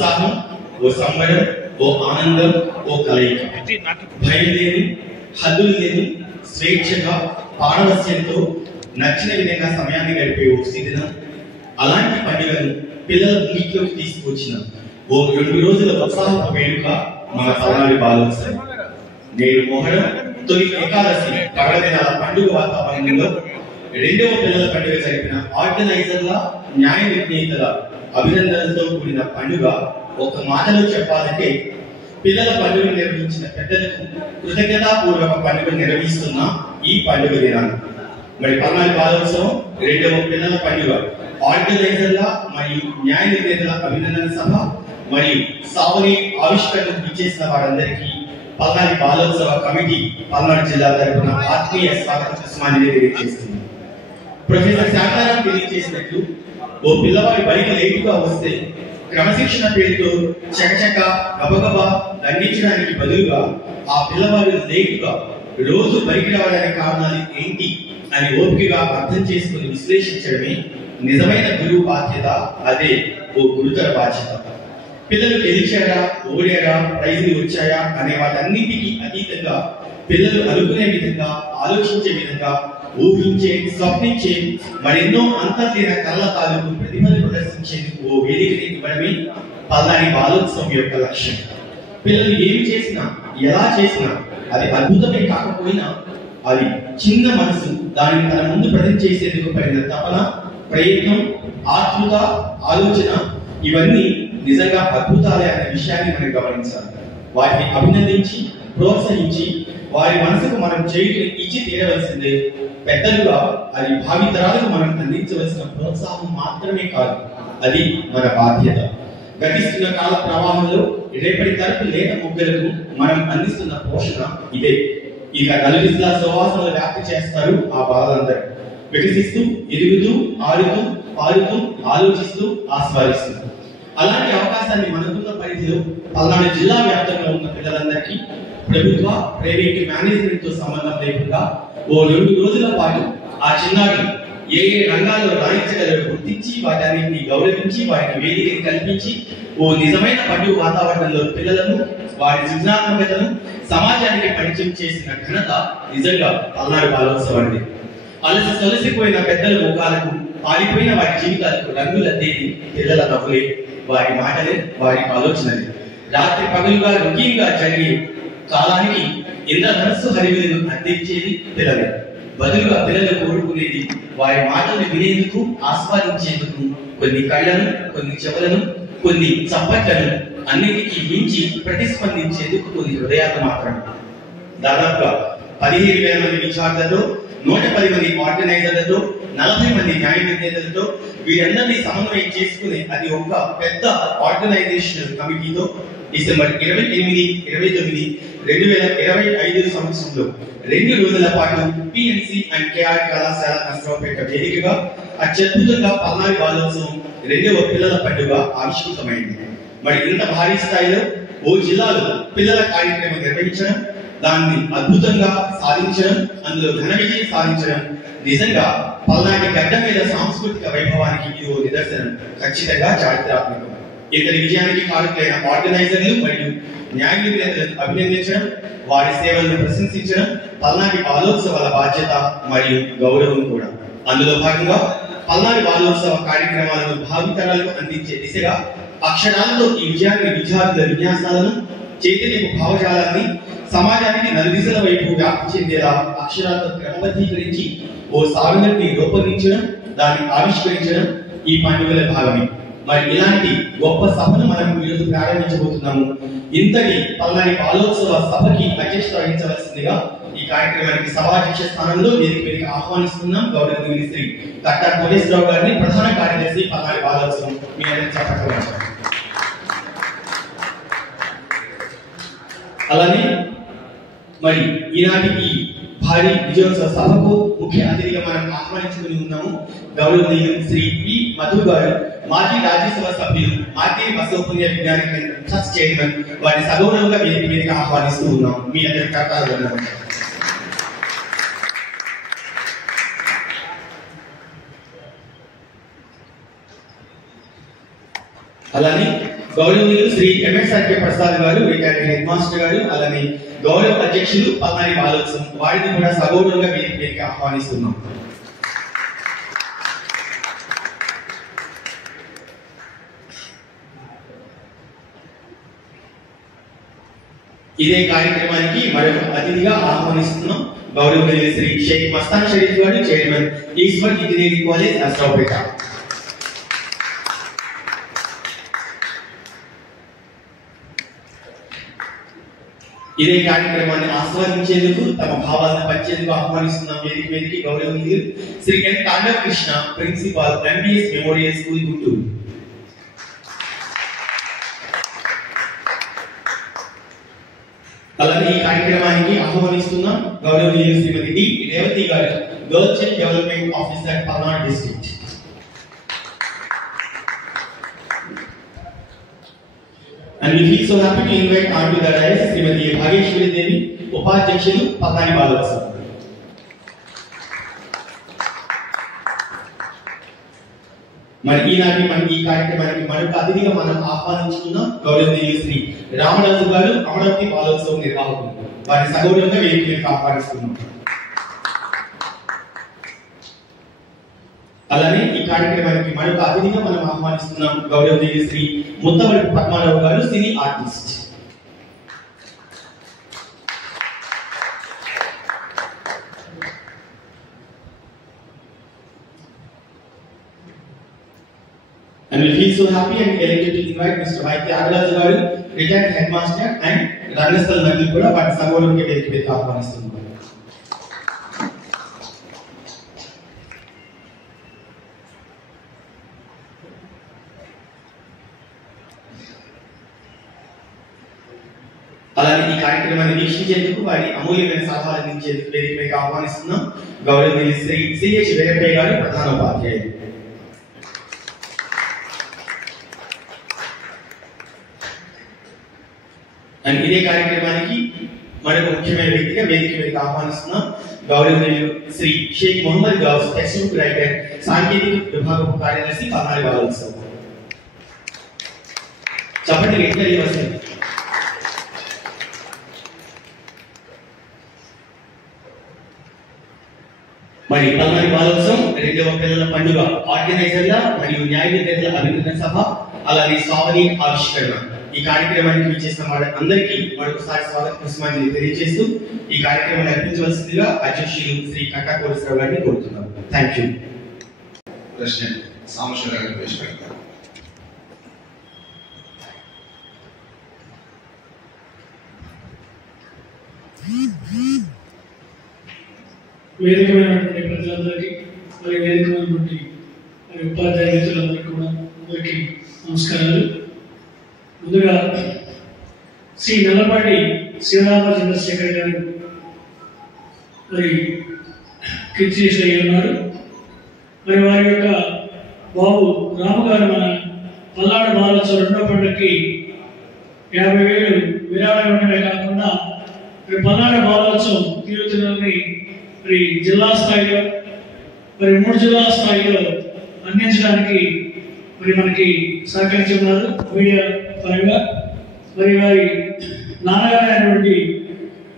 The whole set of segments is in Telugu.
ఉత్సాహం, ఓ సంబరం, ఓ ఆనందం, ఓ కలయిక. భయం లేదు, హద్దులు లేదు, స్వేచ్ఛగా పారవస్యంతో నచ్చిన విధంగా సమయాన్ని గడిపే ఓ స్థితిన అలాంటి పండుగను పిల్లల ముంగిట్లోకి తీసుకువచ్చిన ఓ 2 రోజుల ఉత్సాహపు వేడుక మన పల్నాడు బాలోత్సవం. నేడు మొహరం తొలి ఏకాదశి పర్వదినాల పండుగ వాతావరణంలో రెండవ పిల్లల పండుగ జరిపిన ఆర్గనైజర్ల, న్యాయ నిర్ణేతల అభినందనలతో కూడిన పండుగ. ఒక మాటలో చెప్పాలంటే పిల్లల పండుగ నిర్వహించిన పెద్దలకు కృతజ్ఞతాపూర్వక పండుగ నిర్వహిస్తున్న ఈ పండుగ దినాలు. మరి పల్నాడు బాలోత్సవం రెండవ పిల్లల పండుగ ఆర్గనైజర్ల మరియు న్యాయ నిర్ణేతల అభినందన సభ మరియు సావని ఆవిష్కరణకు ఇచ్చేసిన వారందరికీ పల్నాడు బాలోత్సవ కమిటీ పల్నాడు జిల్లా తరపున ఆత్మీయ స్వాగత సుమాన్ని తెలియజేస్తుంది. ప్రొఫెసర్ శాంతారాం తెలియజేసినట్లు ఓ పిల్లవాడి బయట లేటుగా వస్తే క్రమశిక్షణ పేరుతో చకచక గబగబా దండించడానికి బదులుగా ఆ పిల్లవాడు లేటుగా రోజు బయటికి రావడానికి కారణాలు ఏంటి అని ఓపికగా అర్థం చేసుకుని విశ్లేషించడమే నిజమైన గురువు బాధ్యత. అదే ఓ గురుతర బాధ్యత. పిల్లలు గెలిచారా, ఓడారా, ప్రైజులు వచ్చాయా అనే వాటన్నింటికి అతీతంగా పిల్లలు అనుకునే విధంగా, ఆలోచించే విధంగా, ఊహించే, స్వప్నించే మరెన్నో అంతర్లీన కళ్ళ తాలూకు ప్రతిభను ప్రదర్శించేందుకు ఓ వేదికని ఇవ్వడమే పల్నాడు బాలోత్సవం యొక్క లక్ష్యం. పిల్లలు ఏమి చేసినా, ఎలా చేసినా అది అద్భుతమే కాకపోయినా అది చిన్న మనసు దానిని తన ముందు ప్రజెంట్ చేసేందుకు పడిన తపన, ప్రయత్నం, ఆతృత, ఆలోచన ఇవన్నీ నిజంగా అద్భుతాలే అనే విషయాన్ని మనం గమనించాలి. వాటిని అభినందించి, ప్రోత్సహించి వారి మనసుకు మనం చేయుని ఇచ్చి తీరవలసిందే. పెద్దలుగా అది భావితరాలకు మనం అందించవలసిన ప్రోత్సాహం మాత్రమే కాదు, అది మన బాధ్యత. గతిస్తున్న కాల ప్రవాహంలో రేపటి తరపు లేత మొగ్గలకు మనం అందిస్తున్న పోషణ ఇదే. ఇక నలుదిశల సువాసనలు వ్యాప్తి చేస్తారు ఆ బాలందరూ. వికసిస్తూ, ఎదుగుతూ, ఆడుతూ, పాడుతూ, ఆలోచిస్తూ, ఆస్వాదిస్తూ. అలాంటి అవకాశాన్ని మనకున్న పరిధిలో పల్నాడు జిల్లా వ్యాప్తంగా ఉన్న పిల్లలందరికీ ప్రభుత్వ, ప్రైవేటు మేనేజ్మెంట్ తో సంబంధం లేకుండా ఓ 2 రోజుల పాటు ఆ చిన్నారులు ఏ రంగాల్లో రాణించగలరో గుర్తించి వాటన్నింటినీ గౌరవించి వారికి వేదికని కల్పించి ఓ నిజమైన పండుగ వాతావరణంలో పిల్లలను, వారి సృజనాత్మకతను సమాజానికి పరిచయం చేసిన ఘనత నిజంగా పల్నాడు బాలోత్సవాన్ని. అలసి సొలసిపోయిన పెద్దల ముఖాలకు, పారిపోయిన వారి జీవితాలకు రంగులద్దేది పిల్లల నవ్వులే, వారి మాటలే, వారి ఆలోచనలే. రాత్రి పగలుగా రొటీన్గా జరిగే కాలానికి ఇంద్రధనస్సు హరివిలను అందించేది పిల్లలే. బదులుగా పిల్లలు కోరుకునేది వారి మాటలు వినేందుకు, ఆస్వాదించేందుకు కొన్ని కళ్ళను, కొన్ని చెవులను, కొన్ని చప్పట్లను, అన్నిటికీ మించి ప్రతిస్పందించేందుకు కొన్ని హృదయాలు మాత్రమే. దాదాపుగా 15,000 మంది విద్యార్థులతో, 110 మంది ఆర్గనైజర్లతో, 40 మంది న్యాయ నిర్ణేతలతో వీరందరినీ సమన్వయం చేసుకుని అది ఒక పెద్ద ఆర్గనైజేషన్ కమిటీతో డిసెంబర్ 28, 29, 2025 సంవత్సరంలో 2 రోజుల పాటు పిఎన్సి అండ్ కేఆర్ కళాశాల నర్సరావుపేట వేదికగా అత్యద్భుతంగా పల్నాడు బాలోత్సవం రెండవ పిల్లల పండుగ ఆవిష్కృతమైంది. మరి ఇంత భారీ స్థాయిలో ఓ జిల్లాలో పిల్లల కార్యక్రమం నిర్వహించడం, దాన్ని అద్భుతంగా సాధించడం, అందులో ఘన విజయం సాధించడం నిజంగా పల్నాడు గడ్డ మీద సాంస్కృతిక వైభవానికి ఇది ఓ నిదర్శనం, ఖచ్చితంగా చారిత్రాత్మకం. ఇతని విజయానికి కారకులైన ఆర్గనైజర్లు మరియు న్యాయ నిర్ణేతలను అభినందించడం, వారి సేవలను ప్రశంసించడం పల్నాడు బాలోత్సవాల బాధ్యత మరియు గౌరవం కూడా. అందులో భాగంగా పల్నాడు బాలోత్సవ కార్యక్రమాలను భావితరాలకు అందించే దిశగా అక్షరాలతో ఈ విజయాన్ని విద్యార్థుల విన్యాసాలను, చైతన్యపు భావజాలాన్ని సమాజానికి నలుదిశల వైపు వ్యాప్తి చెందేలా అక్షరాలతో క్రమబద్ధీకరించి ఓ సాగుని రూపొందించడం, దాన్ని ఆవిష్కరించడం ఈ పండుగల భాగమే. మరి ఇలాంటి గొప్ప సభను మనం ఈరోజు ప్రారంభించబోతున్నాము. ఇంతటి పల్నాడు బాలోత్సవ సభకి అధ్యక్షత వహించవలసిందిగా ఈ కార్యక్రమానికి సభాధ్యక్ష స్థానంలో వేదికకి ఆహ్వానిస్తున్నాం గౌరవనీయులు శ్రీ కట్టా కోటేశ్వరరావు గారిని, ప్రధాన కార్యదర్శి పల్నాడు బాలోత్సవం. మీ అందరికీ చెప్పడం. అలానే మరి ఈనాటికి భారీ విజయోత్సవ సభకు ముఖ్య అతిథిగా మనం ఆహ్వానించుకుని ఉన్నాము గౌరవనీయులు శ్రీ పి మధు గారు, మాజీ రాజ్యసభ సభ్యులు, మార్కెట్ బసవపుణ్య విజ్ఞాన కేంద్రం ట్రస్ట్ చైర్మన్. వారిని సగౌరవంగా వేదిక మీదకి ఆహ్వానిస్తూ ఉన్నాం. మీ అందరి కర్తాలు. అలానే గౌరవనీయులు శ్రీ ఎంఎస్ఆర్కే ప్రసాద్ గారు రిటైర్డ్ హెడ్ మాస్టర్ గారు, అలానే గౌరవ అధ్యక్షులు పల్నాడి బాలోత్సవం వారిని కూడా సగౌరవంగా వేదికకి ఆహ్వానిస్తున్నాం. ఇదే కార్యక్రమానికి మరొక అతిథిగా ఆహ్వానిస్తున్నాం గౌరవనీయులు శ్రీ షేక్ మస్తాన్ షరీఫ్ గారు, chairman Eshwar engineering college, Narasaraopet. ఇదే కార్యక్రమాన్ని ఆస్వాదించేందుకు తమ భావాలను పంచేందుకు ఆహ్వానిస్తున్నాం వేదిక మీదకి గౌరవనీయులు Shri N Tandav Krishna, principal MBS memorial school, Guntur. అలాగే ఈ కార్యక్రమానికి ఆహ్వానిస్తున్నాం గౌరవనీయులు Shrimati D Revathi garu, girl child development officer, Palnadu district. And we feel so happy to invite onto the dais శ్రీమతి భాగేశ్వరి దేవి, ఉపాధ్యక్షులు, పల్నాడి బాలోత్సవం. మరి ఈనాటి మనకి ఈ కార్యక్రమానికి మరొక అతిథిగా మనం ఆహ్వానించుకున్నాం గౌరవనీయులు శ్రీ రామరాజు గారు, అమరావతి బాలోత్సవం నిర్వాహకులు. వారిని సగౌరవంగా వేదికలకు ఆహ్వానిస్తున్నాం. అలానే ఈ కార్యక్రమానికి మరొక అతిథిగా మనం ఆహ్వానిస్తున్నాం గౌరవనీయులు శ్రీ ముత్తవరపు పద్మారావు గారు, cine artist. And we feel so happy and delighted to invite Mr. Y. Tyagaraja garu, retired headmaster, and Rangasthal Nandi kuda వారి సగౌరవంగా వేదికకు ఆహ్వానిస్తున్నాం. అలాగే ఈ కార్యక్రమాన్ని వీక్షించేందుకు వారి అమూల్యమైన సలహాలు అందించేందుకు వేదికపైకి ఆహ్వానిస్తున్నాం గౌరవనీయులు శ్రీ సిహెచ్ వీరప్పయ్య గారు, ప్రధాన ఉపాధ్యాయులు. అండ్ ఇదే కార్యక్రమానికి మరొక ముఖ్యమైన వ్యక్తిగా వేదిక మీదకి ఆహ్వానిస్తున్నాం గౌరవనీయులు Shri Sheikh Mohammad Ghouse, textbook writer, సాంకేతిక విభాగపు కార్యదర్శి, పల్నాడి బాలోత్సవం. చెప్పండి గట్టిగా ఇవ్వాలి. మరి పల్నాడి బాలోత్సవం రెండవ పిల్లల పండుగ ఆర్గనైజర్ల మరియు న్యాయవేత్తల అభినందన సభ, అలాగే సావని ఆవిష్కరణ. ఈ కార్యక్రమానికి విచ్చేసిన వాళ్ళందరికీ మరొకసారి స్వాగత పుష్పాంజలి తెలియజేస్తూ ఈ కార్యక్రమాన్ని అర్పించవలసిందిగా అధ్యక్షులు శ్రీ కట్టా కోటేశ్వరరావు గారిని కోరుతున్నాం. Thank you. ప్రెసిడెంట్ సాంబశివరావు గారు ప్రవేశపెడతారు. వేదికమైనటువంటి ప్రజలందరికీ మరియు వేదికమైనటువంటి ఉపాధ్యాయ మిత్రులందరికీ కూడా అందరికీ నమస్కారాలు. ముందుగా శ్రీ నల్లపాటి శివరామ చంద్రశేఖర్ గారు మరి కీర్తిశేషులు అయి ఉన్నారు. మరి వారి యొక్క బాబు రాము గారు మన పల్నాడు బాలోత్సవం రెండో పండుగకి 50,000 విరాళం ఇవ్వడమే కాకుండా మరి పల్నాడు బాలోత్సవం తీరుతున్నది మరి జిల్లా స్థాయిలో మరి 3 జిల్లా స్థాయిలో అందించడానికి మరి మనకి సహకరించున్నారు మీడియా పరంగా. మరి వారి నాన్నగారు అయినటువంటి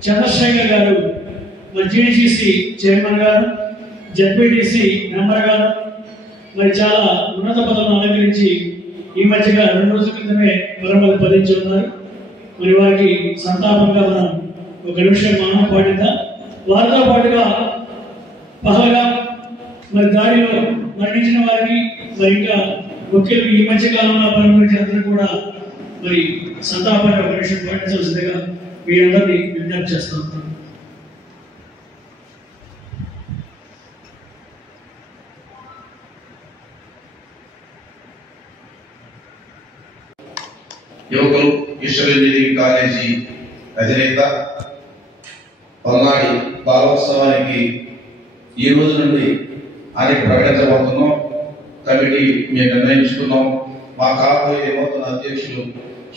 చంద్రశేఖర్ గారు మరి జీడీసీసీ చైర్మన్ గారు, జెడ్పీటీసీ మెంబర్ గారు, మరి చాలా ఉన్నత పదవులను అలంకరించి ఈ మధ్యగా 2 రోజుల క్రితమే పరమలు పదించి ఉన్నారు. మరి వారికి సంతాపంగా మనం ఒక నిమిషం మౌనం పాటిద్దాం. వారితో పాటుగా పహల్గా మరి దాడిలో మరణించిన వారికి మరి ఇంకా ముఖ్యులు ఈ మధ్య కాలంలో పరమలు కూడా మరి సంతాపాన్ని ఒక నిమిషం పాటించవలసిందిగా మీ అందరినీ విజ్ఞప్తి చేస్తూ ఉంటాను. యువకులు ఈశ్వర్ ఇంజనీరింగ్ కాలేజీ అధినేత పల్నాడి బాలోత్సవానికి ఈ రోజు నుండి ఆయన ప్రకటించబోతున్నాం. కమిటీ మేము నిర్ణయించుకున్నాం. మా కాబోయే నూతన అధ్యక్షులు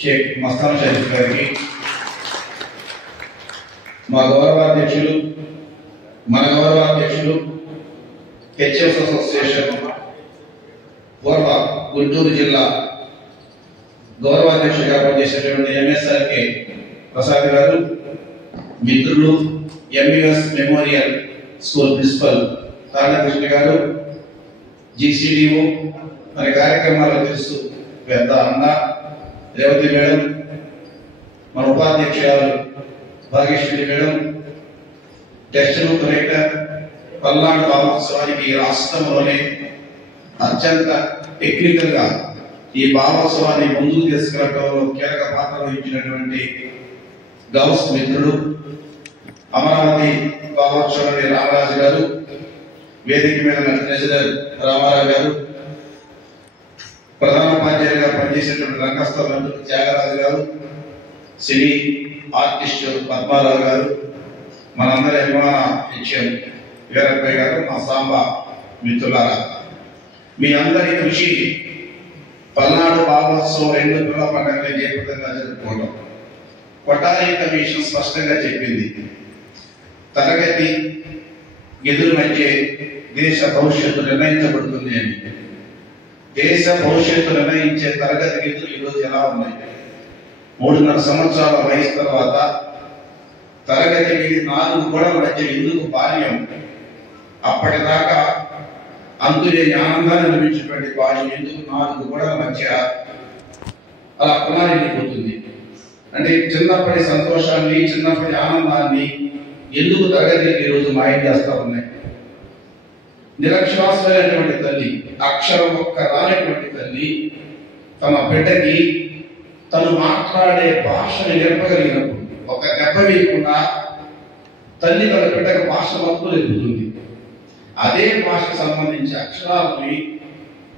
షేక్ మస్తాన్ షరీఫ్ గారికి, మా గౌరవాధ్యక్షులు హెచ్ఎఫ్ అసోసియేషన్ పూర్వ గుంటూరు జిల్లా గౌరవాధ్యక్షుడిగా పనిచేసేటువంటి ఎంఎస్ఆర్కే ప్రసాద్ గారు, మిత్రులు MES memorial school principal Tarakrishna గారు, జిసిడిఓ మరి కార్యక్రమాలు తెలుసు పెద్ద అన్న రేవతి మేడం, మన ఉపాధ్యక్షురాలు Bhageshwari madam, text collector, Palnadu భావోత్సవానికి రాష్ట్రంలోనే అత్యంత టెక్నికల్ గా ఈ భావోత్సవాన్ని ముందుకు తీసుకెళ్లడంలో కీలక పాత్ర వహించినటువంటి గౌస్ మిత్రుడు, అమరావతి భావోత్సవాన్ని రామరాజు గారు, వేదిక మీద ట్రెజరర్ రామారావు గారు, ప్రధాన ఉపాధ్యాయులుగా పనిచేసినటువంటి రంగస్థలం త్యాగరాజు గారు, సినీ ఆర్టిస్టు పద్మారావు గారు, మనందరి అభిమాన హెచ్ఎం వీరప్పయ్య గారు, మా సాంబ మిత్రులారా, మీ అందరి కృషి పల్నాడు భావోత్సవం 2 పిల్లల పండుగ జయప్రదంగా జరుపుకోవడం. కొఠారి కమిషన్ స్పష్టంగా చెప్పింది, తరగతి గదుల మధ్య దేశ భవిష్యత్తు నిర్ణయించబడుతుంది అని. దేశ భవిష్యత్తు నిర్ణయించే తరగతి గదులు ఈరోజు ఎలా ఉన్నాయి? 3.5 సంవత్సరాల వయసు తర్వాత తరగతి గది 4 గోడల మధ్య ఎందుకు బాల్యం? అప్పటిదాకా అంతులేని ఆనందాన్ని నిర్మించినటువంటి బాల్యం ఎందుకు 4 గోడల మధ్య అలా పునారిపోతుంది? అంటే చిన్నప్పటి సంతోషాన్ని, చిన్నప్పటి ఆనందాన్ని ఎందుకు తరగతి ఈరోజు మాయం చేస్తా ఉన్నాయి? నిరక్షరాస్యమైనటువంటి తల్లి, అక్షరం ఒక్క రానటువంటి తల్లి తమ బిడ్డకి తను మాట్లాడే భాషను నేర్పగలిగినప్పుడు ఒక దెబ్బ వేయకుండా తల్లి తన బిడ్డకు భాష మొత్తం నేర్పుతుంది. అదే భాషకు సంబంధించి అక్షరాలని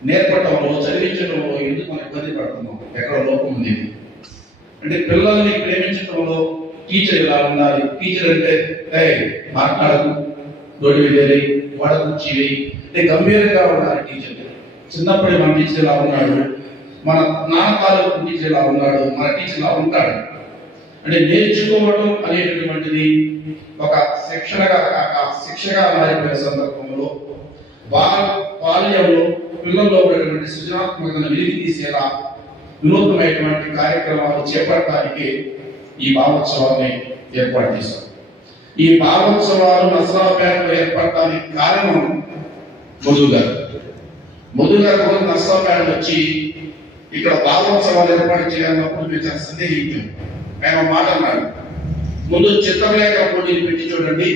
నేర్పడంలో, చదివించడంలో ఎందుకు మనం ఇబ్బంది పడుతున్నాం? ఎక్కడ లోపం ఉంది? అంటే పిల్లల్ని ప్రేమించడంలో టీచర్ ఇలా ఉండాలి. టీచర్ అంటే మాట్లాడదు, దొడ్డి వేరే వాడ కూర్చి అంటే గంభీరంగా ఉండాలి టీచర్. చిన్నప్పుడే మన టీచర్ ఇలా ఉన్నాడు, మన నాన్నకాలకు టీచర్ ఇలా ఉన్నాడు, మన టీచర్ ఇలా ఉంటాడు. అంటే నేర్చుకోవడం అనేటటువంటిది ఒక శిక్షగా మారిపోయిన సందర్భంలో బాల్యంలో పిల్లల్లో ఉన్నటువంటి సృజనాత్మకతను వెలికి తీసేలా వినూత్నమైనటువంటి కార్యక్రమాలు చేపట్టడానికి ఈ భావోత్సవాన్ని ఏర్పాటు చేశారు. ఈ భావోత్సవాలు నర్సరావుపేటలో ఏర్పడటానికి కారణం మధు గారు నర్సరావుపేట వచ్చి ఇక్కడ భావోత్సవాలు ఏర్పాటు చేయాలన్నప్పుడు మేము చాలా సందేహించాం. ఆయన మాట అన్నాడు, ముందు చిత్రలేఖ పోటీలు పెట్టి చూడండి,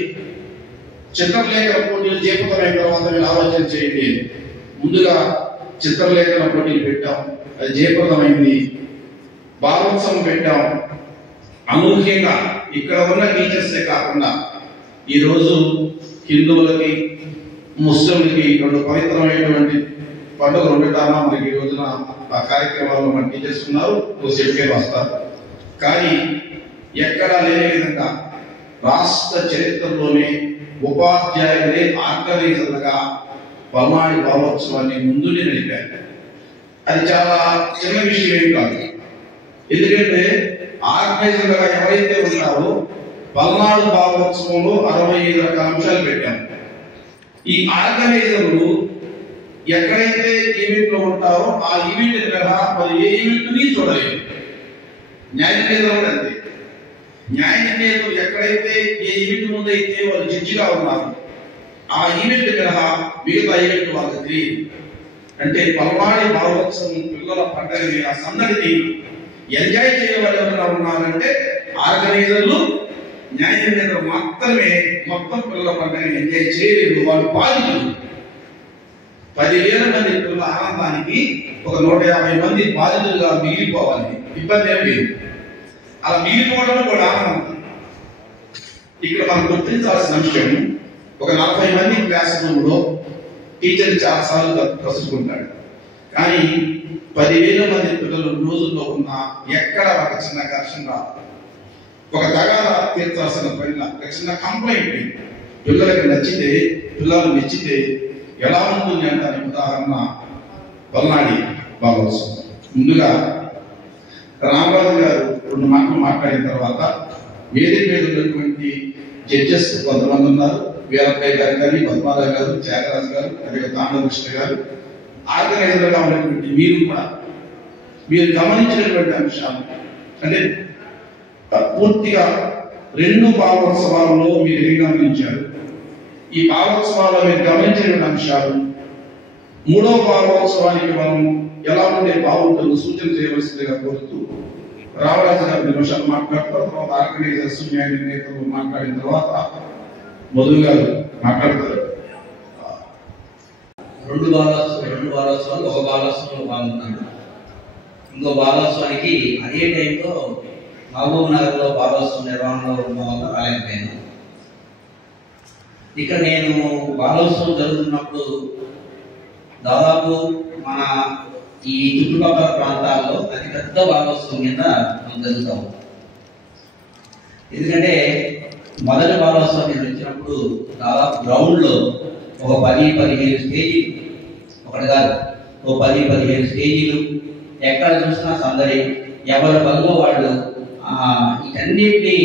చిత్రలేఖన పోటీలు జయప్రదమైన తర్వాత మీరు ఆలోచన చేయండి. ముందుగా చిత్రలేఖన పోటీలు పెట్టాం, అది జయప్రదమైంది. భావోత్సవం పెట్టాం. అనూహ్యంగా ఇక్కడ ఉన్న టీచర్సే కాకుండా ఈరోజు హిందువులకి, ముస్లింలకి 2 పవిత్రమైనటువంటి పండుగలు ఉండటాన మనకి ఈ రోజున ఆ కార్యక్రమాల్లో మన టీచర్స్ ఉన్నారు, సేఫ్గా వస్తారు. కానీ ఎక్కడా లేని విధంగా రాష్ట్ర చరిత్రలోనే ఉపాధ్యాయులే ఆర్గనైజర్లుగా పల్నాడు భావోత్సవాన్ని ముందునే నడిపారు. అది చాలా చిన్న విషయం ఏం కాదు. ఎందుకంటే ఆర్గనైజర్లుగా ఎవరైతే ఉన్నారో పల్నాడు భావోత్సవంలో 65 రకాల అంశాలు పెట్టాం. ఈ ఆర్గనైజర్లు ఎక్కడైతే ఈవెంట్ లో ఉంటారో ఆ ఈవెంట్ కదా మరి ఏ ఈవెంట్ ని చూడలేదు. న్యాయ నిర్ణేతలు కూడా అంతే. న్యాయ నిర్ణేతలు ఎక్కడైతే ఏ ఈవెంట్ ముందైతే వాళ్ళు జడ్జిగా ఉన్నారు ఆ ఈవెంట్ కదా మిగతా ఈవెంట్ వాళ్ళకి తెలియదు. అంటే పల్నాడు భావోత్సవం పిల్లల పండుగని, ఆ సందడిని ఎంజాయ్ చేయవాళ్ళు ఎవరైనా ఉన్నారంటే ఆర్గనైజర్లు, న్యాయ నిర్ణేతలు మాత్రమే మొత్తం పిల్లల పండుగని ఎంజాయ్ చేయలేదు. వాళ్ళు బాధితులు. 10,000 మంది పిల్లల ఆనందానికి ఒక 150 మంది బాధితులుగా మిగిలిపోవాలి. ఇబ్బంది ఏమి లేదు. అలా మిగిలిపోవడం కూడా ఆనందం. ఇక్కడ మనం గుర్తించాల్సిన అంశం, ఒక 40 మంది క్లాస్ రూమ్ లో టీచర్ చాలా సార్లు కసుకుంటాడు. కానీ 10,000 మంది పిల్లలు రోజుల్లో ఉన్న ఎక్కడ ఒక చిన్న ఘర్షణ రాదు. ఒక తగాదా తీర్చాల్సిన పనిలా ఒక చిన్న కంప్లైంట్ పిల్లలకు నచ్చితే, పిల్లలు మెచ్చితే ఎలా ఉంటుంది అంటే ఉదాహరణ పల్నాడు భావోత్సవం. ముందుగా రామరాజు గారు 2 మాటలు మాట్లాడిన తర్వాత వేదిక మీద ఉన్నటువంటి జడ్జెస్ కొంతమంది ఉన్నారు. వీరప్పయ్య గారు కానీ, పద్మారావు గారు, త్యాగరాజు గారు, అలాగే తాండకృష్ణ గారు, ఆర్గనైజర్ గా ఉన్నటువంటి మీరు కూడా మీరు గమనించినటువంటి అంశాలు అంటే పూర్తిగా 2 భావోత్సవాలలో మీరు ఏం గమనించారు, ఈ భావోత్సవాల్లో మీరు గమనించినటువంటి అంశాలు 3వ భావోత్సవానికి మనం ఎలా ఉంటే బాగుంటుందో సూచన చేయవలసిందిగా కోరుతూ రామరాజు గారు 2 నిమిషాలు మాట్లాడతారు. తర్వాత ఆర్గనైజర్స్ న్యాయ నిర్ణేతలు మాట్లాడిన తర్వాత మధు గారు మాట్లాడతారు. 2 బాలోత్సవాలు, ఒక బాలోత్సవంలో పాల్గొన్నాను. ఇంకో బాలోత్సవానికి అదే టైంలో మహబూబ్ నగర్ లో బాలోత్సవం నిర్వహణలో ఉండడం వల్ల రాలేకపోయాను. ఇక్కడ నేను బాలోత్సవం జరుగుతున్నప్పుడు దాదాపు మన ఈ చుట్టుపక్కల ప్రాంతాల్లో అతి పెద్ద బాలోత్సవం కింద మనం జరుగుతాం. ఎందుకంటే మొదటి బాలోత్సవం నేను వచ్చినప్పుడు దాదాపు గ్రౌండ్ లో ఒక 10-15 స్టేజీలు, ఒకటి కాదు, ఒక 10-15 స్టేజీలు, ఎక్కడ చూసినా సందడి, ఎవరి పనిలో వాళ్ళు వీటన్నిటినీ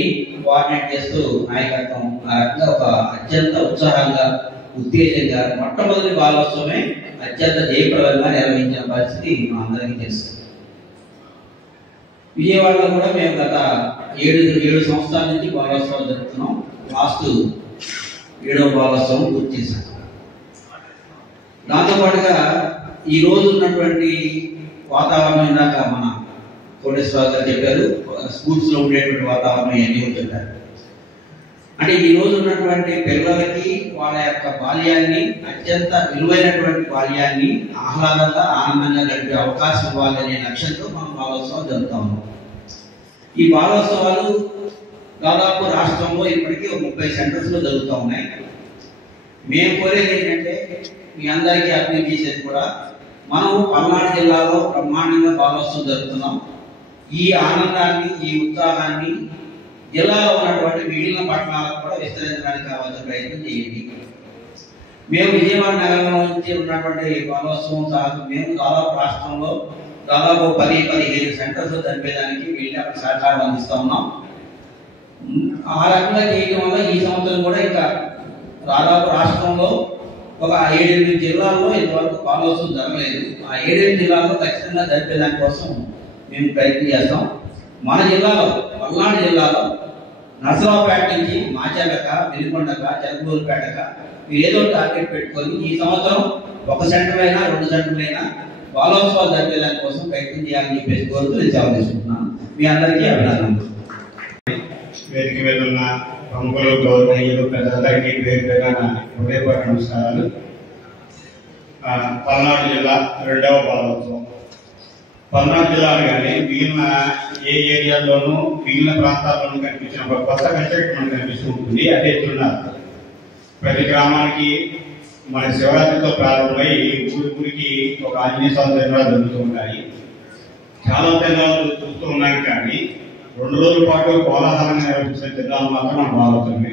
కోఆర్డినేట్ చేస్తూ నాయకత్వం, ఆ రకంగా ఒక అత్యంత ఉత్సాహంగా ఉత్తేజంగా మొట్టమొదటి బాలోత్సవమే అత్యంత జయప్రదంగా నిర్వహించిన పరిస్థితి మా అందరికీ తెలుసు. విజయవాడలో కూడా మేము గత 7 సంవత్సరాల నుంచి బాలోత్సవాలు జరుపుతున్నాం. లాస్ట్ 7వ బాలోత్సవం పూర్తి చేశాం. దాంతోపాటుగా ఈ రోజు ఉన్నటువంటి వాతావరణం ఇందాక మన కోటేశ్వరరావు గారు చెప్పారు, స్కూల్స్ లో ఉండేటువంటి వాతావరణం ఇవన్నీ కూడా చెప్పారు. అంటే ఈ రోజు ఉన్నటువంటి పిల్లలకి వాళ్ళ యొక్క బాల్యాన్ని, అత్యంత విలువైనటువంటి బాల్యాన్ని ఆహ్లాదంగా ఆనందంగా గడిపే అవకాశం ఇవ్వాలనే లక్ష్యంతో మనం బాలోత్సవాలు జరుపుతా ఉన్నాం. ఈ బాలోత్సవాలు దాదాపు రాష్ట్రంలో ఇప్పటికీ 30 సెంటర్స్ లో జరుగుతూ ఉన్నాయి. మేము కోరేది ఏంటంటే మీ అందరికీ అప్పీల్ చేసేది కూడా, మనం పల్నాడు జిల్లాలో బ్రహ్మాండంగా బాలోత్సవం జరుపుతున్నాం. ఈ ఆనందాన్ని, ఈ ఉత్సాహాన్ని జిల్లాలో ఉన్నటువంటి మిగిలిన పట్టణాలకు కూడా విస్తరించడానికి కావాల్సిన ప్రయత్నం చేయండి. మేము విజయవాడ నగరంలో నుంచి ఉన్నటువంటి బాలోత్సవం మేము దాదాపు రాష్ట్రంలో దాదాపు 10-15 సెంటర్స్ జరిపేదానికి వెళ్ళి అక్కడ సహకారం అందిస్తూ ఉన్నాం. ఆ రకంగా చేయడం వల్ల ఈ సంవత్సరం కూడా ఇంకా దాదాపు రాష్ట్రంలో ఒక 7-8 జిల్లాల్లో ఇంతవరకు బాలోత్సవం జరగలేదు. ఆ 7-8 జిల్లాల్లో ఖచ్చితంగా జరిపే దానికోసం మేము ప్రయత్నం చేస్తాం. మన జిల్లాలో, పల్నాడు జిల్లాలో నర్సరావుపేట నుంచి మాచర్లక, వెలికొండక, చెరుకూరుపేటక ఏదో టార్గెట్ పెట్టుకొని ఈ సంవత్సరం 1 సెంటర్ అయినా 2 సెంటర్లు అయినా బాలోత్సవాలు జరిపే దానికోసం ప్రయత్నం చేయాలని చెప్పేసి కోరుతూ నేను సెలవు తీసుకుంటున్నాను. మీ అందరికీ అభినందనలు. వేదిక మీద ఉన్న ప్రముఖులు, గౌరవనీయులు, పెద్దలందరికీ పేరు పేరున హృదయపూర్వక నమస్కారాలు. పల్నాడు జిల్లా 2వ బాలోత్సవం. పల్నాడు జిల్లా అనగానే మిగిలిన ఏ ఏరియాల్లోనూ మిగిలిన ప్రాంతాల్లోనూ కనిపించిన ఒక కొత్త కన్సెప్ట్ మనకు కనిపిస్తూ ఉంటుంది. అదే తిరునాళ్ళు. ప్రతి గ్రామానికి మన శివరాత్రితో ప్రారంభమై ఊరికి ఒక ఆంజనేయ స్వామి తిరునాళ్ళు జరుగుతూ ఉంటాయి. చాలా తిరునాళ్ళు చూస్తూ ఉన్నాయి, కానీ 2 రోజుల పాటు కోలాహలంగా నిర్వహించిన తిరునాళ్ళు మాత్రం మనం బాగుంటుంది.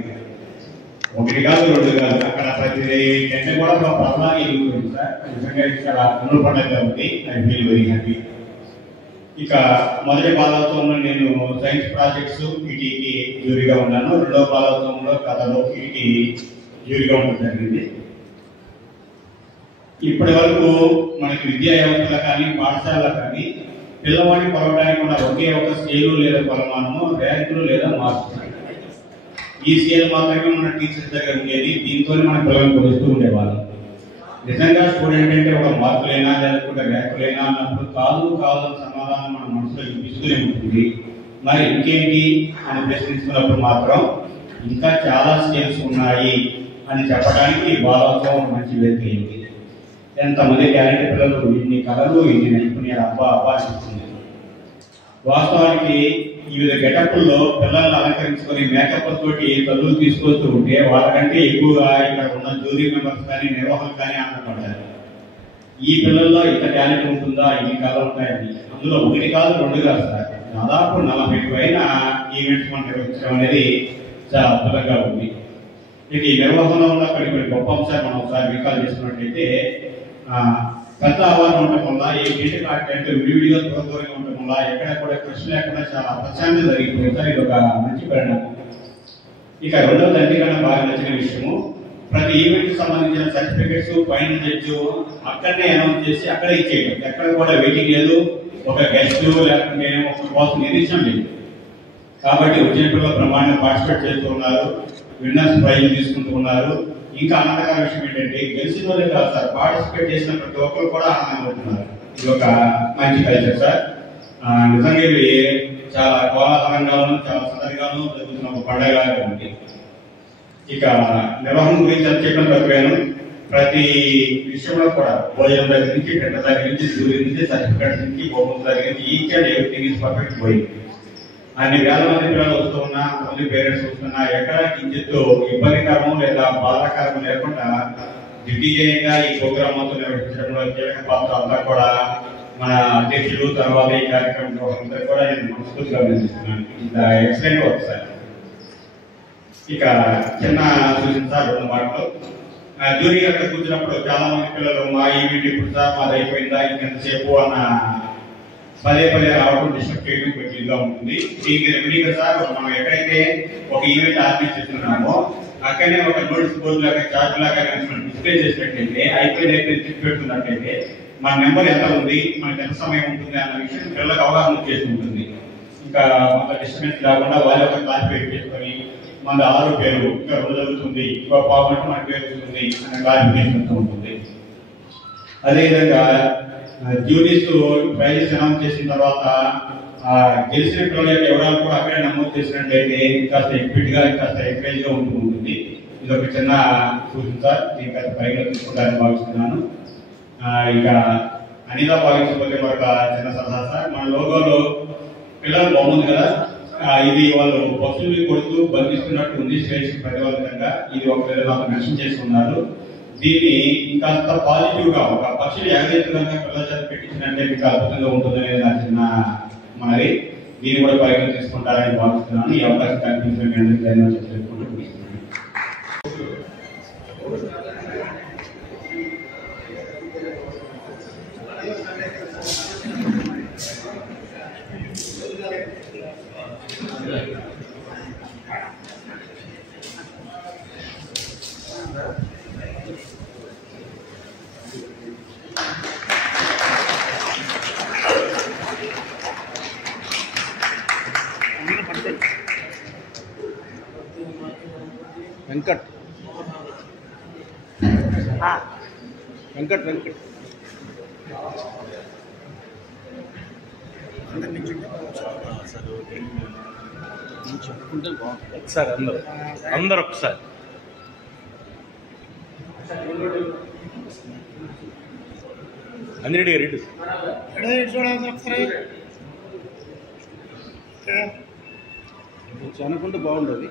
1 కాదు 2 కాదు, అక్కడ ప్రతి గంట కూడా ఒక ప్రధాని ఎదుగుతుంది సార్. నిజంగా ఇక్కడ కన్నుల పండుగ కాబట్టి ఐ ఫీల్ వెరీ హ్యాపీ. ఇక మొదటి బాలోత్సవంలో నేను సైన్స్ ప్రాజెక్ట్స్ వీటికి జ్యూరీగా ఉన్నాను. 2వ బాలోత్సవంలో కథలో వీటికి జ్యూరీగా ఉండడం జరిగింది. ఇప్పటి వరకు మనకి విద్యా వ్యవస్థలో కానీ, పాఠశాలలో కానీ పిల్లవాడిని కొలవడానికి ఉన్న ఒకే ఒక స్కేలు లేదా కొలమానము, ర్యాంకులు లేదా మార్క్స్. ఈ స్కేల్ మాత్రమే మన టీచర్స్ దగ్గర ఉండేది. దీంతో మన పిల్లలను కొలుస్తూ ఉండేవాళ్ళం. నిజంగా స్టూడెంట్ అంటే ఒక మార్కులైనా లేకపోతే ర్యాంకులైనా అన్నప్పుడు కాదు అని సమాధానం మన మనసులో చూపిస్తూనే ఉంటుంది. మరి ఇంకేంటి అని ప్రశ్నిస్తున్నప్పుడు మాత్రం ఇంకా చాలా స్కేల్స్ ఉన్నాయి అని చెప్పడానికి బాలోత్సవం మంచి వేదిక అయింది. ఎంతమంది టాలెంట్ పిల్లలు, ఇన్ని కళలు, ఇన్ని నైపుణ్యాలు అబ్బా అనిపిస్తుంది. వాస్తవానికి వివిధ గెటప్పుల్లో పిల్లల్ని అలంకరించుకొని మేకప్ తోటి తల్లులు తీసుకొస్తూ ఉంటే వాళ్ళకంటే ఎక్కువగా ఇక్కడ ఉన్న జ్యూరీ మెంబర్స్ కానీ, నిర్వాహకులు కానీ ఆనందపడ్డారు. ఈ పిల్లల్లో ఇంత టాలెంట్ ఉంటుందా, ఇన్ని కళలు ఉంటాయని. అందులో 1 కాదు 2 కాదు సార్, దాదాపు 40 పైన ఈవెంట్స్ మనం నిర్వహించడం అనేది చాలా అద్భుతంగా ఉంది. ఇక ఈ నిర్వహణలో ఉన్న కొన్ని గొప్ప అంశాలు మనం ఒకసారి రికాల్ చేసుకున్నట్లయితే, పెద్ద ఆహ్వానం ఉండటం వల్ల ఏ గేట్ కాంటెంట్ విడివిడిగా దూరంగా ఉండటం వల్ల ఎక్కడ కూడా కృషి లేకుండా చాలా ప్రశాంతంగా జరిగిపోయింది సార్. ఇది ఒక మంచి పరిణామం. ఇక 2వది అన్నికన్నా బాగా నచ్చిన విషయము, ప్రతి ఈవెంట్ కి సంబంధించిన సర్టిఫికెట్స్ ఫైనల్ జడ్జి అక్కడనే అనౌన్స్ చేసి అక్కడే ఇచ్చేయడం. ఎక్కడ కూడా వెయిటింగ్ లేదు, ఒక గెస్ట్ లేకపోతే ఒక కోసం నిరీక్షణ లేదు. కాబట్టి వచ్చిన పిల్లలు బ్రహ్మాండంగా పార్టిసిపేట్ చేస్తూ ఉన్నారు, విన్నర్స్ ప్రైజ్ తీసుకుంటూ ఉన్నారు. ఇంకా ఆనందకర విషయం ఏంటంటే గెలిచిన వాళ్ళే కాదు సార్, పార్టిసిపేట్ చేసిన ప్రతి ఒక్కరు కూడా ఆనందంగా ఉంటున్నారు. ఇది ఒక మంచి కల్చర్ సార్. నిజంగా ఇవి చాలా కోలాహలంగాను చాలా సందడిగాను జరుగుతున్న ఒక పండుగ ఉంది. ఇక నిర్వహణ గురించి చెప్పడం తప్పేను. ప్రతి విషయంలో కూడా భోజనం దగ్గర నుంచి గంట దగ్గర నుంచి దూరి నుంచి సర్టిఫికెట్స్ నుంచి బహుమతుల దగ్గర నుంచి each and everything is perfect పోయింది. అన్ని వేల మంది పిల్లలు వస్తూ ఉన్నా, కొంతమంది పేరెంట్స్ వస్తున్నా, ఎక్కడ కించిత్తు ఇబ్బందికరము లేదా బాధాకరము లేకుండా దిగ్విజయంగా ఈ ప్రోగ్రామ్ మొత్తం నిర్వహించడంలో కీలక పాత్ర అంతా కూడా మన అధ్యక్షులు, తర్వాత ఈ కార్యక్రమంలో అంతా కూడా నేను మనస్ఫూర్తిగా అభినందిస్తున్నాను. ఇది ఎక్సలెంట్ వర్క్ సార్. ఇక చిన్న సూచన సార్, 2 మాటలు. జ్యూరీ అక్కడ కూర్చున్నప్పుడు చాలా మంది పిల్లలు మా ఈవెంట్ ఇప్పుడు సార్ మాది అయిపోయిందా ఇంకెంతసేపు అన్న పదే రావడం డిస్టర్బ్ చేయడం కొంచెంగా ఉంటుంది. దీనికి రెమెడీగా సార్ మనం ఎక్కడైతే ఒక ఈవెంట్ ఆర్గనైజ్ చేస్తున్నామో అక్కడనే ఒక నోటీస్ బోర్డు లాగా చార్ట్ లాగా డిస్ప్లే చేసినట్టయితే అయిపోయింది పెడుతున్నట్టయితే మన నెంబర్ ఎంత ఉంది, మనకి ఎంత సమయం ఉంటుంది అన్న విషయం పిల్లలకు అవగాహన చేసి ఉంటుంది. ఇంకా మన డిస్టర్బెన్స్ లేకుండా వాళ్ళు ఒక క్లాసిఫై చేసుకొని మన 6 పేరు ఇంకా 2 జరుగుతుంది, ఇంకో పావుగంట మన పేరు వస్తుంది అనే క్లారిఫికేషన్ ఉంటుంది. అదేవిధంగా జ్యూరీస్ ప్రైజెస్ అనౌన్స్ చేసిన తర్వాత గెలిచిన పిల్లల యొక్క వివరాలు కూడా అక్కడే నమోదు చేసినట్లయితే కాస్త ఎక్విట్ గా కాస్త ఎంకరేజ్ గా ఉంటుంది. ఇది ఒక చిన్న సూచన సార్, దీనికి కాస్త పరిగణ తీసుకుంటారని భావిస్తున్నాను. ఇక అనిగా భావించకపోతే మరొక చిన్న సలహా సార్, మన లోగోలో పిల్లలు బాగుంది కదా, ఇది వాళ్ళు పక్షుల్ని కొడుతూ బంధిస్తున్నట్టు ఉంది స్టేజ్ ప్రతిపాదకంగా. ఇది ఒక విధంగా మెన్షన్ చేసుకున్నారు. దీన్ని ఇంకాస్త పాజిటివ్ గా ఒక పక్షులు ఏకైతంగా పిల్లల చేత పెట్టించినట్టే ఇంకా అద్భుతంగా ఉంటుందనేది నా చిన్న మరి. దీన్ని కూడా పరిగణ తీసుకుంటారని భావిస్తున్నాను. ఈ అవకాశం కల్పించిన చేసుకుంటూ వెంకట్ వెంకట్ వెంకట్ ఒకసారి అందరూ ఒకసారి అందరెడ్డి గారు అనుకుంటే బాగుండదు.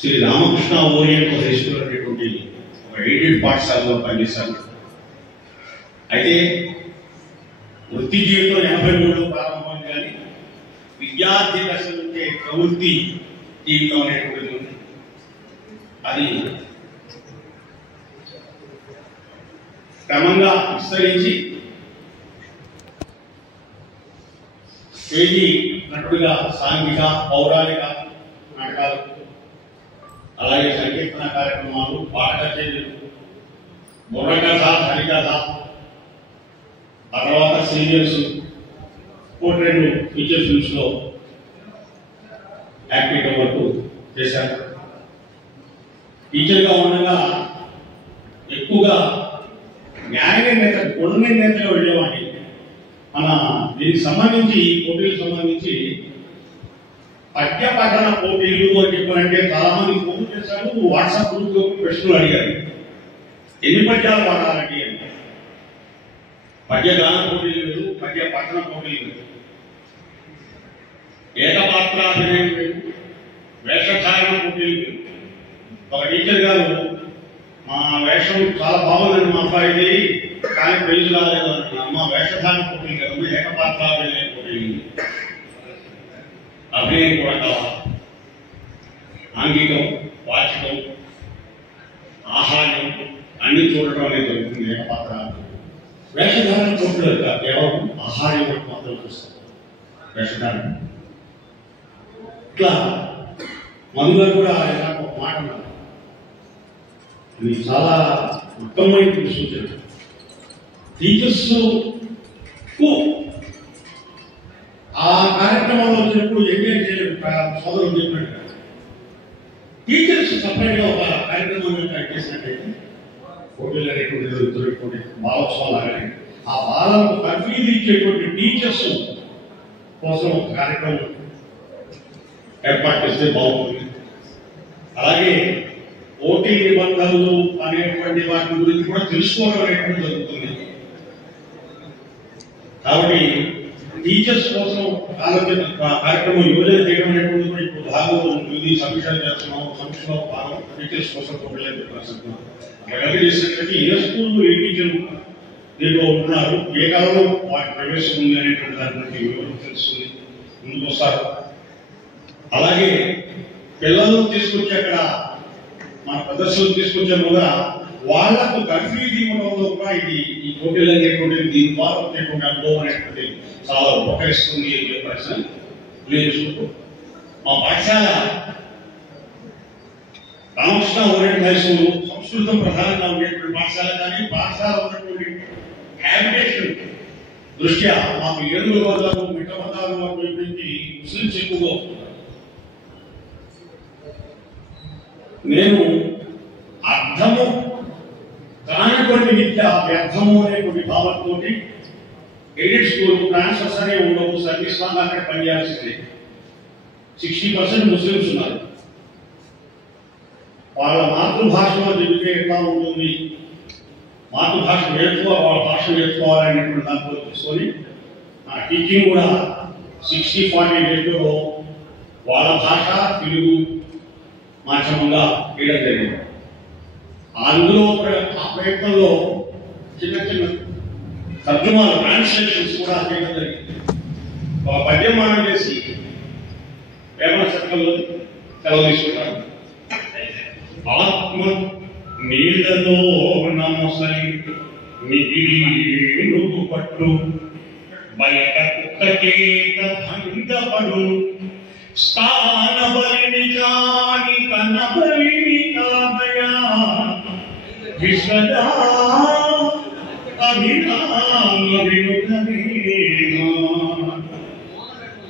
Shri Ramakrishna orient high school అనేటువంటి ఒక ఎయిడెడ్ పాఠశాలలో పనిచేశాను. అయితే వృత్తి జీవితం 83లో ప్రారంభమైంది, కానీ విద్యార్థి దశ నుంచే ప్రవృత్తి జీవితం అనేటువంటిది ఉంది. అది క్రమంగా విస్తరించి స్టేజీ నటుడిగా సాంఘిక పౌరాణిక నాటకాలు, అలాగే సంకీర్తన కార్యక్రమాలు, పాట కచేరీలు, బుర్రకథ, హరికథ, ఆ తర్వాత సీరియల్స్, పోర్ట్రేట్ ఫీచర్ ఫిల్మ్స్ లో యాక్టివ్ వరకు చేశాను. టీచర్ గా ఉండగా ఎక్కువగా న్యాయ నిర్ణేత, గుణ నిర్ణేతగా వెళ్ళేవాడిని. మన దీనికి సంబంధించి పోటీలకు సంబంధించి పద్య పఠన పోటీలు అని చెప్పాలంటే చాలా మంది ఫోన్ చేశారు, వాట్సాప్ గ్రూప్ లో ప్రశ్నలు అడిగారు, ఎన్ని పద్యాలు పాడాలండి అని. పద్యగాన పోటీలు లేదు, పద్య పఠన పోటీలు లేదు, ఏకపాత్రాభినయం లేదు, వేషధారణ పోటీలు లేదు. ఒక టీచర్ గారు మా వేషం చాలా బాగుందని మా అబ్బాయిది, కానీ ప్రైజ్ రాలేదు అని. మా వేషధారణ పోటీలు కదా, ఏకపాత్రాభినయం పోటీలు, అభినయం కూడా కావాలి, ఆంగికం, వాచికం, ఆహార్యం అన్ని చూడటం అనేది జరుగుతుంది. ఏకపాత్ర వేషధారణ పోటీలు కేవలం ఆహార్యం వరకు మాత్రం చూస్తాం వేషధారణ. ఇట్లా మధుగారు కూడా ఒక మాట ఉన్నారు, అది చాలా ఉత్తమమైన సూచన. టీచర్స్ ఎక్కువ ఆ కార్యక్రమంలో వచ్చినప్పుడు ఎంగేజ్ చేయలేదు. సోదరులు చెప్పినట్టు టీచర్స్ సపరేట్గా ఒక కార్యక్రమాన్ని చేసినట్టయితే పోటీలు అనేటువంటి జరుగుతున్నటువంటి బాలోత్సవాలు కానీ ఆ బాలకు తర్ఫీదు ఇచ్చేటువంటి టీచర్స్ కోసం ఒక కార్యక్రమం ఏర్పాటు చేస్తే బాగుంటుంది. అలాగే పోటీ నిబంధనలు అనేటువంటి వాటి గురించి కూడా తెలుసుకోవడం అనేటువంటి జరుగుతుంది. కాబట్టి టీచర్స్ కోసం కార్యక్రమం యోజన చేయడం అనేటువంటి కూడా ఇప్పుడు భాగంలో ఉంటుంది. సమీక్షలు చేస్తున్నాం, సమీక్షలో భాగం టీచర్స్ కోసం పోటీలు చేస్తున్నాం. అక్కడ చేసినట్లయితే ఏ స్కూల్లో ఏ టీచర్ దీంట్లో ఉంటున్నారు, ఏ కాలంలో వాటి ప్రవేశం ఉంది అనేటువంటి దాని గురించి వివరణ తెలుస్తుంది, ముందుకు వస్తారు. అలాగే పిల్లలను తీసుకొచ్చి అక్కడ మన ప్రదర్శనలు తీసుకొచ్చే కూడా వాళ్లకు తర్ఫీదు ఇవ్వడంలో కూడా ఇది ఈ పోటీలు అనేటువంటిది దీని ద్వారా వచ్చేటువంటి అనుభవం అనేటువంటి చాలా ఉపకరిస్తుంది అని చెప్పేసి తెలియజేసుకుంటూ మా పాఠశాల రామకృష్ణ ఓరియంటల్ హై స్కూల్ సంస్కృతం ప్రధానంగా ఉండేటువంటి పాఠశాల. కానీ పాఠశాల ఉన్నటువంటి హ్యాబిటేషన్ దృష్ట్యా మాకు ఏడుగుల వర్గాలు మిట్ట వర్గాలు నుంచి ముస్లింస్ ఎక్కువగా వస్తున్నారు. నేను అర్థము కానిటువంటి విద్య వ్యర్థము అనేటువంటి భావంతో ఎయిడెడ్ స్కూల్ ట్రాన్స్ఫర్స్ అనే ఉండవు, సర్వీస్ లాగా అక్కడ పనిచేయాల్సింది. 60% ముస్లింస్ ఉన్నారు. వాళ్ళ మాతృభాషలో చెబితే ఎట్లా ఉంటుంది, మాతృభాష నేర్చుకోవాలి, వాళ్ళ భాష నేర్చుకోవాలనేటువంటి దాంట్లో తీసుకొని నా టీచింగ్ కూడా 60-40 రేట్లో వాళ్ళ భాష తెలుగు మాధ్యమంగా వేయడం జరిగింది. అందులో ఆ ప్రయత్నంలో చిన్న చిన్న తర్జుమాలు ట్రాన్స్లేషన్స్ కూడా చేయడం జరిగింది. ఒక పద్యమానం చేసి వేమన చట్టంలో సెలవు తీసుకుంటారు. ఆత్మ నీళ్లలో నమసలి మిగిలి పట్టు బయట కుక్క చేత భంగపడు స్థాన బలిని కాని కన్న బలిని కాదయా విశ్వదా అభిరామ వినుకవేమా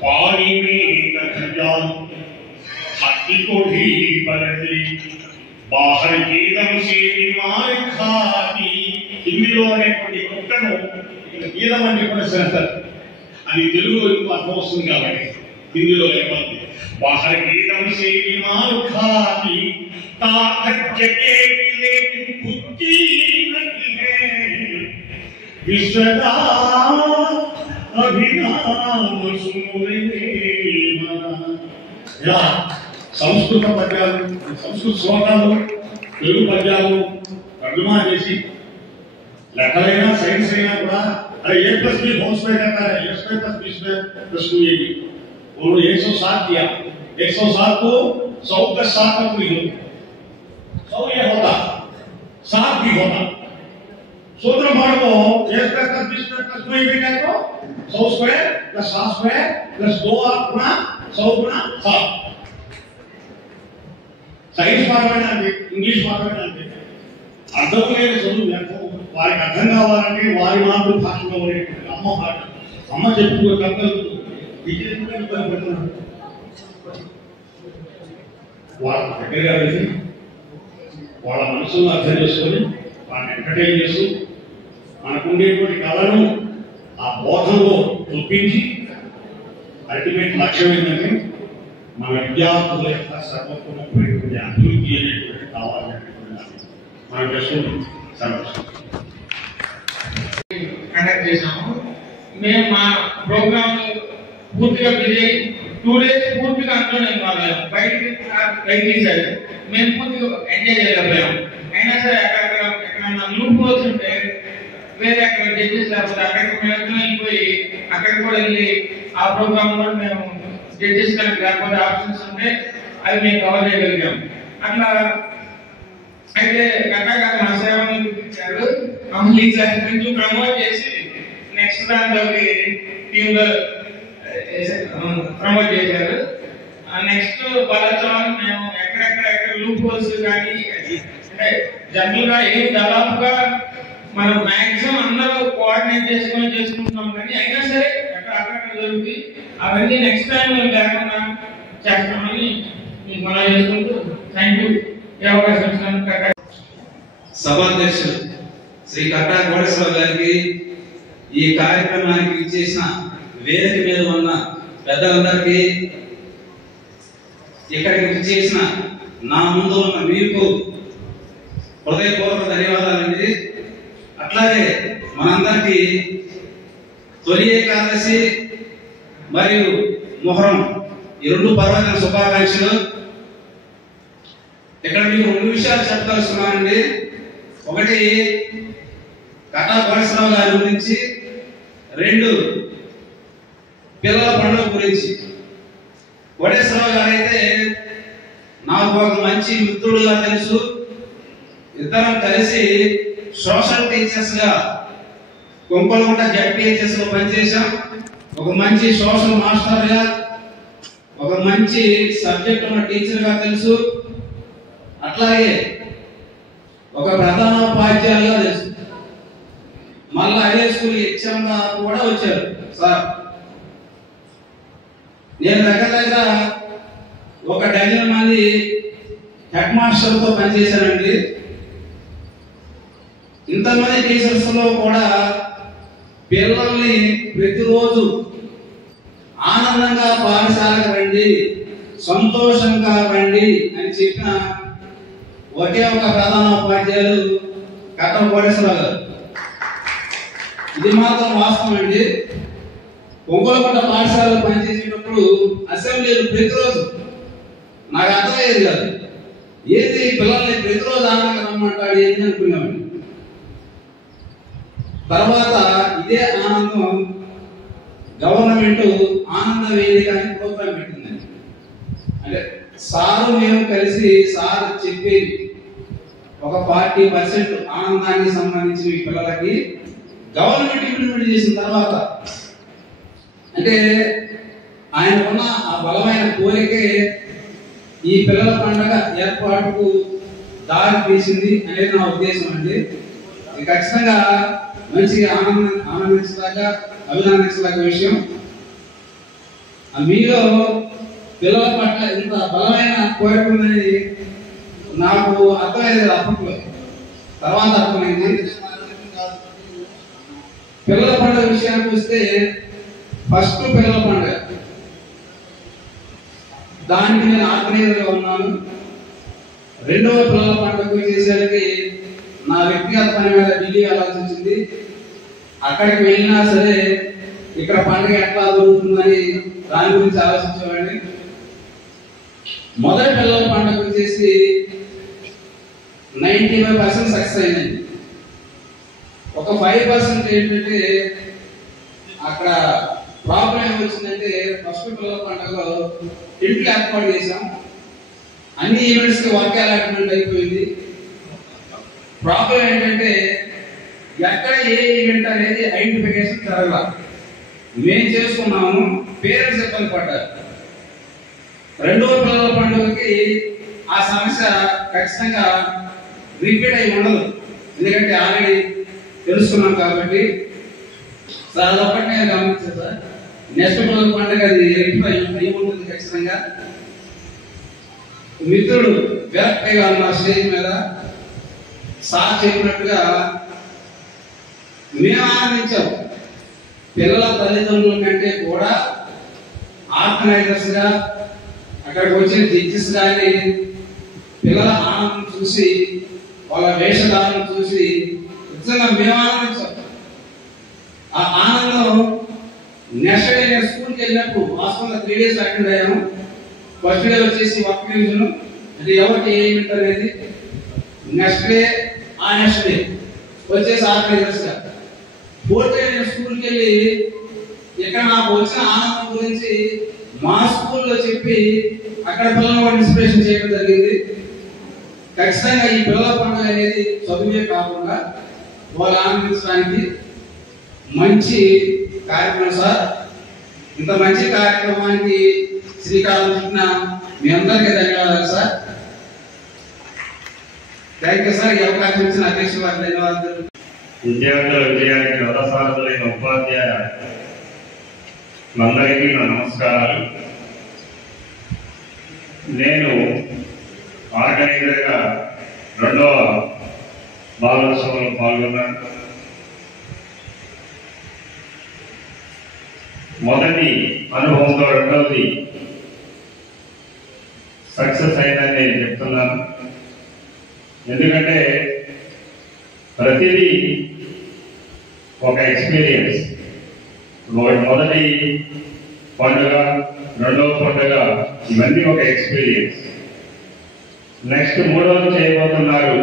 పాని మీద ఖజాన్ హత్తి కోఠి పరది బాహర్ గీతం సేవి మార్ ఖాతి. హిందీలో అనేటువంటి కుక్కను గీతం అంటే కూడా చేస్తారు అని తెలుగులో అర్థం వస్తుంది కాబట్టి హిందీలో లేకపోతే బాహర్ గీతం సేవి మార్ ఖాతి తాకత్ జగే లేకిన్ బుద్ధి నహీ హై విశ్వదా అభినామ సునురేమా. ఇలా సంస్కృత పద్యాలు, సంస్కృత శ్లోకాలు, తెలుగు పద్యాలు తర్జుమా చేసి లెక్కలైనా సైన్స్ అయినా కూడా अरे a plus B whole square कहता है a square plus b square plus 2ab. उन्होंने 107 किया, 107 को 100 प्लस 7 का कोई 100 ये होता, 7 भी होता. सूत्र मानो a square plus b square plus 2ab क्या को 100 स्क्वायर प्लस 7 स्क्वायर प्लस 2 गुना 100 गुना 7. సైన్స్ మాత్రమే అంటే ఇంగ్లీష్ మాత్రమే అంటే అర్థం లేని చదువు వారికి అర్థం కావాలంటే వారి మాతృభాషలో ఉండేటువంటి అమ్మ భాష, అమ్మ చెప్పుకో కథలు వాళ్ళ దగ్గరగా వెళ్ళి వాళ్ళ మనసును అర్థం చేసుకొని వాళ్ళని ఎంటర్టైన్ చేస్తూ మనకుండేటువంటి కళను ఆ బోధనలో చూపించి అల్టిమేట్ లక్ష్యం ఏంటంటే మన విద్యార్థుల యొక్క సర్వోత్తమైనటువంటి అభివృద్ధి అనేటువంటి కావాలనేటువంటి మనం చేసుకుంటాం. కండక్ట్ చేసాము. మేము మా ప్రోగ్రామ్ పూర్తిగా బిజీ 2 days పూర్తిగా అందులోనే ఇన్వాల్వ్ అయ్యాము. బయటికి తీసారు, మేము పూర్తిగా ఎంజాయ్ చేయలేకపోయాము. అయినా సరే ఎక్కడన్నా లూప్ హోల్స్ ఉంటే వేరే అక్కడ జడ్జెస్ లేకపోతే అక్కడికి మేము వెళ్ళిపోయి అక్కడికి కూడా వెళ్ళి ఆ ప్రోగ్రామ్ కూడా మేము జడ్జెస్ కనుక లేకపోతే ఆప్షన్స్ ఉంటే అవి మేము కవర్ చేయగలిగాం. అట్లా అయితే కన్నా గారు మా సేవను చూపించారు. మమ్మల్ని కొంచెం ప్రమోట్ చేసి నెక్స్ట్ దాంట్లోకి టీంలో ప్రమోట్ చేశారు. నెక్స్ట్ బాలోత్సవాలు మేము ఎక్కడెక్కడ లూప్ హోల్స్ కానీ అంటే జనరల్ గా ఏం దాదాపుగా మనం మాక్సిమం అందరూ కోఆర్డినేట్ చేసుకుంటున్నాం, కానీ అయినా సరే అక్కడ జరుగుతుంది. అవన్నీ నెక్స్ట్ టైం లేకుండా చేస్తామని మనం చేసుకుంటూ థ్యాంక్ యూ. ఈ అవకాశం ఇచ్చినందుకు సభాధ్యక్షులు శ్రీ కట్టా కోటేశ్వరరావు గారికి, ఈ కార్యక్రమానికి ఇచ్చేసిన వేదిక మీద ఉన్న పెద్దలందరికీ, ఇక్కడికి ఇచ్చేసిన నా ముందు ఉన్న మీకు హృదయపూర్వక ధన్యవాదాలండి. అట్లాగే మనందరికీ తొలి ఏకాదశి మరియు మొహరం ఈ 2 పర్వదిన శుభాకాంక్షలు. ఇక్కడ మీకు 2 విషయాలు చెప్పదలుచుకున్నానండి. ఒకటి కట్టా కోటేశ్వరరావు గారి గురించి, 2 పిల్లల పండుగ గురించి. కోటేశ్వరరావు గారు అయితే నాకు ఒక మంచి మిత్రుడుగా తెలుసు. ఇద్దరం కలిసి సోషల్ టీచర్స్ గా కొంపలగుంట జడ్పీహెచ్ఎస్ లో పనిచేశాం. ఒక మంచి సోషల్ మాస్టర్ గా, ఒక మంచి సబ్జెక్ట్ ఉన్న టీచర్ గా తెలుసు. అట్లాగే ఒక ప్రధానోపాధ్యాయులుగా తెలుసు. మళ్ళా హై స్కూల్ హెచ్ఎం గా కూడా వచ్చారు సార్. నేను దగ్గర 1 డజన్ మంది హెడ్ మాస్టర్ తో పనిచేశానండి. ఇంతమంది టీచర్స్ లో కూడా పిల్లల్ని ప్రతిరోజు ఆనందంగా పాఠశాలకు రండి, సంతోషంగా రండి అని చెప్పిన ఒకే ఒక ప్రధానోపాధ్యాయులు కట్టా కోటేశ్వరరావు గారు. ఇది మాత్రం వాస్తవం అండి. ఒంగోలుగుంట పాఠశాలలో పనిచేసేటప్పుడు అసెంబ్లీలు ప్రతిరోజు నాకు అర్థమయ్యేది కాదు. ఏది పిల్లల్ని ప్రతిరోజు ఆనందంగా రమ్మంటాడు ఏంటి అనుకునేవాడిని. తర్వాత ఇదే ఆనందం గవర్నమెంట్ ఆనంద వేదిక అని ప్రోగ్రాం పెట్టిందండి. అంటే సారు మేము కలిసి సార్ చెప్పేది ఒక 40% ఆనందానికి సంబంధించిన ఈ పిల్లలకి గవర్నమెంట్ ఇంప్లిమెంట్ చేసిన తర్వాత, అంటే ఆయనకున్న ఆ బలమైన కోరికే ఈ పిల్లల పండుగ ఏర్పాటుకు దారి తీసింది అనేది నా ఉద్దేశం అండి. ఖచ్చితంగా మంచిగా ఆనందించదాకా అభినందించదగ్గ విషయం. మీలో పిల్లల పట్ల ఇంత బలమైన కోరిక ఉందని నాకు అర్థమైంది అప్పట్లో. తర్వాత అర్థమైంది. పిల్లల పండుగ విషయానికి వస్తే ఫస్ట్ పిల్లల పండుగ దానికి నేను ఆర్గనైజర్గా ఉన్నాను. 2వ పిల్లల పండుగ చేసేసరికి నా వ్యక్తిగత పని మీద ఢిల్లీ వెళ్ళాల్సి వచ్చింది. అక్కడికి వెళ్ళినా సరే ఇక్కడ పండుగ ఎట్లా జరుగుతుందని దాని గురించి ఆలోచించేవాడిని. మొదటి పిల్లల పండుగ వచ్చేసి 95% సక్సెస్ అయిందండి. ఒక 5% ఏంటంటే అక్కడ ప్రాబ్లం ఏమొచ్చిందంటే ఫస్ట్ పిల్లల పండుగలో ఇంట్లో ఏర్పాటు చేసాం. అన్ని ఈవెంట్స్ కి వర్క్ అలాట్మెంట్ అయిపోయింది. ప్రాబ్లం ఏంటంటే ఎక్కడ ఏ ఈవెంట్ అనేది ఐడెంటిఫికేషన్ జరగాలి. మేము చేసుకున్నాము, పేరెంట్స్ ఇబ్బంది పడ్డారు. 2వ పిల్లల పండుగకి ఆ సమస్య ఖచ్చితంగా రిపీట్ అయి ఉండదు, ఎందుకంటే ఆల్రెడీ తెలుసుకున్నాం కాబట్టి. సార్ అదొక్కటి నేను గమనించాను సార్. నెక్స్ట్ పిల్లల పండుగ అది రెక్టిఫై అయి ఉంటుంది ఖచ్చితంగా. మిత్రుడు వీరప్పయ్య ఉన్న స్టేజ్ మీద సార్ చెప్పినట్టుగా మేము ఆనందించాం. పిల్లల తల్లిదండ్రుల కంటే కూడా ఆర్గనైజర్స్ గా అక్కడికి వచ్చిన జడ్జెస్ కానీ పిల్లల ఆనందం చూసి, వాళ్ళ వేషధారణ చూసి నిజంగా మేము ఆనందించాం. ఆ ఆనందం నెక్స్ట్ డే నేను స్కూల్కి వెళ్ళినప్పుడు వాస్తవంగా 3 days అటెండ్ అయ్యాము. ఫస్ట్ డే వచ్చేసి వర్క్ డివిజన్, అంటే ఎవరికి ఏ ఈవెంట్ అనేది. నెక్స్ట్ డే వచ్చేసి ఆర్గనైజర్స్ గా. 4th డే నేను స్కూల్కి వెళ్ళి ఇక్కడ నాకు వచ్చిన ఆనందం గురించి మా స్కూల్లో చెప్పి అక్కడ పిల్లలను కూడా ఇన్స్పిరేషన్ చేయడం జరిగింది. ఖచ్చితంగా ఈ పిల్లల పండుగ అనేది చదువే కాకుండా వాళ్ళు ఆనందించడానికి మంచి కార్యక్రమం సార్. ఇంత మంచి కార్యక్రమానికి శ్రీకారం చుట్టిన మీ అందరికీ ధన్యవాదాలు సార్. Thank you sir. ఈ అవకాశం ఇచ్చిన అధ్యక్షుల వారికి ధన్యవాదాలు. విద్యార్థుల విజయానికి రథసారథులైన ఉపాధ్యాయులందరికీ నా నమస్కారాలు. నేను ఆర్గనైజర్గా 2వ బాలోత్సవంలో పాల్గొన్నాను. మొదటి అనుభవంతో రెండవది సక్సెస్ అయిందని నేను చెప్తున్నాను. ఎందుకంటే ప్రతిదీ ఒక ఎక్స్పీరియన్స్. మొదటి పండుగ, రెండవ పండుగ, ఇవన్నీ ఒక ఎక్స్పీరియన్స్. నెక్స్ట్ మూడవది చేయబోతున్నారు,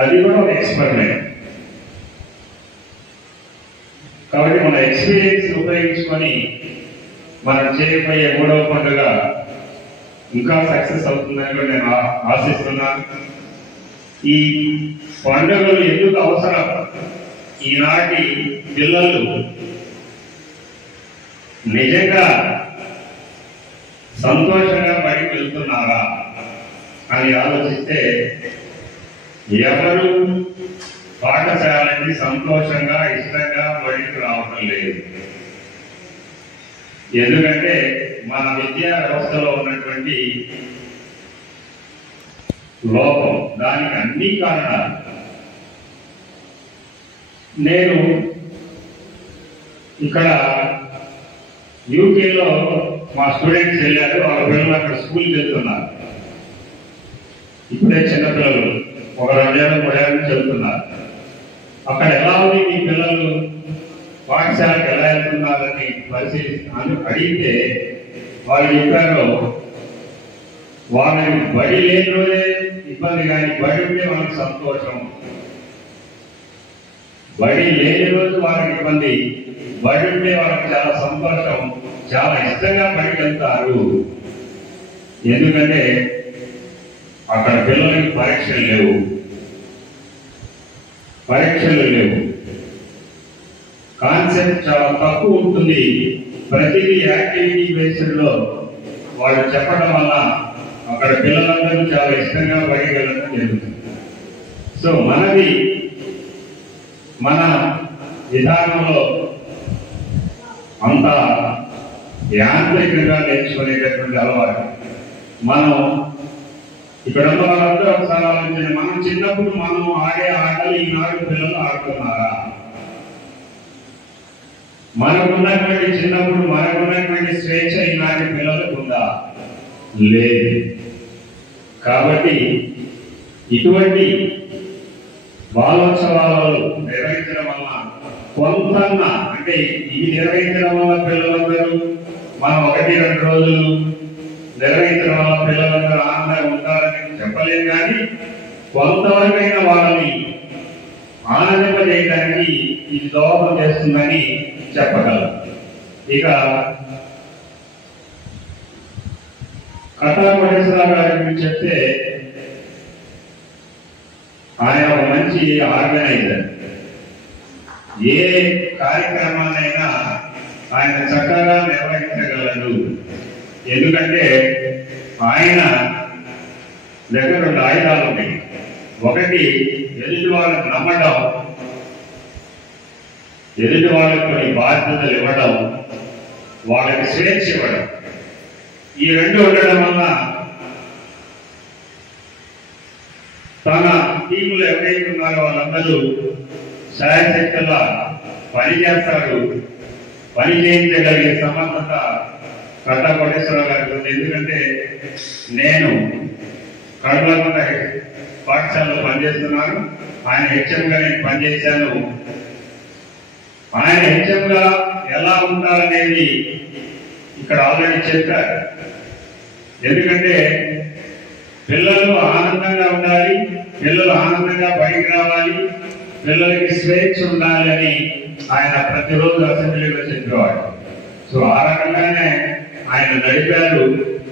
అది కూడా ఒక ఎక్స్పెరిమెంట్. కాబట్టి మన ఎక్స్పీరియన్స్ ఉపయోగించుకొని మనం చేయబోయే మూడవ పండుగ ఇంకా సక్సెస్ అవుతుందని కూడా నేను ఆశిస్తున్నాను. ఈ పండుగలు ఎందుకు అవసరం? ఈనాటి పిల్లలు నిజంగా సంతోషంగా బయటకు వెళ్తున్నారా అని ఆలోచిస్తే ఎవరు పాఠశాలకి సంతోషంగా ఇష్టంగా బయటకు రావడం లేదు. ఎందుకంటే మన విద్యా వ్యవస్థలో ఉన్నటువంటి లోపం, దానికి అన్ని కారణాలు. నేను ఇక్కడ యూకేలో మా స్టూడెంట్స్ వెళ్ళారు, వాళ్ళ పిల్లలు అక్కడ స్కూల్కి వెళ్తున్నారు. ఇప్పుడే చిన్నపిల్లలు, ఒక 2 ఏళ్ళు 3 ఏళ్ళ నుంచి వెళ్తున్నారు. అక్కడ ఎలా ఉంది మీ పిల్లలు, పాఠశాలకు ఎలా వెళ్తున్నారని అడిగితే వాళ్ళు చెప్పారు, వాళ్ళకి బడి లేని రోజే ఇబ్బంది, కానీ బడి ఉంటే వాళ్ళకి సంతోషం. బడి లేని రోజు వాళ్ళకి ఇబ్బంది, బడి ఉంటే వాళ్ళకి చాలా సంతోషం, చాలా ఇష్టంగా బడికి వెళ్తారు. ఎందుకంటే అక్కడ పిల్లలకి పరీక్షలు లేవు. కాన్సెప్ట్ చాలా తక్కువ ఉంటుంది. ప్రతిదీ యాక్టివిటీ బేస్డ్ లో వాళ్ళు చెప్పడం వల్ల అక్కడ పిల్లలందరూ చాలా ఇష్టంగా బయటకు వెళ్ళడం జరుగుతుంది. సో మన విధానంలో అంత యాంత్రికంగా నేర్చుకునేటటువంటి అలవాటు. మనం ఇక్కడ ఉన్న వాళ్ళందరూ ఒకసారి ఆలోచించండి, మనం చిన్నప్పుడు మనం ఆడే ఆటలు ఈనాడు పిల్లలు ఆడుతున్నారా? చిన్నప్పుడు మనకున్నటువంటి స్వేచ్ఛ ఈనాటి పిల్లలకు ఉందా? లేదు. కాబట్టి ఇటువంటి బాలోత్సవాలు నిర్వహించడం వల్ల కొంత, అంటే ఇవి నిర్వహించడం వల్ల పిల్లలందరూ మనం 1-2 రోజులు నిర్వహించడం వల్ల పిల్లలందరూ ఆనందంగా ఉంటారని చెప్పలేము, కానీ కొంతవరకైనా వాళ్ళని ఆనందింపజేయడానికి ఇది దోహదం చేస్తుందని చెప్పగలం. ఇక కటా కోటేశ్వరరావు గారి గురించి చెప్తే, ఆయన ఒక మంచి ఆర్గనైజర్. ఏ కార్యక్రమాన్నైనా ఆయన చక్కగా నిర్వహించగలడు. ఎందుకంటే ఆయన దగ్గర 2 ఆయుధాలు ఉన్నాయి. ఒకటి ఎదుటి వాళ్ళకి నమ్మడం, ఎదుటి వాళ్ళకి కొన్ని బాధ్యతలు ఇవ్వడం, వాళ్ళకి స్వేచ్ఛ ఇవ్వడం. ఈ 2 ఉండడం వల్ల తన టీములు ఎవరైతే ఉన్నారో వాళ్ళందరూ శాయశక్తులా పనిచేస్తారు. పని చేయించగలిగే సమర్థత కటా కోటేశ్వరరావు గారికి ఉంది. ఎందుకంటే నేను కడప పాఠశాలలో పనిచేస్తున్నాను. ఆయన హెచ్ఎంగా నేను పనిచేశాను. ఆయన హెచ్ఎంగా ఎలా ఉంటారనేది ఇక్కడ ఆల్రెడీ చెప్పారు. ఎందుకంటే పిల్లలు ఆనందంగా ఉండాలి, పిల్లలు ఆనందంగా బయటకు రావాలి, పిల్లలకి స్వేచ్ఛ ఉండాలి అని ఆయన ప్రతిరోజు అసెంబ్లీలో చెప్పేవాడు. సో ఆ రకంగానే ఆయన నడిపారు.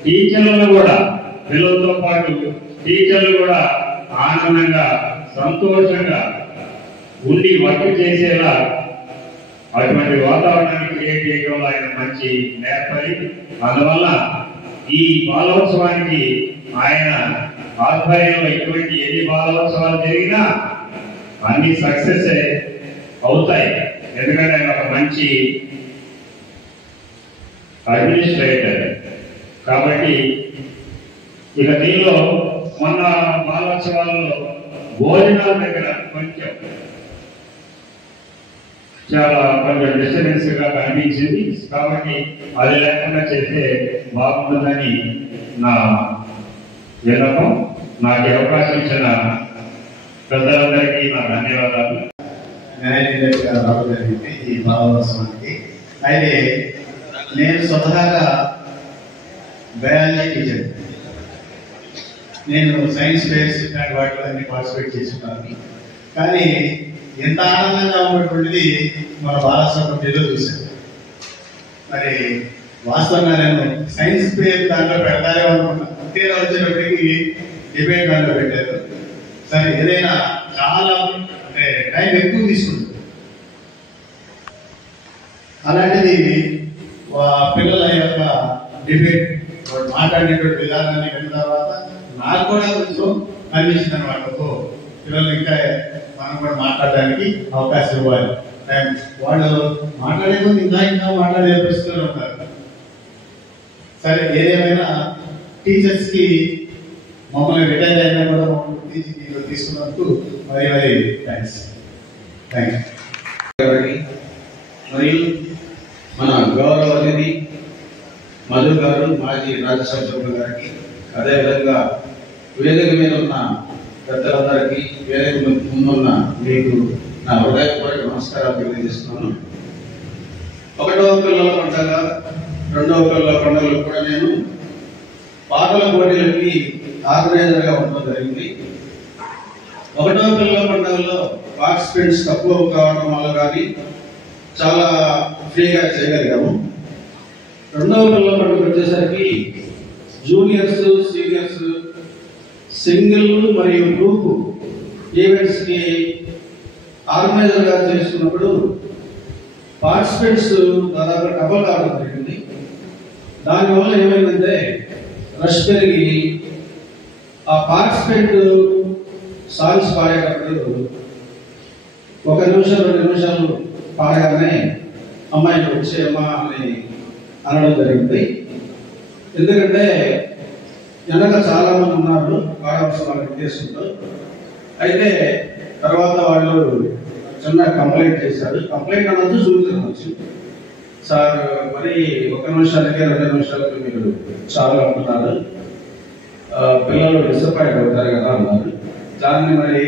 టీచర్లను కూడా, పిల్లలతో పాటు టీచర్లు కూడా ఆనందంగా సంతోషంగా ఉండి వర్క్ చేసేలా అటువంటి వాతావరణాన్ని క్రియేట్ చేయడంలో ఆయన మంచి నేర్పరి. అందువల్ల ఈ బాలోత్సవానికి ఆయన ఆధ్వర్యంలో ఎన్ని బాలోత్సవాలు జరిగినా అన్ని సక్సెస్ అవుతాయి. ఎందుకంటే ఆయన ఒక మంచి అడ్మినిస్ట్రేటర్. కాబట్టి ఇక దీనిలో మొన్న బాలోత్సవాల్లో భోజనాల దగ్గర కొంచెం డిస్టర్బెన్స్ గా కనిపించింది. కాబట్టి అది లేకుండా చేస్తే బాగుంటుందని నా విన్నపం. నాకు అవకాశం ఇచ్చిన పెద్దలందరికీ నా ధన్యవాదాలు. న్యాయనిర్ణయంగా రావడం జరిగింది ఈ భావోత్సవానికి. అయితే నేను స్వతహాగా బయాలజీ టీచర్, నేను సైన్స్ ఫేర్స్ ఇట్లాంటి వాటిలో అన్ని పార్టిసిపేట్ చేస్తున్నాను. కానీ ఎంత ఆనందంగా ఉన్నటువంటిది మన బాలసభలో చూశాను. మరి వాస్తవంగా నేను సైన్స్ ఫేర్ దాంట్లో పెడతానే అనుకున్నా. తీరా వచ్చేటప్పటికి డిబేట్ దాంట్లో పెట్టారు. సరే, ఏదైనా చాలా అంటే టైం ఎక్కువ తీసుకుంటుంది. అలాంటిది పిల్లల యొక్క డిబేట్ మాట్లాడేటువంటి విధానాన్ని విన్న తర్వాత నాకు కూడా కొంచెం అనిపించింది అనమాట. పిల్లలు ఇంకా మనం కూడా మాట్లాడడానికి అవకాశం ఇవ్వాలి. వాళ్ళు మాట్లాడే ముందు ఇంకా మాట్లాడే పరిస్థితులు ఉంటారు. సరే, ఏదేమైనా టీచర్స్ కి మమ్మల్ని రిటైర్ అయినా కూడా మమ్మల్ని టీచింగ్ తీసుకున్నందుకు మరి థ్యాంక్స్. మరియు మన గౌరవ అతిథి మధు గారు, మాజీ రాజ్యసభ సభ్యులు గారికి, అదేవిధంగా వేదిక మీద ఉన్న పెద్దలందరికీ, వేదిక ముందున్న మీకు నా హృదయపూర్వక నమస్కారాలు తెలియజేస్తున్నాను. 1వ పిల్లల పండుగ, 2వ పిల్లల పండుగలు కూడా నేను పాటల పోటీలకి ఆర్గనైజర్గా ఉండడం జరిగింది. 1వ పిల్లల పండుగలో పార్టిసిపెంట్స్ తక్కువ కావడం వల్ల కానీ చాలా ఫ్రీగా చేయగలిగాము. 2వ పిల్లల పండుగ వచ్చేసరికి జూనియర్స్, సీనియర్స్, సింగిల్ మరియు గ్రూప్ ఈవెంట్స్ కి ఆర్గనైజర్ గా చేస్తున్నప్పుడు పార్టిసిపెంట్స్ దాదాపు డబల్ కావడం జరిగింది. దానివల్ల ఏమైందంటే రష్ పెరిగి ఆ పార్టిసిపెంట్ సాంగ్స్ పాడేటప్పుడు 1 నిమిషం 2 నిమిషాలు పాడగానే అమ్మాయిని వచ్చేయమ్మా అని అనడం జరిగింది. ఎందుకంటే వెనక చాలా మంది ఉన్నారు పాడవలసిన వాళ్ళ ఉద్దేశంతో. అయితే తర్వాత వాళ్ళు చిన్న కంప్లైంట్ చేశారు. కంప్లైంట్ అన్నది చూపించవచ్చు. సార్, మరి 1 నిమిషాలకి 2 నిమిషాలకి మీరు చాలా ఉంటున్నారు, పిల్లలు డిసప్పాయింట్ అవుతారు కదా అన్నారు. దాన్ని మరి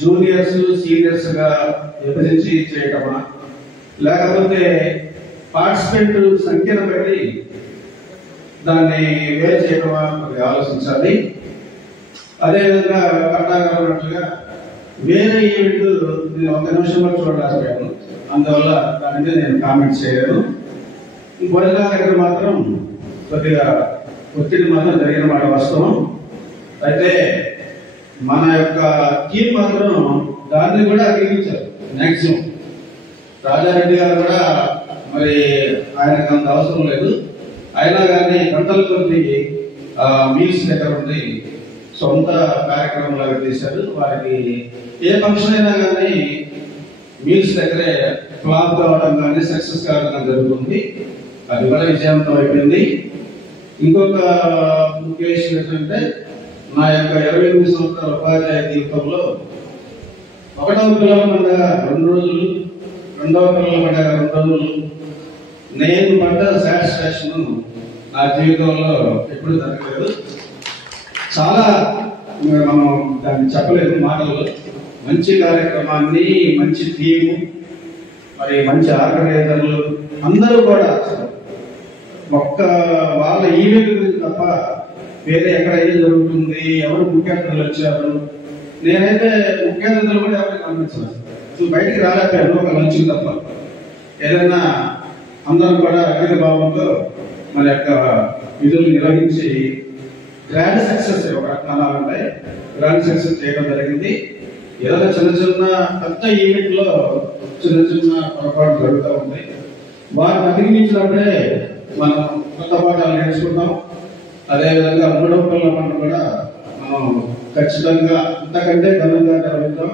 జూనియర్స్, సీనియర్స్ గా విభజించి చేయటమా, లేకపోతే పార్టిసిపెంట్ సంఖ్యను బట్టి దాన్ని వేరు చేయటమా మరి ఆలోచించాలి. అదేవిధంగా కర్ణాగా ఉన్నట్లుగా వేరే ఈవెంట్ నేను 1 నిమిషంలో చూడలేకపోయాను. అందువల్ల దాని మీద నేను కామెంట్ చేయలేను. భోజనాల దగ్గర మాత్రం కొద్దిగా ఒత్తిడి మాత్రం జరిగిన మాట వాస్తవం. అయితే మన యొక్క టీం మాత్రం దాన్ని కూడా అంగీకరించారు. మ్యాక్సిమం రాజారెడ్డి గారు కూడా మరి ఆయనకు అంత అవసరం లేదు, అయినా కానీ గంటల కొద్ది మీల్స్ దగ్గర ఉండి సొంత కార్యక్రమం లాగా చేశారు. వారికి ఏ ఫంక్షన్ అయినా కానీ మీల్స్ దగ్గరే ఫ్లాప్ కావడం కానీ సక్సెస్ కావడం జరుగుతుంది. అది కూడా విజయవంతం అయిపోయింది. ఇంకొక ముఖ్య విషయం ఏంటంటే, నా యొక్క 28 సంవత్సరాల ఉపాధ్యాయ జీవితంలో 1వ పిల్లల పండుగ 2 రోజులు, 2వ పిల్లల పండుగ 2 రోజులు నేను పడ్డ సాటిస్ఫాక్షన్ నా జీవితంలో ఎప్పుడు జరగలేదు. చాలా మనం దాన్ని చెప్పలేదు మాటల్లో. మంచి కార్యక్రమాన్ని, మంచి టీము, మరి మంచి ఆర్గనైజర్లు అందరూ కూడా ఒక్క వాళ్ళ ఈవెంట్ గురించి తప్ప వేరే ఎక్కడ ఏం జరుగుతుంది, ఎవరు ముఖ్య అతిథులు వచ్చారు, నేనైతే ముఖ్య అతిథులు కూడా ఎవరికి కనిపించలేదు. అసలు బయటికి రాలేకపోయాను ఒక లంచ్ తప్ప. ఏదైనా అందరూ కూడా అఖిల భావంతో మన యొక్క విధులు నిర్వహించి గ్రాండ్ సక్సెస్ ఒక రకాలంటే గ్రాండ్ సక్సెస్ చేయడం జరిగింది. ఏదైనా చిన్న చిన్న పెద్ద ఈవెంట్ లో చిన్న చిన్న పొరపాటు జరుగుతూ ఉంటాయి. వాటిని అధిగమించినప్పుడే మనం కొత్త పాఠాలు నేర్చుకుంటాం. అదేవిధంగా 3వ పిల్లల పండుగ కూడా మనం ఖచ్చితంగా అంతకంటే ఘనంగా జరుగుతాం.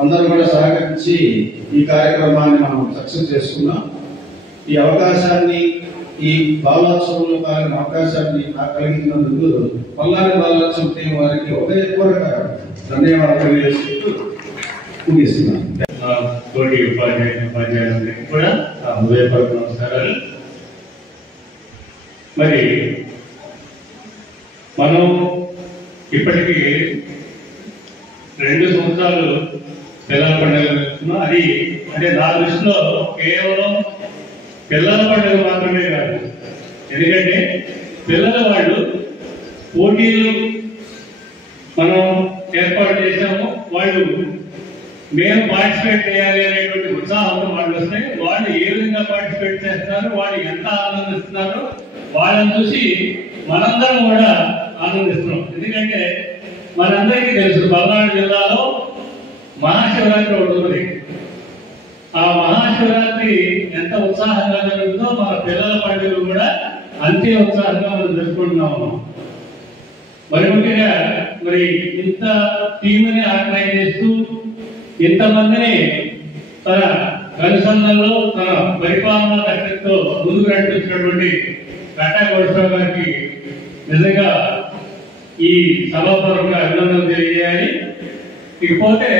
అందరూ కూడా సహకరించి ఈ కార్యక్రమాన్ని మనం సక్సెస్ చేసుకున్నాం. ఈ అవకాశాన్ని, ఈ బాలోత్సవంలో పాల్గొనే అవకాశాన్ని నాకు కలిగించినందుకు పల్నాడు బాలోత్సవం టీం వారికి హృదయపూర్వక ధన్యవాదాలు తెలియజేస్తూ ముగిస్తున్నాను. తోటి ఉపాధ్యాయులందరికీ కూడా హృదయపూర్వక నమస్కారాలు. మరి మనం ఇప్పటికీ 2 సంవత్సరాలు పిల్లల పండుగ జరుపుతున్నాం. అది అంటే నా దృష్టిలో కేవలం పిల్లల పండుగ మాత్రమే కాదు. ఎందుకంటే పిల్లల వాళ్ళు పోటీలు మనం ఏర్పాటు చేసాము. వాళ్ళు మేము పార్టిసిపేట్ చేయాలి అనేటువంటి ఉత్సాహంతో వాళ్ళు వస్తాయి. వాళ్ళు ఏ విధంగా పార్టిసిపేట్ చేస్తున్నారు, వాళ్ళు ఎంత ఆనందిస్తున్నారు, వాళ్ళని చూసి మనందరం కూడా ఆనందిస్తున్నాం. ఎందుకంటే మనందరికీ తెలుసు పల్నాడు జిల్లాలో మహాశివరాత్రి ఒకటి ఉంది. ఆ మహాశివరాత్రి ఎంత ఉత్సాహంగా జరుగుతుందో మన పిల్లల పండుగలు కూడా అంతే ఉత్సాహంగా మనం జరుపుకుంటున్నాము. మరి ముఖ్యంగా మరి ఇంత టీముని ఆర్గనైజ్ చేస్తూ ఇంతమందిని తన కనుసంధంలో తన పరిపాలన దక్షతతో ముందుకు నడిపిస్తున్నటువంటి కట్టా కోటేశ్వరరావు గారికి నిజంగా ఈ సభాపూర్వక అభినందనలు తెలియజేయాలి. ఇకపోతే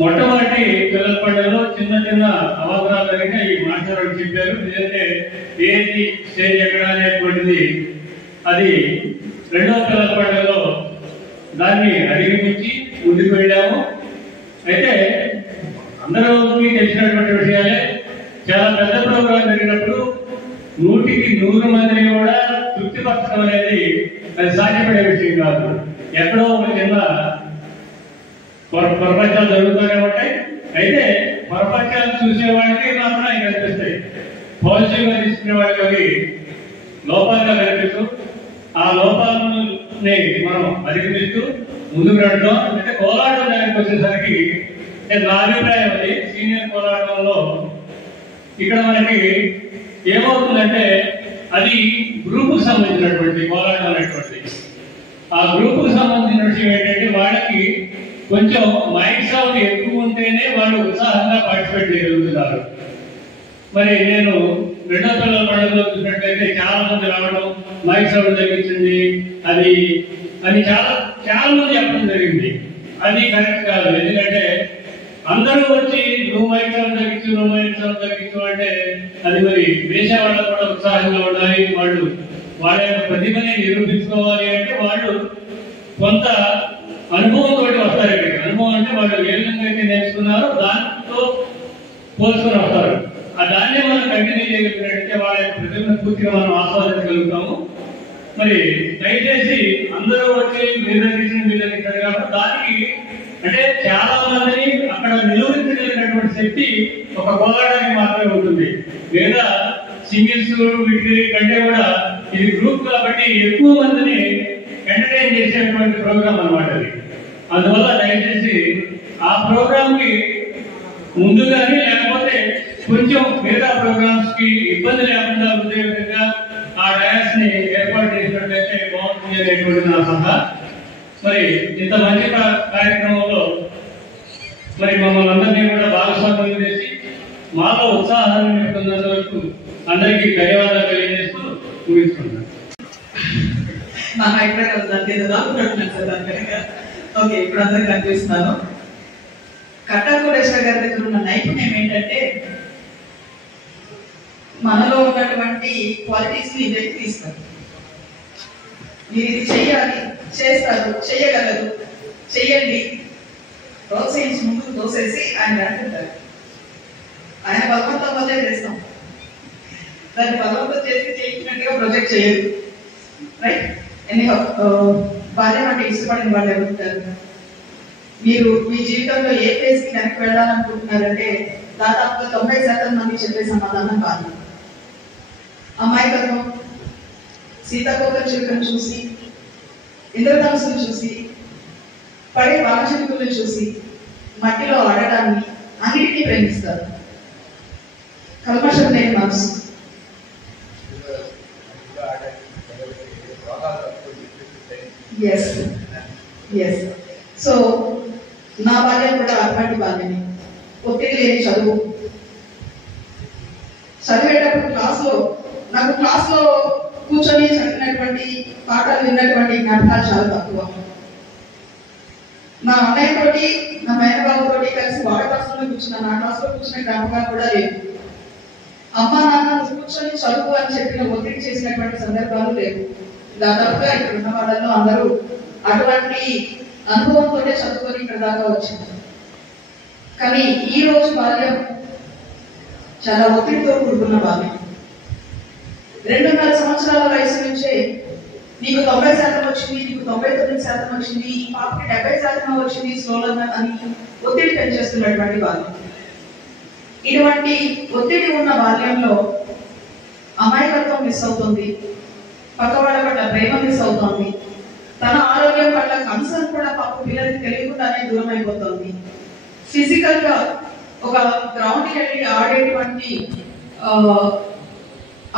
మొట్టమొదటి పిల్లల పండుగలో చిన్న చిన్న అవసరాలు జరిగిన ఈ మాస్టర్ చెప్పారు. ఎందుకంటే ఏది స్టేజ్ ఎక్కడ అనేటువంటిది అది 2వ పిల్లల పండుగలో దాన్ని అధిగమించి ముందుకు వెళ్ళాము. అయితే అందరికీ తెలిసినటువంటి విషయాలే. చాలా పెద్ద ప్రోగ్రాం జరిగినప్పుడు 100కి 100 మందిని కూడా తృప్తిపరచడం అనేది అది సాధ్యపడే విషయం కాదు. ఎక్కడో ఒక చిన్న ప్రపంచాలు జరుగుతూనే ఉంటాయి. అయితే ప్రపంచాలు చూసేవాడికి మాత్రం అవి కనిపిస్తాయి. పాజిటివ్గా తీసుకునే వాడికి అవి లోపాలుగా కనిపిస్తూ ఆ లోపాలని మనం అధిగమిస్తూ ముందుకు నడడం. అంటే కోలాటం దానికి వచ్చేసరికి నా అభిప్రాయం అది సీనియర్ కోలాటంలో ఇక్కడ మనకి ఏమవుతుందంటే అది గ్రూపుకు సంబంధించినటువంటి కోలాటం అనేటువంటి ఆ గ్రూపుకు సంబంధించిన విషయం ఏంటంటే వాళ్ళకి కొంచెం మైక్ సౌండ్ ఎక్కువ ఉంటేనే వాళ్ళు ఉత్సాహంగా పార్టిసిపేట్ చేయగలుగుతున్నారు. మరి నేను 2వ పిల్లల పండుగలో చూసినట్లయితే చాలా మంది రావడం, మైక్ సౌండ్ తగ్గించండి అది అని చాలా మంది చెప్పడం జరిగింది. అది కరెక్ట్ కాదు. ఎందుకంటే అందరూ వచ్చి నువ్వు మైక్ సౌండ్ తగ్గించు అంటే అది మరి వేసే వాళ్ళకు కూడా ఉత్సాహంగా ఉండాలి. వాళ్ళు వాళ్ళ యొక్క ప్రతిభని నిరూపించుకోవాలి అంటే వాళ్ళు కొంత అనుభవంతో వస్తారు. ఇక్కడికి అనుభవం అంటే వాళ్ళు ఏ విధంగా అయితే నేర్చుకున్నారో దాంతో పోల్చుకొని వస్తారు. ఆ దాన్నే మనం కంటిన్యూ చేయగలిగినట్టయితే వాళ్ళ యొక్క ప్రతిభను పూర్తిగా మనం ఆస్వాదించగలుగుతాము. మరి దయచేసి అందరూ వచ్చి నిర్వహించారు కాబట్టి దానికి అంటే చాలా మందిని అక్కడ నిలువరించగలిగినటువంటి శక్తి ఒక కోలాటానికి మాత్రమే ఉంటుంది. లేదా సింగిల్స్ వీటి కంటే కూడా ఇది గ్రూప్ కాబట్టి ఎక్కువ మందిని ఎంటర్టైన్ చేసేటువంటి ప్రోగ్రామ్ అన్నమాట అది. అందువల్ల దయచేసి ఆ ప్రోగ్రామ్ కి ముందుగానే లేకపోతే కొంచెం మిగతా ప్రోగ్రామ్స్ కి ఇబ్బంది లేకుండా ఉండే విధంగా ఆ డాన్స్ ని ఏర్పాటు చేసినట్లయితే బాగుంటుంది అనేటువంటి నా సలహా. మరి ఇంత మంచి కార్యక్రమంలో మరి మమ్మల్ని అందరినీ కూడా భాగస్వామ్యం చేసి మాలో ఉత్సాహాన్ని నింపుతున్నంత వరకు అందరికీ ధన్యవాదాలు తెలియజేస్తూ ముగించుకుంటున్నాను. ఓకే, ఇప్పుడు అందరికి కనిపిస్తున్నాను. కట్టా కోటేశ్వర గారి దగ్గర ఉన్న నైపుణ్యం ఏంటంటే మనలో ఉన్నటువంటి క్వాలిటీస్ ని బయటకు తీస్తారు. మీరు ఇది చెయ్యాలి, చేస్తారు, చెయ్యగలరు, చెయ్యండి, ప్రోత్సహించి ముందుకు తోసేసి ఆయన అంటుంటారు. ఆయన బలవంతం వల్లే చేస్తాం, దాన్ని బలవంతం చేసి చేయించినట్టుగా ప్రొజెక్ట్ చేయరు. రైట్? ఎనీహౌ భార్య అంటే ఇష్టపడిన వాళ్ళు ఎవరుంటారు? మీరు మీ జీవితంలో ఏ ఫేజ్ కి వెనక్కి వెళ్ళాలనుకుంటున్నారంటే దాదాపుగా 90% మంది చెప్పే సమాధానం కాదు. అమాయకత్వం, సీతాకోకం చిలుకను చూసి, ఇంద్రధనుసును చూసి, పడే వానచిలుకలను చూసి మట్టిలో ఆడడాన్ని అన్నిటినీ ప్రేమిస్తారు. కల్మషం లేని మనసు. ఎస్. సో నా బాల్యం కూడా అటువంటి బాల్యమే. ఒత్తిడి లేని చదువు. చదివేటప్పుడు నాకు క్లాస్లో కూర్చొని చదివినటువంటి పాఠాలు విన్నటువంటి జ్ఞాపకాలు చాలా తక్కువ. నా అన్నయ్య తోటి నా మేనబాబు తోటి కలిసి వాడ క్లాసులో కూర్చున్నా, నా క్లాస్లో కూర్చున్న జ్ఞాపకాలు కూడా లేవు. అమ్మ నాన్న కూర్చొని చదువు అని చెప్పిన ఒత్తిడి చేసినటువంటి సందర్భాలు లేవు. దాదాపుగా ఇక్కడ ఉన్న వాళ్ళలో అందరూ అటువంటి అనుభవంతోనే చదువుకొని ఇక్కడ దాకా వచ్చింది. కానీ ఈ రోజు బాల్యం చాలా ఒత్తిడితో కూడుకున్న బాల్యం. 2.5 సంవత్సరాల వయసు నుంచే నీకు 90% వచ్చింది, నీకు 99% వచ్చింది, ఈ పాపకి 70% వచ్చింది స్లోగా అని ఒత్తిడి పెంచేస్తున్నటువంటి బాల్యం. ఇటువంటి ఒత్తిడి ఉన్న బాల్యంలో అమాయకత్వం మిస్ అవుతుంది, పక్క వాళ్ళ పట్ల ప్రేమ మిస్ అవుతుంది, తన ఆరోగ్యం పట్ల కన్సర్న్ కూడా పాప పిల్లలకి తెలియకుండానే దూరం అయిపోతుంది. ఫిజికల్ గా ఒక గ్రౌండ్కి వెళ్ళి ఆడేటువంటి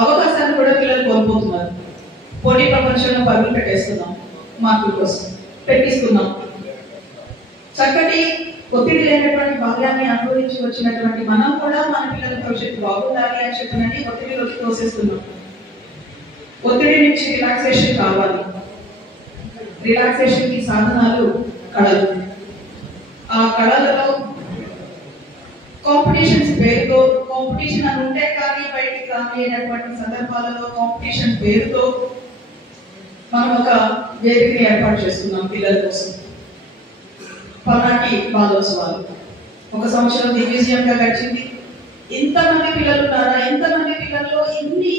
అవకాశాన్ని కూడా పిల్లలు కోల్పోతున్నారు. పోటీ ప్రపంచంలో పరుగులు పెట్టేస్తున్నాం, మార్కుల కోసం పెట్టిస్తున్నాం. చక్కటి ఒత్తిడి లేనటువంటి బాల్యాన్ని అనుభవించి వచ్చినటువంటి మనం కూడా మన పిల్లల భవిష్యత్తు బాగుండాలి అని చెప్పినని ఒత్తిడిలోకి తోసేస్తున్నాం. ఒత్తిడి నుంచి రిలాక్సేషన్ కావాలి. రిలాక్సేషన్ కి సాధనాలు కళలు. ఆ కళలలో కాంపిటీషన్స్ పేరుతో, కాంపిటీషన్ అని ఉంటే కానీ బయటికి కానీ అయినటువంటి సందర్భాలలో కాంపిటీషన్ పేరుతో మనం ఒక వేదికని ఏర్పాటు చేస్తున్నాం పిల్లల కోసం. పల్నాటి బాలోత్సవాలు 1 సంవత్సరం దిగ్విజయంగా గడిచింది. ఇంతమంది పిల్లలు ఉన్నారా, ఎంతమంది పిల్లల్లో ఇన్ని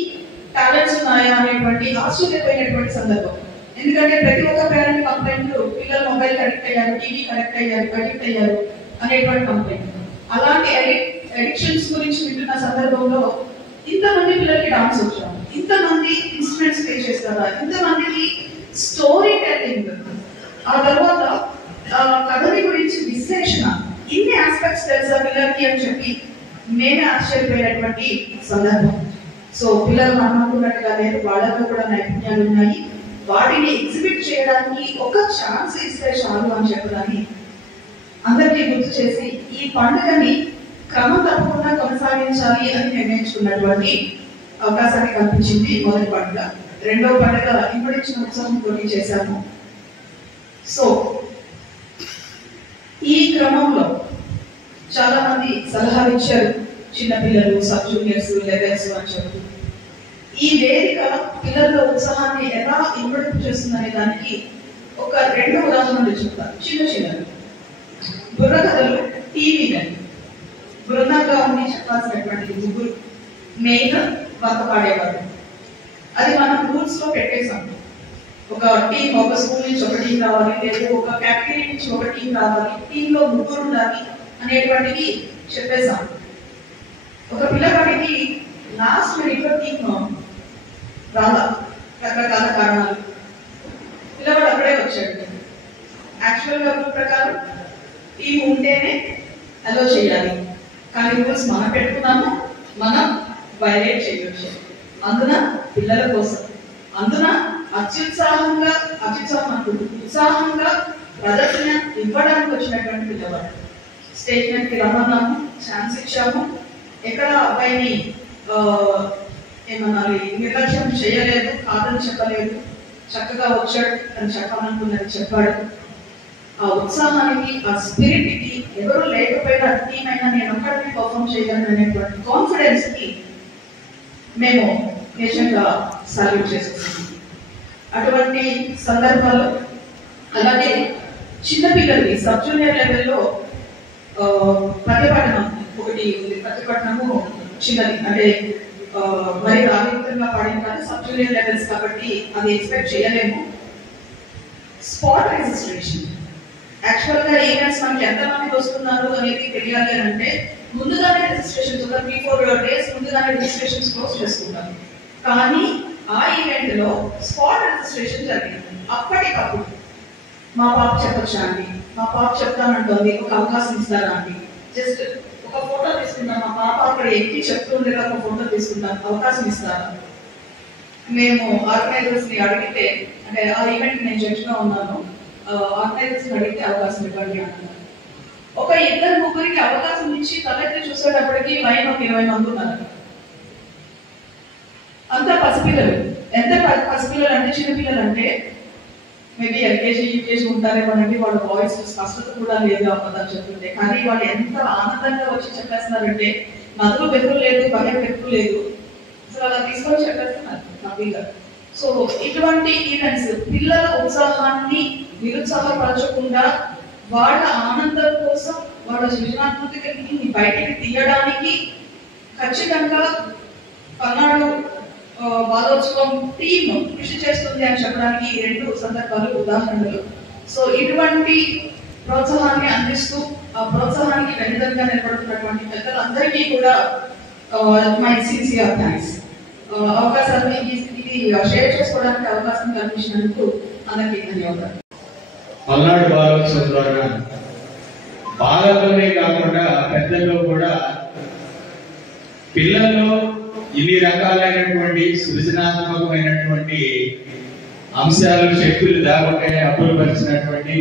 టాలెంట్స్ ఉన్నాయా అనేటువంటి ఆశ్చర్యపోయినటువంటి సందర్భం. ఎందుకంటే ప్రతి ఒక్క పేరెంట్ కంప్లైంట్ పిల్లలు మొబైల్ అడిక్ట్ అయ్యారు, టీవీ అడిక్ట్ అయ్యారు అనేటువంటి కంప్లైంట్. అలాంటి అడిక్షన్స్ గురించి వింటున్న సందర్భంలో ఇంతమంది పిల్లలకి డాన్స్ వచ్చాం, ఇంతమంది ఇన్స్ట్రుమెంట్స్ ప్లే చేస్తారా, ఇంతమందికి స్టోరీ టెల్లింగ్, ఆ తర్వాత కథని గురించి విశ్లేషణ, ఇన్ని ఆస్పెక్ట్స్ తెలుసా పిల్లలకి అని చెప్పి మేమే ఆశ్చర్యపోయినటువంటి సందర్భం. సో పిల్లలు అనుకున్నట్టుగా లేదు, వాళ్ళలో కూడా నైపుణ్యాలు ఉన్నాయి. వాటిని ఎగ్జిబిట్ చేయడానికి ఒక ఛాన్స్ ఇస్తే చాలు అని చెప్పడానికి అందరికీ గుర్తు చేసి ఈ పండుగని క్రమం తప్పకుండా కొనసాగించాలి అని నిర్ణయించుకున్నటువంటి అవకాశాన్ని కల్పించింది మొదటి పండుగ. రెండవ పండుగ ఇంపడించిన ఉత్సవం పోటీ చేశాము. సో ఈ క్రమంలో చాలా మంది సలహాలు ఇచ్చారు, చిన్నపిల్లలు, సబ్ జూనియర్స్, లెవెల్స్ అని చెప్తూ. ఈ వేదిక పిల్లల్లో ఉత్సాహాన్ని ఎలా ఇంపడింపు చేస్తుందనే దానికి ఒక 2 ఉదాహరణలు చెప్తాను. చిన్నవి బుర్రకథలు టీవీలని బృందంగా ఉండి చెప్పాల్సినటువంటి 3 మెయిన్ వంత పాడేవారు. అది మనం రూల్స్ లో పెట్టేసాం. ఒక టీం, ఒక స్కూల్ నుంచి ఒక టీం రావాలి, లేదా ఒక కేటగిరీ నుంచి ఒక టీం రావాలి, టీంలో 3 ఉండాలి అనేటువంటివి చెప్పేసాం. ఒక పిల్లవాడికి లాస్ట్ మినిట్ లో టీం రాలా, రకరకాల కారణాలు. పిల్లవాడు అక్కడే వచ్చాడు. యాక్చువల్ గా రూల్ ప్రకారం టీం ఉంటేనే అలో చేయాలి, కానీ రూల్స్ మనం పెట్టుకున్నాము, మనం వైలేట్ చేయవచ్చు. అందున పిల్లల కోసం, అందున ఉత్సాహంగా ప్రదర్శన ఇవ్వడానికి వచ్చినటువంటి పిల్లవాడు. స్టేట్మెంట్ కి రమ్మన్నాము, ఛాన్స్ ఇచ్చాము. ఎక్కడ అబ్బాయిని ఏమన్నాలి నిర్లక్ష్యం చేయలేదు, కాదని చెప్పలేదు, చక్కగా వచ్చాడు అని చెప్పాలనుకున్నది చెప్పాడు. ఆ ఉత్సాహానికి, ఆ స్పిరిట్ కి, ఎవరు లేకపోయినా టీం అయినా నేను ఒక్కడిని పర్ఫామ్ చేయగలను అనేటువంటి కాన్ఫిడెన్స్ కి మేము నిజంగా సాల్యూట్ చేస్తున్నాం. అటువంటి సందర్భాలు. అలాగే చిన్నపిల్లలకి సబ్ జూనియర్ లెవెల్లో ప్రతిపఠనం ఒకటి ఉంది. ప్రతిపఠనము చిన్నది, అంటే మరి రాగయుక్తంగా పాడిన కాదు, సబ్ జూనియర్ లెవెల్స్ కాబట్టి అది ఎక్స్పెక్ట్ చేయలేము. Spot registration. యాక్చువల్ గా ఈవెంట్స్ మనకి ఎంతమంది వస్తున్నారు అనేది తెలియాలి అని అంటే ముందుగానే రిజిస్ట్రేషన్స్, ఒక 3-4 days ముందుగానే రిజిస్ట్రేషన్స్ క్లోజ్ చేసుకుంటాం. కానీ ఆ ఈవెంట్ లో స్పాట్ రిజిస్ట్రేషన్ జరిగింది. అప్పటికప్పుడు మా పాప చెప్పొచ్చా అండి, మా పాప చెప్తానంటుంది, ఒక అవకాశం ఇస్తారా అండి, జస్ట్ ఒక ఫోటో తీసుకుంటాం, మా పాప అక్కడ ఎక్కి చెప్తుండగా ఒక ఫోటో తీసుకుంటాం, అవకాశం ఇస్తారా? మేము ఆర్గనైజర్స్ ని అడిగితే, అంటే ఆ ఈవెంట్ నేను జడ్జిగా ఉన్నాను, ఆర్గనైజర్స్ ని అడిగితే అవకాశం ఇవ్వండి అన్నారు. ఒక 2-3 అవకాశం ఇచ్చి తలెత్తి చూసేటప్పటికి లైన్ ఒక 20 మంది ఉన్నారు. అంతా పసిపిల్లలు. ఎంత పసిపిల్లలు అంటే చిన్నపిల్లలు అంటే మేబీ ఎల్కేజీ యూకేజీ ఉంటారేమోనండి. వాళ్ళ వాయిస్ స్పష్టత కూడా లేదు అవ్వదని చెప్తుంటే, కానీ వాళ్ళు ఎంత ఆనందంగా వచ్చి చెప్పేస్తున్నారంటే నదులు బెదురు లేదు, భయం బెదురు లేదు, అసలు అలా తీసుకొని చెప్పేస్తున్నారు హ్యాపీగా. సో ఇటువంటి ఈవెంట్స్ పిల్లల ఉత్సాహాన్ని నిరుత్సాహపరచకుండా వాళ్ళ ఆనందం కోసం వాళ్ళ సృజనాత్మకతని బయటికి తీయడానికి ఖచ్చితంగా పల్నాడు బాలోత్సవం టీమ్ కృషి చేస్తుంది అని చెప్పడానికి ఈ 2 సందర్భాలు ఉదాహరణలు. సో ఇటువంటి ప్రోత్సాహాన్ని అందిస్తూ ఆ ప్రోత్సాహానికి వెనుదంగా నిలబడుతున్నటువంటి పెద్దలందరికీ కూడా మై సిన్సియర్ థ్యాంక్స్. అవకాశాన్ని ఇది షేర్ చేసుకోవడానికి అవకాశం కల్పించినందుకు అందరికీ ధన్యవాదాలు. పల్నాడు బాలోత్సవం ద్వారా బాలలోనే కాకుండా పెద్దల్లో కూడా పిల్లల్లో ఇన్ని రకాలైనటువంటి సృజనాత్మకమైనటువంటి అంశాలు శక్తులు దాబట్టే అప్పులుపరిచినటువంటి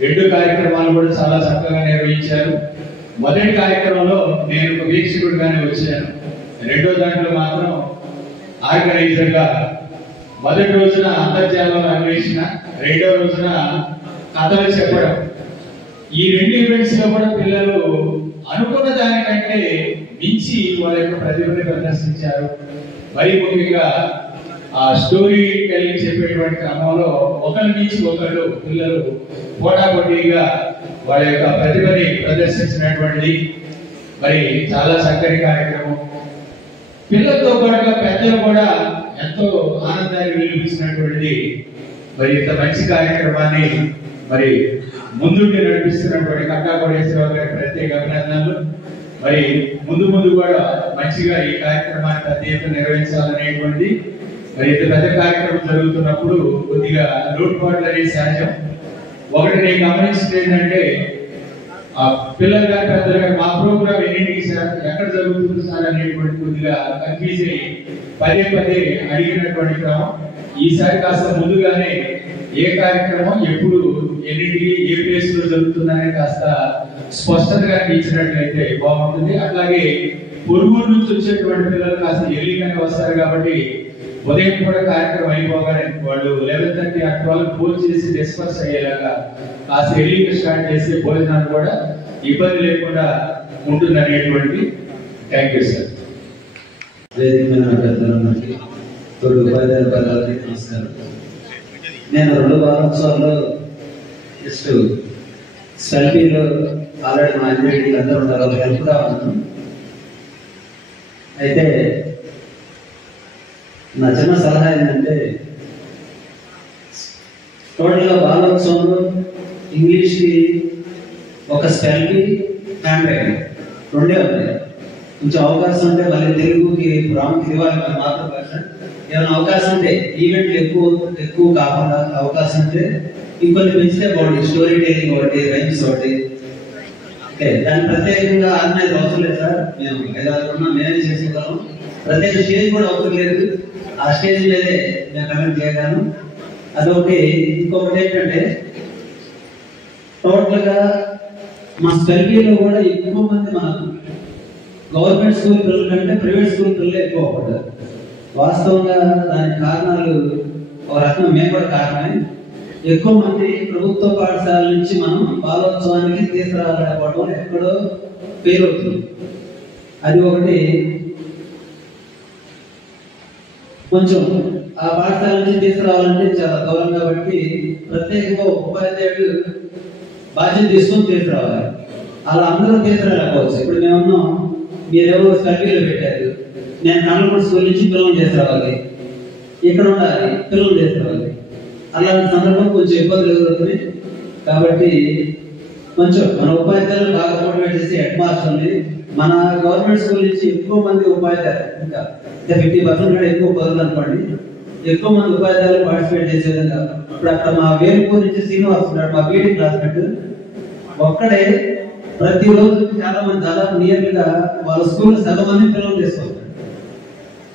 2 కార్యక్రమాలు కూడా చాలా చక్కగా నిర్వహించారు. మొదటి కార్యక్రమంలో నేను ఒక వీక్షకుడిగానే వచ్చాను. రెండో దాంట్లో మాత్రం ఆర్గనైజర్ గా మొదటి రోజున అంతర్జాలంలో అన్వేషణ, రెండో రోజున కథలు చెప్పడం. ఈ 2 ఈవెంట్స్ లో కూడా పిల్లలు అనుకున్న దానికంటే మించి వాళ్ళ యొక్క ప్రతిభని ప్రదర్శించారు. మరి ముఖ్యంగా ఆ స్టోరీ టెల్లింగ్ చెప్పేటువంటి క్రమంలో ఒకరి నుంచి ఒకరు పిల్లలు పోటాపోటీగా వాళ్ళ యొక్క ప్రతిభని ప్రదర్శించినటువంటిది మరి చాలా చక్కని కార్యక్రమం. పిల్లలతో పాటుగా పెద్దలు కూడా ఎంతో ఆనందాన్ని వెలిపించినటువంటిది. మరి ఇంత మంచి కార్యక్రమాన్ని మరి ముందుండి నడిపిస్తున్నటువంటి కట్టా కోటేశ్వరరావు గారికి ప్రత్యేక అభినందనలు. మరి ముందు కూడా మంచిగా ఈ కార్యక్రమాన్ని పెద్ద ఎత్తున నిర్వహించాలనేటువంటిది. మరి ఇంత పెద్ద కార్యక్రమం జరుగుతున్నప్పుడు కొద్దిగా లోటుపాట్లు అనేది సహజం. ఒకటి నేను గమనించింది ఏంటంటే ఆ పిల్లలు గారి పెద్దలు గారు మా ప్రోగ్రామ్ ఎన్నింటికి సార్, ఎక్కడ జరుగుతుంది సార్ అనేటువంటి కొద్దిగా కన్ఫ్యూజ్ అయ్యి పదే అడిగినటువంటి క్రమం. ఈసారి కాస్త ముందుగానే ఏ కార్యక్రమం ఎప్పుడు ఎన్నింటికి ఏ ప్లేస్ లో జరుగుతుందనే కాస్త స్పష్టతగా ఇచ్చినట్లయితే బాగుంటుంది. అట్లాగే పొరుగురు నుంచి వచ్చేటువంటి పిల్లలు కాస్త ఎర్లీగానే వస్తారు కాబట్టి ఉదయం కూడా కార్యక్రమం అయిపోగానే వాళ్ళు 11:30 ఆ 12 భోజనం చేసి డిస్పర్స్ అయ్యేలాగా కాస్త ఎర్లీగా స్టార్ట్ చేసి భోజనాలు కూడా ఇబ్బంది లేకుండా ఉంటుంది అనేటువంటి. Thank you sir. నమస్కారం. నేను 2 వారోత్సవాల్లో జస్ట్ సెల్ఫీలో ఆల్రెడీ మా ఇంటి అందరూ ఉన్నారు, హెల్ప్గా ఉన్నాను. అయితే నా చిన్న సలహా ఏంటంటే టోటల్గా బాలోత్సవంలో ఇంగ్లీష్కి ఒక సెల్ఫీ హ్యాండ్ రైటింగ్ 2 ఉన్నాయి. కొంచెం అవకాశం ఉంటే మళ్ళీ తెలుగుకి ప్రాముఖ్యత ఇవ్వాలి, మన మాతృభాష. ఏమైనా అవకాశం ఉంటే ఈవెంట్లు ఎక్కువ కాకుండా అవకాశం ఉంటే ఇంకొన్ని పెంచితే బాగుంటుంది. స్టోరీ టెలింగ్ ఒకటి, రైమ్స్ ఒకటి. ఓకే, దాన్ని ప్రత్యేకంగా ఆర్గనైజ్ అవసరం లేదు సార్. మేము 5-6 ఉన్నా మేనేజ్ చేసుకోగలం. ప్రత్యేక స్టేజ్ కూడా అవసరం లేదు. ఆ స్టేజ్ మీదే నేను కమెంట్ చేయగలను. అదొకటి. ఇంకొకటి ఏంటంటే టోటల్ గా మా స్పెల్బీలో కూడా ఎక్కువ మంది మనకు గవర్నమెంట్ స్కూల్ పిల్లల కంటే ప్రైవేట్ స్కూల్ పిల్లలు ఎక్కువ పడ్డారు. వాస్తవంగా దానికి కారణాలు ఒక రకంగా మేము కూడా కారణమే. ఎక్కువ మంది ప్రభుత్వ పాఠశాల నుంచి మనం బాలోత్సవానికి తీసుకురాలేకపోవడం ఎక్కడో ఫెయిల్ అవుతుంది. అది ఒకటి. కొంచెం ఆ పాఠశాల నుంచి తీసుకురావాలంటే చాలా దూరం కాబట్టి ప్రత్యేకంగా ఉపాధ్యాయుడు బాధ్యత తీసుకొని తీసుకురావాలి. అలా అందరూ తీసుకురాలేకపోవచ్చు. ఇప్పుడు మేమున్నాం, మీరెవరో సర్వీలో పెట్టారు, నేను కన్నడ స్కూల్ నుంచి పిల్లలు తీసుకురావాలి, ఇక్కడ ఉండాలి, పిల్లలు తీసుకురావాలి. అలాంటి సందర్భం కొంచెం ఇబ్బందులు ఎదురవుతున్నాయి. కాబట్టి కొంచెం మన ఉపాధ్యాయులు బాగా మోటివేట్ చేసి హెడ్ మాస్టర్ని మన గవర్నమెంట్ స్కూల్ నుంచి ఎక్కువ మంది ఉపాధ్యాయులు, ఇంకా 50% కూడా ఎక్కువ పదులు అనుకోండి, ఎక్కువ మంది ఉపాధ్యాయులు పార్టిసిపేట్ చేసే విధంగా. ఇప్పుడు అక్కడ మా వేలుపూర్ నుంచి శ్రీనివాస్ ఉన్నాడు, మా బీడీ క్లాస్మేట్. ఒక్కడే ప్రతిరోజు చాలా మంది, దాదాపు నియర్గా వాళ్ళ స్కూల్ సగం మంది పిల్లలు తీసుకుంటారు.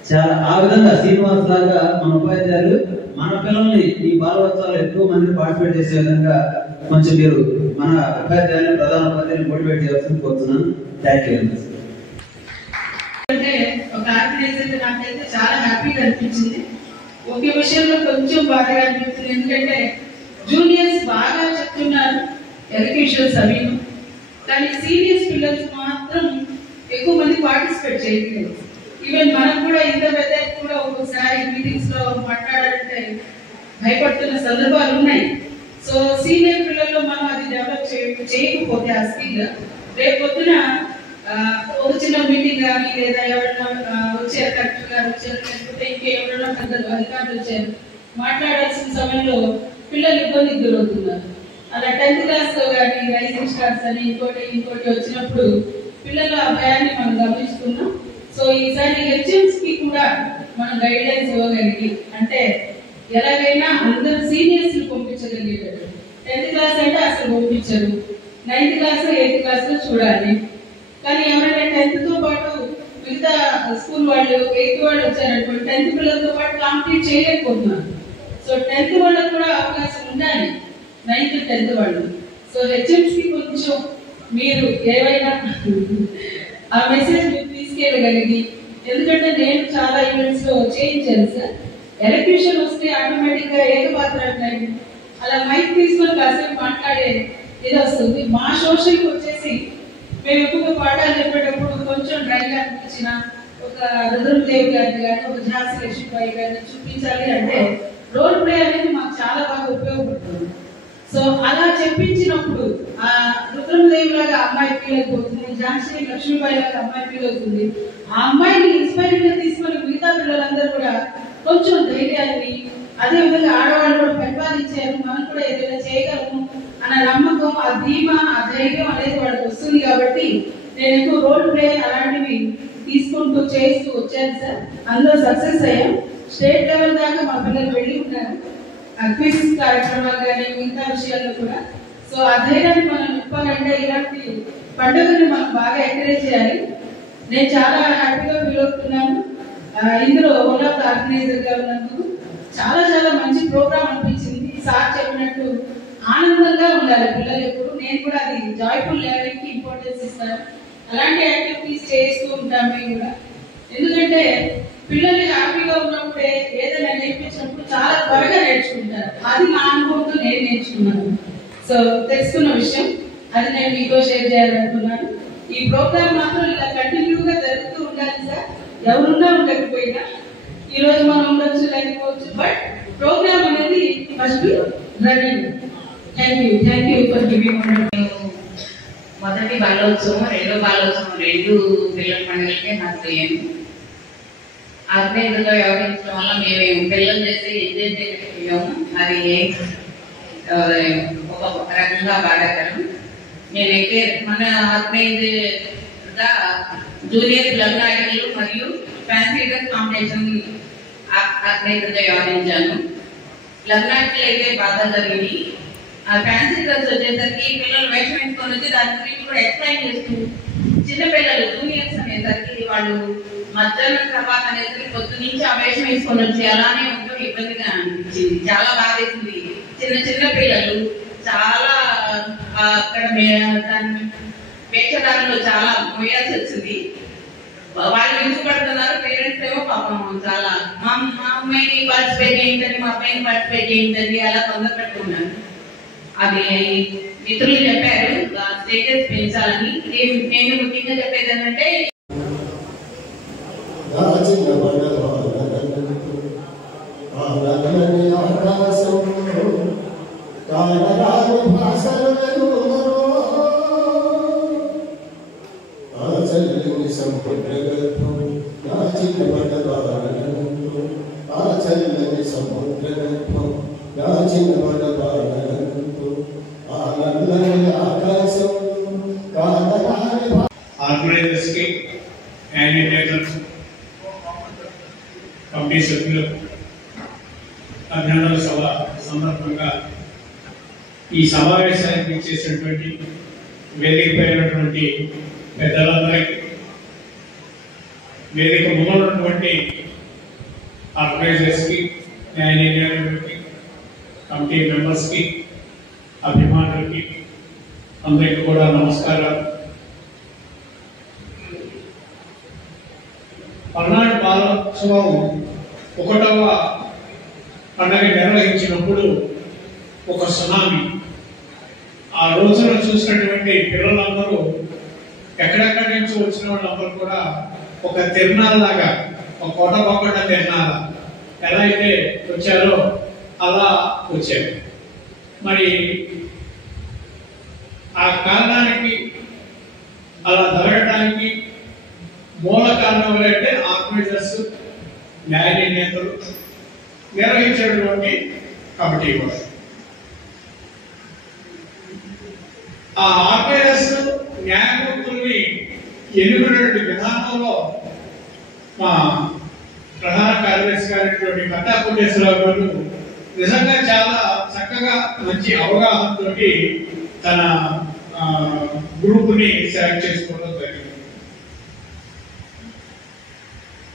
చాలా ఆ విధంగా శ్రీనివాస్ లాగా మన ఉపాధ్యాయులు మన పిల్లల్ని ఈ బాలోత్సవాలు ఎక్కువ మంది పార్టిసిపేట్ చేసే విధంగా కొంచెం మీరు మన ఉపాధ్యాయులను ప్రధానోపాధ్యాయులు మోటివేట్ చేయాల్సింది కోరుతున్నాను. Thank you. అంటే ఒక ఆర్గనైజర్ నాకైతే చాలా హ్యాపీగా అనిపించింది. ఒకే విషయంలో కొంచెం బాగా అనిపించింది, ఎందుకంటే జూనియర్స్ బాగా చెప్తున్నారు ఎలక్యూషన్స్ అవి, కానీ సీనియర్స్ పిల్లలు మాత్రం ఎక్కువ మంది పార్టిసిపేట్ చేయట్లేదు. ఈవెన్ మనం కూడా ఇంత పెద్ద కూడా ఒక్కొక్కసారి మీటింగ్స్ లో మాట్లాడాలంటే భయపడుతున్న సందర్భాలు ఉన్నాయి. సో సీనియర్ పిల్లల్లో మనం అది డెవలప్ చేయకపోతే ఆ స్కిల్ రేపు పొద్దున ఒక చిన్న మీటింగ్ కానీ లేదా ఎవరైనా వచ్చారు, కలెక్టర్ గారు వచ్చారు, లేకపోతే ఇంకెవరైనా పెద్దలు అధికారులు వచ్చారు, మాట్లాడాల్సిన సమయంలో పిల్లలు ఇబ్బందికి గురవుతున్నారు. అలా 10th క్లాస్ లో కానీ రైజింగ్ స్టార్స్ అని ఇంకోటి వచ్చినప్పుడు పిల్లల ఆ భయాన్ని మనం గమనిస్తున్నాం. సో ఈసారి హెచ్ఎంస్ కి కూడా మనం గైడ్ లైన్స్ ఇవ్వగలిగి, అంటే ఎలాగైనా అందరు సీనియర్స్ పంపించగలిగేటట్టు. 10th క్లాస్ అంటే అసలు పంపించరు, 9th క్లాస్ 8th క్లాస్ లో చూడాలి. కానీ ఎవరైనా 10th తో పాటు మిగతా స్కూల్ వాళ్ళు 8th వాళ్ళు వచ్చారనుకోండి, 10th పిల్లలతో పాటు కంప్లీట్ చేయలేకపోతున్నారు. సో 10th వాళ్ళకు కూడా అవకాశం ఉండాలి, 9th 10th వాళ్ళు. సో హెచ్ఎంస్ కి కొంచెం మీరు ఏవైనా ఆ మెసేజ్ మీరు తీసుకెళ్ళగలిగి, ఎందుకంటే నేను చాలా ఈవెంట్స్ లో చేయించాను సార్. ఎలక్యూషన్ వస్తే ఆటోమేటిక్ గా ఏకపాత్ర అంటాయి, అలా మైక్ తీసుకొని కాసేపు మాట్లాడే ఇది వస్తుంది. మా సోషల్కి వచ్చేసి మేము ఎక్కువగా పాఠాలు చెప్పేటప్పుడు కొంచెం డ్రైగా అనిపించిన ఒక రుద్రదేవి గారిని కానీ ఒక ఝాన్సీ లక్ష్మీబాయి గారిని చూపించాలి అంటే రోల్ ప్లే అనేది మాకు చాలా బాగా ఉపయోగపడుతుంది. సో అలా చెప్పించినప్పుడు ఆ రుద్రదేవి లాగా అమ్మాయి ఫీల్ అయిపోతుంది, ఝాన్సీ లక్ష్మీబాయి లాగా అమ్మాయి ఫీల్ అవుతుంది. ఆ అమ్మాయిని ఇన్స్పైరింగ్ గా తీసుకొని మిగతా పిల్లలందరూ కూడా కొంచెం ధైర్యాన్ని, అదే విధంగా ఆడవాళ్ళు కూడా పరిపాలించారు, మనం కూడా ఏదైనా చేయగలము అన్న నమ్మకం, ఆ ధీమా, ఆ ధైర్యం అనేది వాళ్ళకి వస్తుంది. కాబట్టి నేను ఎక్కువ రోల్ ప్లే అలాంటివి తీసుకుంటూ చేస్తూ వచ్చాను సార్. అందులో సక్సెస్ అయ్యాం. స్టేట్ లెవెల్ దాకా మా పిల్లలు వెళ్ళి ఉన్నారు, క్విజ్ కార్యక్రమాలు కానీ మిగతా విషయాల్లో కూడా. సో ఆ ధైర్యాన్ని మనం చెప్పాలంటే ఇలాంటి పండుగని మనం బాగా ఎంకరేజ్ చేయాలి. నేను చాలా హ్యాపీగా ఫీల్ అవుతున్నాను ఇందులో వన్ ఆఫ్ ద ఆర్గనైజర్ గా ఉన్నందుకు. చాలా చాలా మంచి ప్రోగ్రామ్ అనిపించింది. సార్ చెప్పినట్టు ఆనందంగా ఉండాలి పిల్లలు ఎప్పుడు. నేను కూడా అది జాయ్ఫుల్ లెర్నింగ్ కి ఇంపార్టెన్స్ ఇస్తాను. అలాంటి యాక్టివిటీస్ చేస్తూ ఉంటాం మేము కూడా. ఎందుకంటే పిల్లలు హ్యాపీగా ఉన్నప్పుడే ఏదైనా నేర్పించినప్పుడు చాలా త్వరగా నేర్చుకుంటారు. అది నా అనుభవంతో నేను నేర్చుకున్నాను. సో తెలుసుకున్న విషయం అది నేను మీతో షేర్ చేయాలనుకున్నాను. ఈ ప్రోగ్రామ్ మాత్రం ఇలా కంటిన్యూగా జరుగుతూ ఉండాలి సార్. ఎవరున్నా ఉండకపోయినా, ఈ రోజు మనం ఉండొచ్చు లేకపోవచ్చు, బట్ ప్రోగ్రామ్ అనేది must be running. Thank you for giving. మొదటి బాలోత్సవం, రెండో బాలోత్సవం, 2 పిల్లల పండుగలకే నాకు తెలియదు. ఆర్గనైజర్గా వ్యవహరించడం వల్ల మేము పిల్లలు చేసి ఎంజాయ్ చేయగలిగాము. అది ఒక రకంగా బాధాకరం. నేనైతే మన ఆర్గనైజర్గా జూనియర్ క్లబ్ నాయకులు మరియు ఫ్యాన్సీ డ్రెస్ కాంపిటీషన్ ఆర్గనైజర్గా వ్యవహరించాను. క్లబ్ నాయకులు అయితే బాగా జరిగింది. ఆ ఫ్యాన్సీ డ్రెస్ వచ్చేసరికి పిల్లలు వేషం వేసుకొని వచ్చి దాని గురించి కూడా ఎక్స్ప్లెయిన్ చేస్తూ, చిన్నపిల్లలు జూనియర్స్ అనేసరికి వాళ్ళు మధ్యాహ్నం తర్వాత అనేసరికి పొద్దు నుంచి ఆ వేషం వేసుకొని వచ్చి అలానే ఉంటూ ఇబ్బందిగా అనిపించింది. చాలా బాధేసింది. చిన్న పిల్లలు చాలా అక్కడ దాని వేషధారంలో చాలా మోయాల్సి వచ్చింది. వాళ్ళు ఇష్టపడుతున్నారు. పేరెంట్స్ ఏమో పాపం చాలా మా అమ్మాయిని పార్టిసిపేట్ చేయించండి, మా అబ్బాయిని పార్టిసిపేట్ చేయించండి అలా తొందర పెట్టుకున్నాను. అది మిత్రులు చెప్పారు స్టేటస్ పెంచాలని. నేను ముఖ్యంగా చెప్పేది ఏంటంటే ఆర్గనైజర్స్ కి, యానిమేటర్స్, కమిటీ సభ్యులు అభినందన సభ సందర్భంగా ఈ సమావేశానికి చేసినటువంటి వేదికపైనటువంటి పెద్దలందరికీ, వేదిక ముందున్నటువంటి ఆర్గనైజర్స్ కి, యానిమేటర్లకి, కమిటీ మెంబర్స్ కి, అభిమానులకి అందరికీ కూడా నమస్కారాలు. పల్నాడు బాలోత్సవం 1వ పండుగ నిర్వహించినప్పుడు ఒక సునామీ. ఆ రోజున చూసినటువంటి పిల్లలందరూ ఎక్కడెక్కడి నుంచి వచ్చిన వాళ్ళందరూ కూడా ఒక తిరణాలలాగా, ఒక కోట తిరణాల ఎలా అయితే వచ్చారో అలా వచ్చారు. మరి ఆ కారణానికి అలా జరగడానికి మూల కారణం ఏంటంటే ఆర్గనైజర్స్, న్యాయ నిర్ణేతలు నిర్వహించేటువంటి కమిటీ కూడా. ఆ ఆర్గనైజర్స్ న్యాయమూర్తుల్ని ఎన్నుకునేటువంటి విధానంలో మా ప్రధాన కార్యదర్శి గారి కట్టా కోటేశ్వరరావు గారు నిజంగా చాలా చక్కగా మంచి అవగాహనతో తన గ్రూప్ ని సెలెక్ట్ చేసుకోవడం జరిగింది.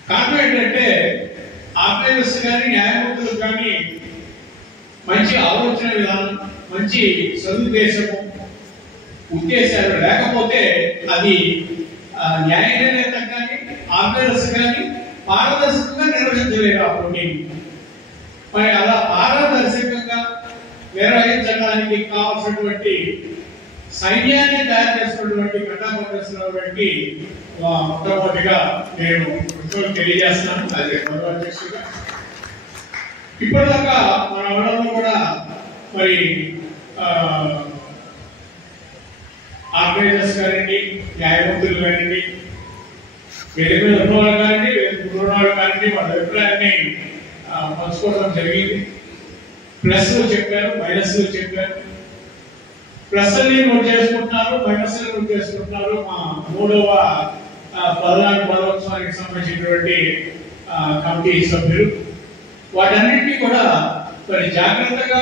కారణం ఏంటంటే ఆర్గనైజర్స్ కానీ న్యాయమూర్తులు కానీ మంచి ఆలోచన విధానం, మంచి సదుద్దేశము, ఉద్దేశాలు లేకపోతే అది న్యాయ నిర్ణేత కానీ ఆర్గనైజర్స్ కానీ పారదర్శకంగా నిర్వహించలేరు ఆ పోటీని. మరి అలా పారదర్శకంగా నిర్వహించడానికి కావాల్సినటువంటి సైన్యాన్ని తయారు చేసినటువంటి కట్టా కోటేశ్వరరావు గారికి మొట్టమొదటిగా నేను తెలియజేస్తున్నాను. అది గౌరవాధ్యక్షుడిగా ఇప్పటిదాకా మన వాళ్ళలో కూడా మరి ఆర్గనైజర్స్ కానివ్వండి, న్యాయమూర్తులు కానివ్వండి, వేరే మీద ఉన్నవాళ్ళు కానివ్వండి, ఉన్నవాళ్ళు కానివ్వండి, వాళ్ళ అభిప్రాయాన్ని పంచుకోవడం జరిగింది. ప్లస్ చెప్పారు, మైనస్ చెప్పారు. ప్లస్ నోట్ చేసుకుంటున్నారు, మైనస్ నోట్ చేసుకుంటున్నారు. మా 3వ పల్నాడు బాలోత్సవానికి సంబంధించినటువంటి కమిటీ సభ్యులు వాటన్నింటినీ కూడా మరి జాగ్రత్తగా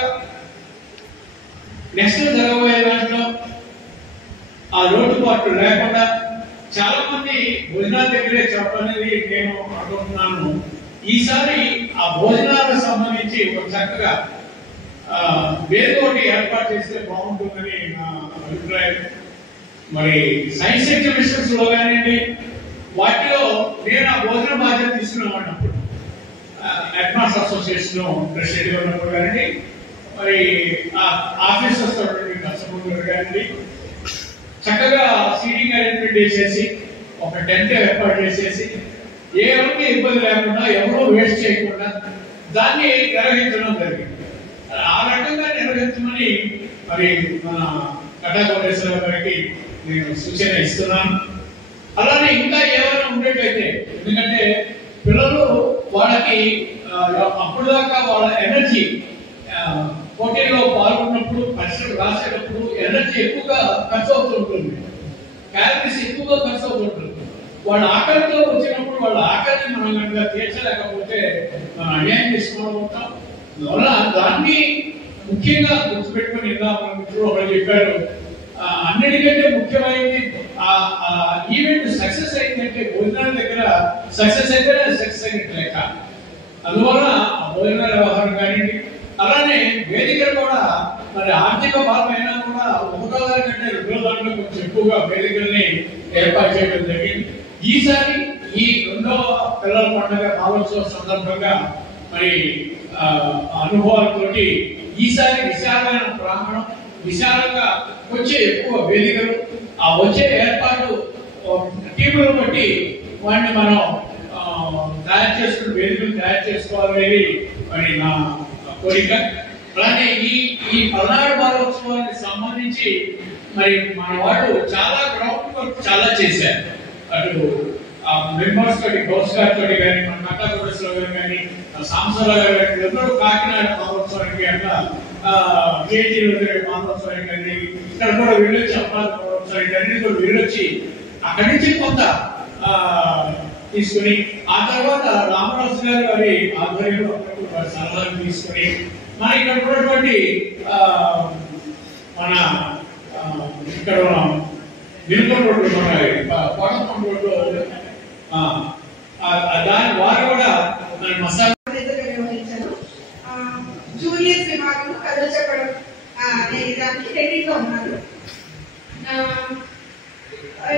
నెక్స్ట్ జరగబోయే దాంట్లో ఆ లోటుపాట్లు లేకుండా చాలా మంది భోజనాల దగ్గరే చెప్పనేది నేను అనుకుంటున్నాను. ఈసారి ఆ భోజనాలకు సంబంధించి ఒక చక్కగా వేదోటి ఏర్పాటు చేస్తే బాగుంటుందని నా అభిప్రాయం. మరి సైన్స్ ఎగ్జిబిషన్స్ లో కానివ్వండి, వాటిలో నేను ఆ భోజన బాధ్యత తీసుకున్నాను. అప్పుడు అడ్వాన్స్ అసోసియేషన్ ప్రెసిడెంట్ గా ఉన్నప్పుడు కానివ్వండి, మరి ఆఫీసర్స్ కస్టమర్ కానివ్వండి, చక్కగా సీటింగ్ అరేంజ్మెంట్ చేసేసి ఒక టెంట్ ఏర్పాటు చేసేసి ఎవరికి ఇబ్బంది లేకుండా, ఎవరో వేస్ట్ చేయకుండా దాన్ని నిర్వహించడం జరిగింది. ఆ రకంగా నిర్వహించమని మరి మన కట్టా కోటేశ్వరరావు గారికి నేను సూచన ఇస్తున్నాను. అలానే ఇంకా ఏమైనా ఉండేటైతే, ఎందుకంటే పిల్లలు వాళ్ళకి అప్పుడు దాకా వాళ్ళ ఎనర్జీ పోటీలో పాల్గొన్నప్పుడు, పరీక్షలు రాసేటప్పుడు ఎనర్జీ ఎక్కువగా ఖర్చు అవుతుంటుంది, క్యాలరీస్ ఎక్కువగా ఖర్చు అవుతుంటుంది. వాళ్ళ ఆకలితో వచ్చినప్పుడు వాళ్ళ ఆకలిని మనం కనుక తీర్చలేకపోతే మనం అన్యాయం చేసుకోవడం. అందువల్ల దాన్ని ముఖ్యంగా గుర్తుపెట్టుకుని ఇలా మన మిత్రులు ఒకరు చెప్పారు, అన్నిటికంటే ముఖ్యమైనది ఈవెంట్ సక్సెస్ అయిందంటే భోజనాల దగ్గర సక్సెస్ అయితే సక్సెస్ అయినట్టు లెక్క. అందువల్ల ఆ భోజనాల వ్యవహారం కానివ్వండి, అలానే వేదికలు కూడా మరి ఆర్థిక భారమైనా కూడా 1 దాని కంటే 2 దాంట్లో కొంచెం ఎక్కువగా వేదికల్ని ఏర్పాటు చేయడం జరిగింది. ఈసారి ఈ 2వ పిల్లల పండుగ బాలోత్సవ సందర్భంగా మరి అనుభవాలతోటి ఈసారి విశాలమైన ప్రాంగణం, విశాలంగా వచ్చే ఎక్కువ వేదికలు, ఆ వచ్చే ఏర్పాటు టీములను బట్టి వాటిని మనం తయారు చేసుకున్న వేదికలు తయారు చేసుకోవాలనేది మరి నా కోరిక. అలానే ఈ పల్నాడు బాలోత్సవానికి సంబంధించి మరి మన వాళ్ళు చాలా గ్రౌండ్ వర్క్ చాలా చేశారు. అటు మెంబర్స్ తోటి, గౌస్ గారితో కానీ, మన కట్టా కోటేశ్వరరావు గారు కానీ, సాంబశివరావు గారు కానీ, అందరూ కాకినాడ బాలోత్సవానికి అట్లా కేజీ బాలోత్సవానికి కానీ, ఇక్కడ కూడా వెళ్ళొచ్చి అప్పాల బాలోత్సవానికి అన్ని కూడా వెళ్ళొచ్చి అక్కడి నుంచి కొంత తీసుకుని, ఆ తర్వాత రామరాజు గారు వారి ఆధ్వర్యంలో వారి సలహాలు తీసుకుని మన ఇక్కడ ఉన్నటువంటి మన ఇక్కడ నిరుపణ రోడ్డు, మన కోటం రోడ్డు దాని వారు కూడా మన మసాలా నిర్వహించారు. జూనియర్స్ విభాగంలో కథలు చెప్పడం దానికి రెండింటిలో ఉన్నారు.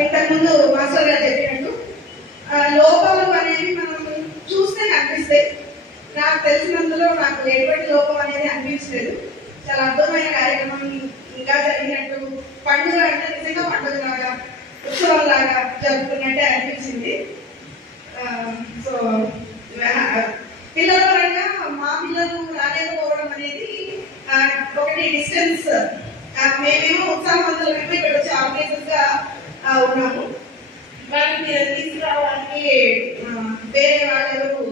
ఇంతకుముందు మాస్టర్ గారు చెప్పినట్టు లోపాలు అనేవి మనం చూస్తే కనిపిస్తాయి. నాకు తెలిసినందులో నాకు ఎటువంటి లోపం అనేది అనిపించలేదు. చాలా అద్భుతమైన కార్యక్రమం ఇంకా జరిగినట్టు, పండుగ అంటే నిజంగా పండుగలాగా, ఉత్సవంలాగా జరుపుకున్నట్టే అనిపించింది. సో పిల్లల పరంగా మా పిల్లలు రాలేకపోవడం అనేది ఒకటి డిస్టెన్స్. మేమేమో ఉత్సాహవంతులమైతే ఇక్కడ వచ్చి ఆర్గనైజర్స్ గా ఉన్నాము. వాళ్ళని తీసుకురావడానికి వేరే వాళ్ళెవరు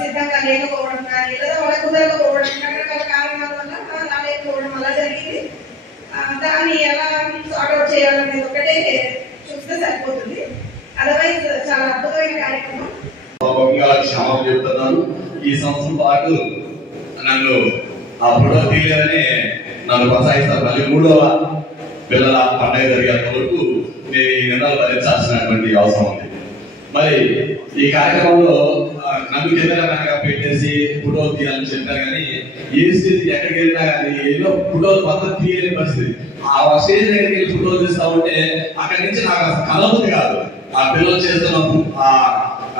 సిద్ధంగా లేకపోవడం కానీ, లేదా వాళ్ళ కుదరకపోవడం, రకరకాల కారణాల వల్ల రాలేకపోవడం అలా జరిగింది. దాన్ని ఎలా సార్ట్అవుట్ చేయాలనేది ఒకటే చూస్తే సరిపోతుంది. అదర్వైజ్ చాలా అద్భుతమైన కార్యక్రమం. క్షమాపణ చెప్తున్నాను. ఈ సంవత్సరం పాటు నన్ను ఆ ఫోటో తీయలేదని నన్ను కొనసాగిస్తారు. మళ్ళీ 3వ పిల్లల పండుగ జరిగేంత వరకు నేను ఈ నిర్ణయాలు భరించాల్సినటువంటి అవసరం ఉంది. మరి ఈ కార్యక్రమంలో నన్ను కింద పెట్టేసి ఫోటో తీయాలని చెప్పారు. కానీ ఏ స్టేజ్ ఎక్కడికి వెళ్ళినా కానీ ఏదో ఫోటోలు మొత్తం తీయలేని పరిస్థితి. ఆ స్టేజ్ దగ్గరికి వెళ్ళి ఫోటో తీస్తా ఉంటే అక్కడి నుంచి నాకు అసలు కలవదు కాదు. ఆ పిల్లలు చేస్తున్న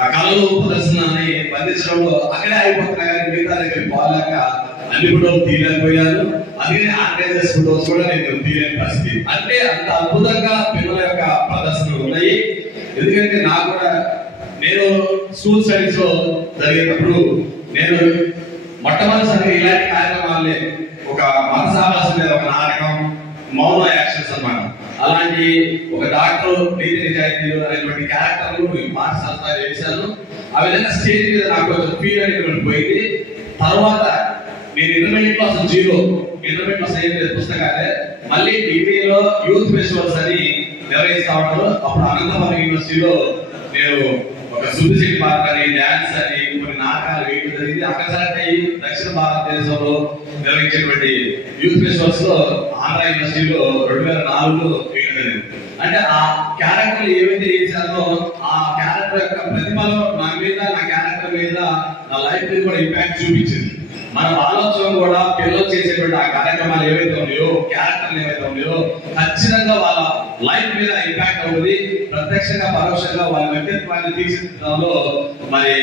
ఆ కళలు ప్రదర్శనని బంధించడంలో అక్కడే అయిపోతున్నా కానీ మిగతా దగ్గరికి పోలేక అన్ని ఫోటోలు తీయలేకపోయాను. అందుకని ఆర్గనైజర్స్ ఫోటోస్ కూడా నేను తీయలేని పరిస్థితి. అంటే అంత అద్భుతంగా పిల్లల యొక్క ప్రదర్శనలు ఉన్నాయి. ఎందుకంటే నాకు కూడా నేను స్కూల్ స్టడీస్ లో జరిగేటప్పుడు నేను మొట్టమొదటిసారి ఇలాంటి కార్యక్రమాలే ఒక మనసావాసం మీద ఒక నాటకం, మౌన యాక్షన్స్ అన్నమాట. అలాంటి ఒక డాక్టర్ నీతి నిజాయితీలు అనేటువంటి క్యారెక్టర్లు పాఠశాల చేశాను. ఆ విధంగా స్టేజ్ మీద నాకు కొంచెం ఫీల్ అనేటువంటి పోయింది. తర్వాత నేను ఇంటర్మీడియట్ లో అసలు 0, ఇంటర్మీడియట్ లో సైన్స్ పుస్తకాలే. మళ్ళీ టీవీలో యూత్ ఫెస్టివల్స్ అని నిర్వహిస్తా ఉంటారు. అప్పుడు అనంతపురం యూనివర్సిటీలో నేను ఒక సుబ్బిశెట్టి పార్క్ అని, డాన్స్ అని కొన్ని నాటకాలు వేయడం జరిగింది. అక్కడ సెలెక్ట్ అయ్యి దక్షిణ భారతదేశంలో నిర్వహించేటువంటి యూత్ ఫెస్టివల్స్ లో ఆంధ్ర యూనివర్సిటీలో 2004లో వేయడం జరిగింది. అంటే ఆ క్యారెక్టర్ ఏవైతే చేశానో ఆ క్యారెక్టర్ యొక్క ప్రతిభలో నా మీద, నా క్యారెక్టర్ మీద, నా లైఫ్ మీద కూడా ఇంపాక్ట్ చూపించింది. మన ఆలోచన కూడా పిల్లలు చేసేటువంటి ఆ కార్యక్రమాలు ఏవైతే ఉన్నాయో, క్యారెక్టర్లు ఏవైతే ఉన్నాయో ఖచ్చితంగా వాళ్ళ లైఫ్ మీద ఇంపాక్ట్ అవుతుంది. ప్రత్యక్షంగా పరోక్షంగా వాళ్ళ వ్యక్తిత్వాన్ని తీర్చిదిద్దడంలో మరి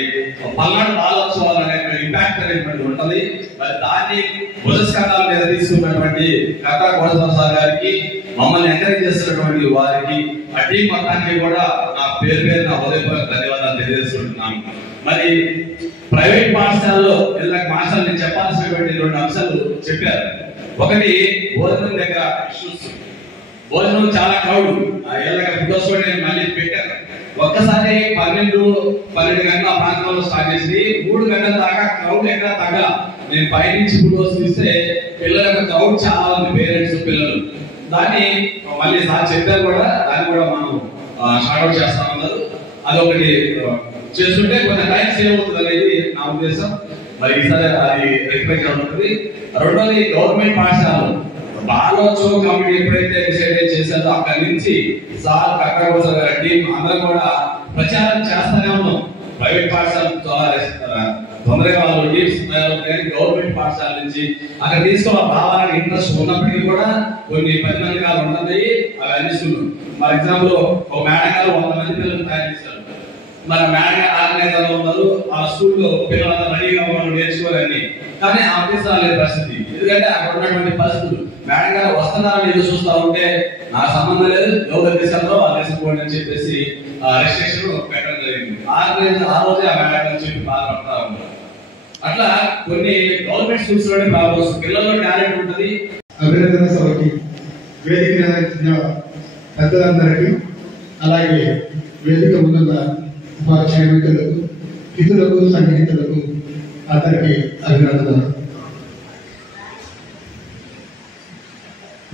పల్నాడు బాలోత్సవాలు అనేటువంటి ఇంపాక్ట్ అనేటువంటి ఉంటుంది. మరి దాన్ని భుజస్కంధాల మీద తీసుకున్నటువంటి కథా కోటేశ్వర సార్ గారికి, మమ్మల్ని ఎంకరేజ్ చేస్తున్నటువంటి వారికి, ఆ టీం మొత్తానికి కూడా నా పేరు నా హృదయపూర్వక ధన్యవాదాలు తెలియజేస్తున్నాను. మరి ప్రైవేట్ పాఠశాలలో మాస్టర్లు నేను చెప్పాల్సినటువంటి 2 అంశాలు చెప్పారు. ఒకటి భోజనం దగ్గర ఇష్యూస్. భోజనం చాలా క్రౌడ్. ఫోటోస్ కూడా నేను మళ్ళీ పెట్టాను. ఒక్కసారి 12 గంటల ప్రాంతంలో స్టార్ట్ చేసి 3 గంటల దాకా క్రౌడ్ ఎక్కడ తగ్గ. నేను పైనుంచి ఫోటోస్ తీస్తే పిల్లల యొక్క క్రౌడ్ చాలా ఉంది, పేరెంట్స్ పిల్లలు. దాన్ని మళ్ళీ సార్ చెప్పారు కూడా, దాన్ని కూడా మనం షార్ట్అవుట్ చేస్తామన్నారు. అదొకటి చేస్తుంటే కొంత టైం సేవ్ అవుతుంది అనేది నా ఉద్దేశం. మరి ఈసారి అది రెక్టిఫై ఉంటుంది. రెండోది గవర్నమెంట్ పాఠశాలలు బాలోత్సవం కమిటీ ఎప్పుడైతే డిసైడ్ చేశారో అక్కడి నుంచి సార్ కక్కడోస టీం అందరం కూడా ప్రచారం చేస్తూనే ఉన్నాం. ప్రైవేట్ పాఠశాలలు తొందరగా వాళ్ళు టీమ్స్ గవర్నమెంట్ పాఠశాల నుంచి అక్కడ తీసుకోవాలి రావాలని ఇంట్రెస్ట్ ఉన్నప్పటికీ కూడా కొన్ని 10 మంది కాదు ఉంటుంది. అవి అందిస్తున్నాం. ఫర్ ఎగ్జాంపుల్ ఒక మేడం గారు 100 మంది పిల్లలు తయారు చేస్తారు. మరి మేడం ఆర్గనైజర్లు ఉన్నారు. ఆ స్కూల్లో పిల్లలంతా రెడీగా ఉన్నారు, నేర్చుకోవాలని. కానీ ఆఫీసర్ పరిస్థితి. ఎందుకంటే అక్కడ ఉన్నటువంటి పరిస్థితులు మేడం గారు వస్తున్నారని ఎదురు చూస్తూ ఉంటే నాకు సంబంధం లేదు, ఎవరు దేశంలో ఆ దేశం పోండి అని చెప్పేసి రెస్ట్రిక్షన్ పెట్టడం జరిగింది. ఆర్గనైజర్ ఆ రోజే ఆ మేడం గారు చెప్పి బాధపడతా ఉంటారు. అట్లా కొన్ని గవర్నమెంట్ స్కూల్స్ లోనే ప్రాబ్లమ్స్. పిల్లల్లో టాలెంట్ ఉంటుంది. అభినందన సభకి వేదిక పెద్దలందరికీ, అలాగే వేదిక ముందున్న ఉపాధ్యాయ మిత్రులకు, ఇతరులకు, సన్నిహితులకు అందరికీ అభినందనలు.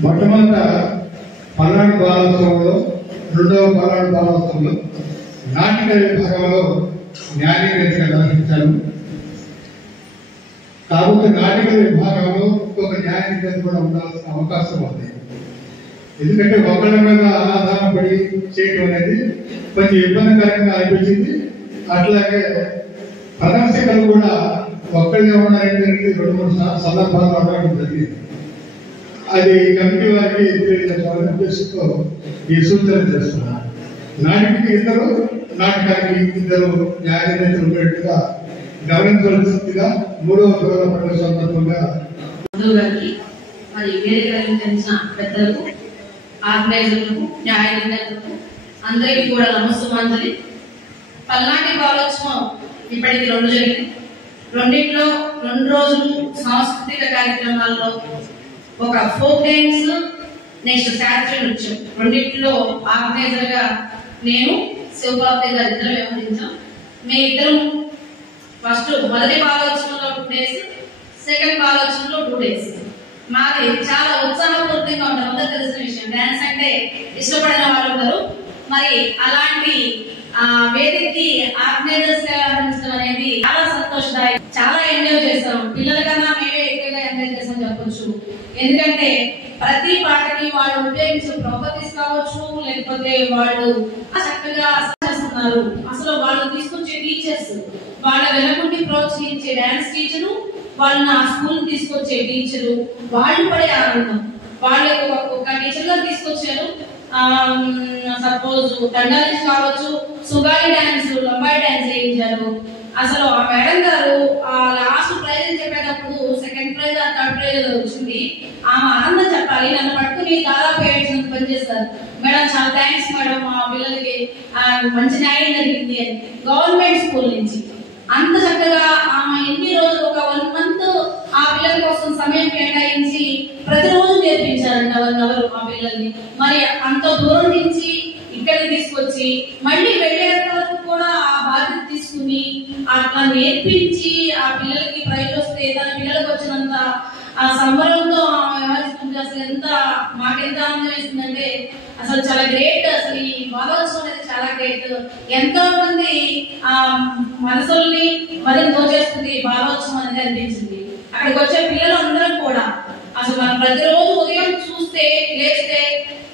మొట్టమొదట పల్నాడు బాలోత్సవంలో, 2వ పల్నాడు బాలోత్సవంలో నాటిక విభాగంలో జ్ఞాని వేదిక నిర్వహించాను. కాబట్టి నాటిక విభాగంలో ఒక జ్ఞాని వేదిక కూడా ఉండాల్సిన అవకాశం ఉంది. ఎందుకంటే ఒకళ్ళ మీద ఆధారపడి చేయడం అనేది కొంచెం ఇబ్బందికరంగా అనిపించింది. అట్లాగే ప్రదర్శకులు కూడా ఒక్కళ్ళే ఉన్నారంటే 2-3 సందర్భాలు ఉండడం జరిగింది. అది కమిటీ వారికి తెలియజేయాలని ఉద్దేశంతో ఈ సూచన చేస్తున్నారు. నాటికి ఇద్దరు నాటకానికి ఇద్దరు న్యాయనేతలు ఉండేట్టుగా గమనించవలసిందిగా 3వ గౌరవ పండుగ సందర్భంగా గారికి మరి వేదిక అలంకరించిన పెద్దలకు, ఆర్గనైజర్లకు, న్యాయ నిర్ణేతలకు అందరికీ కూడా నమస్సుమాంజలి. పల్నాటి బాలోత్సవం ఇప్పటికి 2 జరిగింది. రెండిట్లో 2 రోజులు సాంస్కృతిక కార్యక్రమాల్లో ఒక ఫోక్ డాన్స్, నెక్స్ట్ శాస్త్రీయ నృత్యం, రెండిట్లో ఆర్గనైజర్ గా నేను శివబాబు గారు ఇద్దరు వ్యవహరించాం. మేమిద్దరం ఫస్ట్ మొదటి బాలోత్సవంలో 2 days, సెకండ్ బాలోత్సవంలో 2 days. మాది చాలా ఉత్సాహపూరితంగా ఉంటాం. అందరూ తెలిసిన విషయం, డాన్స్ అంటే ఇష్టపడిన వాళ్ళు ఉంటారు. మరి అలాంటి వేదికకి ఆర్గనైజర్స్ వ్యవహరించడం అనేది చాలా సంతోషదాయకం. చాలా ఎంజాయ్ చేస్తాం. పిల్లల కన్నా మేమే ఎక్కువగా ఎంజాయ్ చేస్తాం చెప్పొచ్చు. ఎందుకంటే ప్రతి పాటకి వాళ్ళు ఉపయోగించే ప్రాపర్టీస్ కావచ్చు, లేకపోతే వాళ్ళు చక్కగా చేస్తున్నారు. అసలు వాళ్ళు తీసుకొచ్చే టీచర్స్, వాళ్ళ వెనకుండి ప్రోత్సహించే డాన్స్ టీచరు, వాళ్ళని ఆ స్కూల్ తీసుకొచ్చే టీచరు, వాళ్ళు పడే ఆనందం. వాళ్ళు ఒక టీచర్ గా తీసుకొచ్చారు. సపోజ్ దండాలి కావచ్చు, సుగాలి డాన్స్, లంబాయి డాన్స్ చేయించారు. అసలు ఆ మేడం గారు ఆ లాస్ట్ ప్రైజ్ అని చెప్పేటప్పుడు సెకండ్ ప్రైజ్, థర్డ్ ప్రైజ్ వచ్చింది. ఆమె ఆనందం చెప్పాలి. నన్ను పట్టుకుని దాదాపు 7 మంది పనిచేస్తారు. మేడం చాలా థ్యాంక్స్ మేడం, మా పిల్లలకి మంచి న్యాయం జరిగింది అని. గవర్నమెంట్ స్కూల్ నుంచి అంత చక్కగా ఆమె ఎన్ని రోజులు, ఒక 1 month ఆ పిల్లల కోసం సమయం కేటాయించి ప్రతిరోజు నేర్పించారంట 1 hour ఆ పిల్లల్ని. మరి అంత దూరం నుంచి ఇక్కడికి తీసుకొచ్చి మళ్ళీ వెళ్ళేంత వరకు కూడా ఆ బాధ్యత తీసుకుని అట్లా నేర్పించి ఆ పిల్లలకి ప్రైజ్ వస్తే తన పిల్లలకు వచ్చినంత ఆ సంబరంతో వ్యవహరిస్తుంది. అసలు ఎంత మాకెంత ఆనందం వేస్తుందంటే అసలు చాలా గ్రేట్. అసలు ఈ బాలోత్సవం అనేది చాలా గ్రేట్. ఎంతో మంది మనసుల్ని మరింత దోచేస్తుంది బాలోత్సవం అనేది అనిపించింది. అక్కడికి వచ్చే పిల్లలు అందరం కూడా అసలు మనం ప్రతిరోజు ఉదయం చూస్తే లేస్తే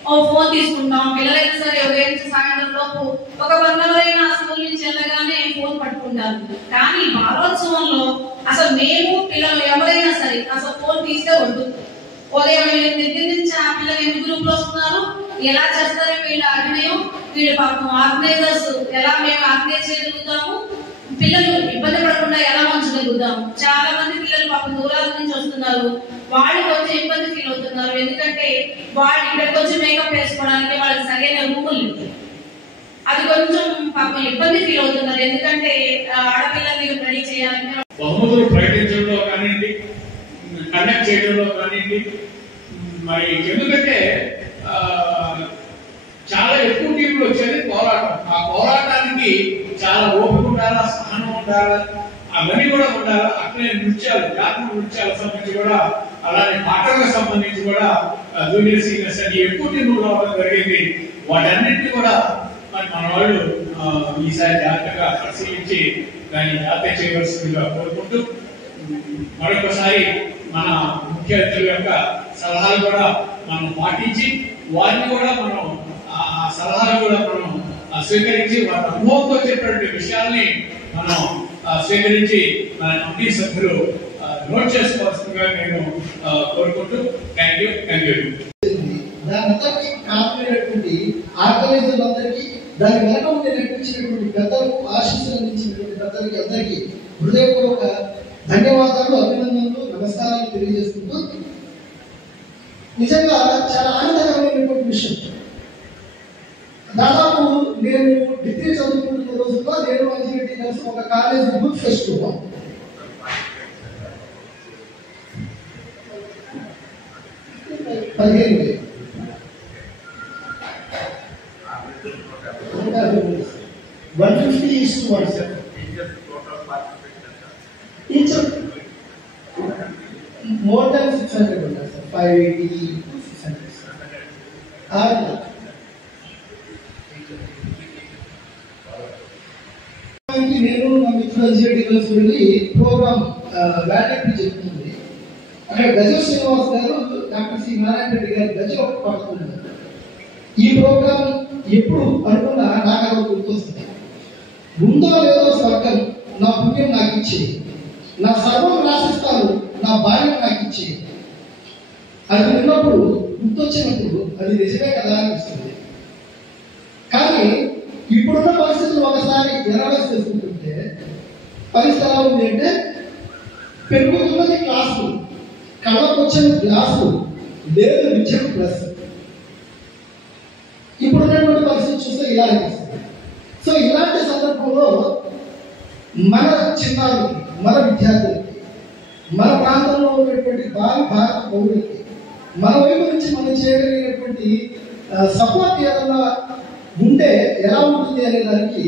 ఓ ఫోన్ తీసుకుంటాం. పిల్లలైనా సరే ఉదయం సాయంత్రం లోపు ఒక 1 hour అయినా స్కూల్ నుంచి వెళ్ళగానే ఫోన్ పట్టుకుంటారు. కానీ బాలోత్సవంలో అసలు మేము పిల్లలు ఎవరైనా సరే అసలు ఫోన్ తీస్తే వద్దు. ఉదయం దగ్గర నుంచి ఆ పిల్లలు ఎన్ని గ్రూపులు వస్తున్నారు, ఎలా చేస్తారు వీళ్ళ అభినయం, వీళ్ళ పాపం ఆర్గనైజర్స్ ఎలా మేము ఆర్గనైజ్ చేయగలుగుతాము, పిల్లలు ఇబ్బంది పడకుండా ఎలా ఉంచగలుగుతాము. చాలా మంది పిల్లలు పాపం దూరాల నుంచి వస్తున్నారు. వాళ్ళు కొంచెం ఇబ్బంది ఫీల్ అవుతున్నారు. ఎందుకంటే వాళ్ళు ఇక్కడికి వచ్చి మేకప్ వేసుకోవడానికి వాళ్ళకి సరైన రూములు లేవు. అది కొంచెం పాపం ఇబ్బంది ఫీల్ అవుతున్నారు. ఎందుకంటే ఆడపిల్లల్ని రెడీ చేయాలంటే బహుమతులు ప్రకటించడంలో కానివ్వండి, కండక్ట్ చేయడంలో కానివ్వండి. మరి ఎందుకంటే చాలా ఎక్కువ టీంలు వచ్చేది పోరాటం. ఆ పోరాటానికి చాలా ఓపిక ఉండాలా, సహనం ఉండాలా, అవన్నీ కూడా ఉండాలా. అట్లే నృత్యాలు, జాతీయ నృత్యాలకు సంబంధించి కూడా, అలానే పాటలకు సంబంధించి కూడా జూనియర్ సీనియర్స్ అని ఎక్కువ టీంలు రావడం జరిగింది. వాటన్నింటినీ కూడా మరి మన వాళ్ళు ఈసారి జాగ్రత్తగా పరిశీలించి దాన్ని జాగ్రత్త చేయవలసిందిగా కోరుకుంటూ, మరొకసారి మన ముఖ్య అతిథుల యొక్క సలహాలు కూడా మనం పాటించి వారిని కూడా మనం ఆ సలహాలు కూడా మనం స్వీకరించి వారి అనుభవంతో చెప్పినటువంటి విషయాల్ని మనం స్వీకరించి మన కమిటీ సభ్యులు నోట్ చేసుకోవాల్సిందిగా నేను కోరుకుంటూ థ్యాంక్ యూ. దానంతటికీ కారణమైనటువంటి ఆర్గనైజర్లందరికీ, దాని వెనక ఉండి నడిపించినటువంటి పెద్దలకు, ఆశీస్సులు అందించినటువంటి పెద్దలకి అందరికీ హృదయపూర్వక ధన్యవాదాలు, అభినందనలు, నమస్కారాలు తెలియజేసుకుంటూ, నిజంగా చాలా ఆనందకరమైనటువంటి విషయం. దాదాపు నేను డిగ్రీ చదువుకుంటున్న రోజుల్లో నేను అంజిరెడ్డి కలిసి ఒక college book pest 150:1 sir. Each more than 600 sir. 580 to 600 sir. నేను నా మిత్రుడు అంజిరెడ్డి కలిసి వెళ్ళి ప్రోగ్రామ్ వ్యాలిడిటీ చెప్తుంది. అక్కడ గజ శ్రీనివాస్ గారు, డాక్టర్ సి నారాయణ రెడ్డి గారు గజ ఒకటి పడుతున్నారు. ఈ ప్రోగ్రామ్ ఎప్పుడు అనుకున్నా నాకు అక్కడ గుర్తొస్తుంది. ఉందో లేదో స్వర్గం నా పుణ్యం నాకు ఇచ్చే, నా సర్వం రాసిస్తాను నా భార్య నాకు ఇచ్చే, అది ఉన్నప్పుడు గుర్తొచ్చినప్పుడు అది నిజమే కదా అనిపిస్తుంది. కానీ ఇప్పుడున్న పరిస్థితులు ఒకసారి ఎనలైజ్ చేసుకుంటుంటే పరిస్థితి ఎలా ఉంది అంటే, పెరుగుతున్నది క్లాసు, కళ్ళకొచ్చిన గ్లాసు, లేదు విద్యకు ప్లస్. ఇప్పుడున్నటువంటి పరిస్థితి చూస్తే ఇలా అనిపిస్తుంది. సో ఇలాంటి సందర్భంలో మన చిన్నారులకి, మన విద్యార్థులకి, మన ప్రాంతంలో ఉన్నటువంటి భారత పౌరులకి మన వైపు నుంచి మనం చేయగలిగినటువంటి సపోర్ట్ ఏదన్నా ఉంటే ఎలా ఉంటుంది అనే దానికి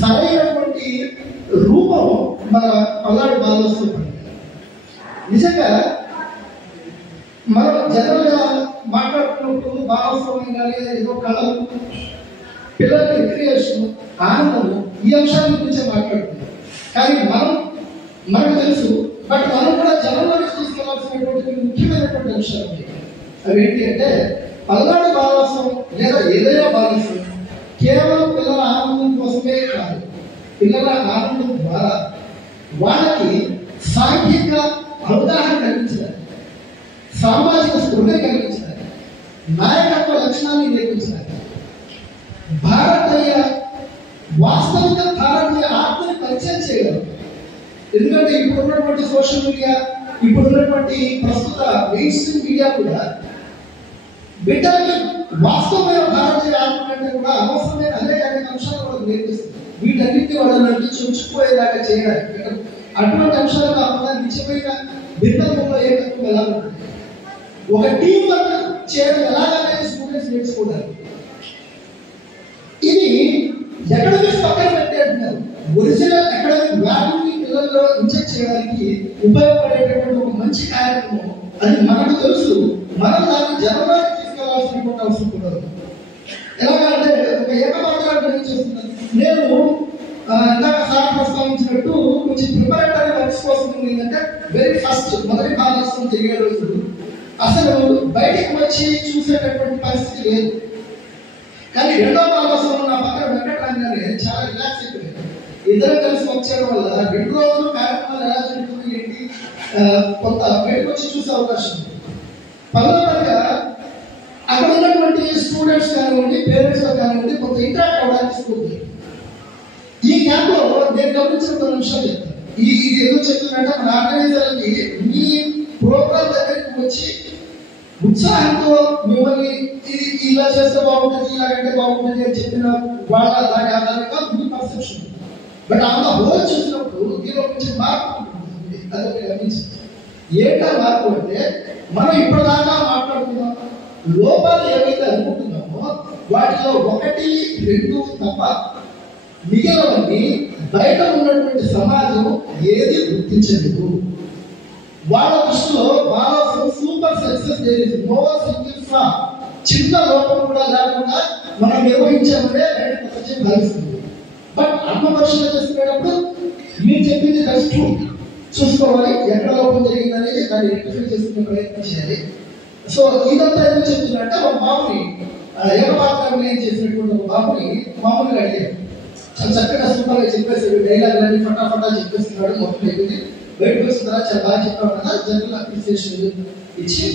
సరైనటువంటి రూపం మన పల్నాడు బాలోత్సవం. నిజంగా మనం జనరల్గా మాట్లాడుతున్నప్పుడు బాలోత్సవం కానీ ఏదో కళలు, పిల్లల రిక్రియేషన్, ఆనందము, ఈ అంశాల గురించే మాట్లాడుతున్నాం. కానీ మనకు తెలుసు, బట్ మనం కూడా జనంలోకి తీసుకెళ్లాల్సినటువంటి ముఖ్యమైనటువంటి అంశాలు ఉన్నాయి. అవి ఏంటి అంటే, పల్నాడు బాలోత్సవం లేదా ఏదైనా బాలోత్సవం కేవలం పిల్లల ఆనందం కోసమే కాదు, పిల్లల ఆనందం ద్వారా వాళ్ళకి సాంఘిక అవగాహన కలిగించడానికి, సామాజిక స్పృహ కలిగించడానికి, నాయకత్వ లక్షణాన్ని నేర్పించడానికి, వాస్తవిక భారతీయ ఆత్మని పరిచయం చేయగలరు. ఎందుకంటే ఇప్పుడున్నటువంటి సోషల్ మీడియా, ఇప్పుడున్నటువంటి ప్రస్తుత మెయిన్ స్ట్రీమ్ మీడియా కూడా బిడ్డలకి వాస్తవమైన భారతీయ ఆత్మ కంటే కూడా అవసరమైన అనేక అంశాలు కూడా నేర్పిస్తుంది. వీటన్నిటిని వాళ్ళు నడిచి ఉంచిపోయేలాగా చేయడానికి అటువంటి అంశాలు కాకుండా నిజమైన భిన్నత్వంలో ఏకత్వం ఎలా ఉంటుంది, ఒక టీం వర్క్ చేయడం ఎలాగనేది స్టూడెంట్స్ నేర్చుకోవడానికి. ఇది ఎకడమిక్స్ పక్కన పెట్టి అంటున్నారు, ఒరిజినల్ అకాడమిక్ వాల్యూని పిల్లల్లో ఇంజెక్ట్ చేయడానికి ఉపయోగపడేటటువంటి ఒక మంచి కార్యక్రమం. అది మనకు తెలుసు, మనం దాన్ని జనంలోకి తీసుకెళ్లాల్సినటువంటి అవసరం కూడా. ఎలాగంటే ఒక ఏకపాత్ర చేస్తున్నాను నేను ఇందాక సార్ ప్రస్తావించినట్టు కొంచెం ప్రిపరేటరీ వర్క్స్ కోసం ఏంటంటే వెరీ ఫస్ట్ మొదటి బాలోత్సవం జరిగే రోజు అసలు బయటికి వచ్చి చూసేటటువంటి పరిస్థితి లేదు. కానీ రెండో బాలోత్సవం నా పక్కన వెంకటరాంగానే చాలా రిలాక్స్ అయిపోయింది. ఇద్దరు కలిసి వచ్చేయడం వల్ల 2 రోజులు కార్యక్రమాలు ఎలా జరుగుతుంది ఏంటి కొంత బయటకు వచ్చి చూసే అవకాశం ఉంది. పల్లెటూరుగా అక్కడ ఉన్నటువంటి స్టూడెంట్స్ కానివ్వండి, పేరెంట్స్ కానివ్వండి, కొంత ఇంటరాక్ట్ అవ్వడానికి తీసుకుంటుంది. ఈ క్యాంప్ లో నేను గమనించిన కొన్ని విషయాలు చెప్తాను. ఇది ఏదో చెప్తున్నట్టే మన ఆర్గనైజర్లకి మీ ప్రోగ్రామ్ దగ్గరికి వచ్చి ఉత్సాహంతో మిమ్మల్ని ఇది ఇలా చేస్తే బాగుంటుంది, ఇలాగంటే బాగుంటుంది అని చెప్పిన వాళ్ళ దాని ఆధారంగా మీ perception. But on the whole చూసినప్పుడు దీనిలో కొంచెం మార్పు ఉంటుంది. అదొక గమనించింది. ఏంటా మార్పు అంటే, మనం ఇప్పటిదాకా మాట్లాడుతున్నాం లోపాలు ఏవైతే అనుకుంటున్నామో వాటిలో 1, 2 తప్ప మిగిలినవన్నీ బయట ఉన్నటువంటి సమాజం ఏది గుర్తించలేదు. వాళ్ళ దృష్టిలో బాలోత్సవం సూపర్ సక్సెస్ చేసి నో సింగిల్ ఫ్లా, చిన్న లోపం కూడా లేకుండా మనం నిర్వహించామనే సత్యం భావిస్తుంది. బట్ ఆత్మపరిశీలన చేసుకునేటప్పుడు మీరు చెప్పింది దట్స్ ట్రూ, చూసుకోవాలి ఎక్కడ లోపం జరిగింది అనేది దాన్ని రెక్టిఫై చేసుకునే ప్రయత్నం చేయాలి. సో ఇదంతా ఎందుకు చెప్తుందంటే, ఒక బాబుని ఏకపాత్ర చేసినటువంటి ఒక బాబుని మామూలుగా అడిగారు. చాలా చక్కగా సూపర్గా చెప్పేసాడు, డైలాగులన్నీ ఫటాఫటా చెప్పేస్తున్నాడు. మొత్తం అయిపోయింది. బయటకు వచ్చిన తర్వాత చాలా బాగా చెప్పాడు కదా, జనరల్ అప్రిసియేషన్ ఇచ్చి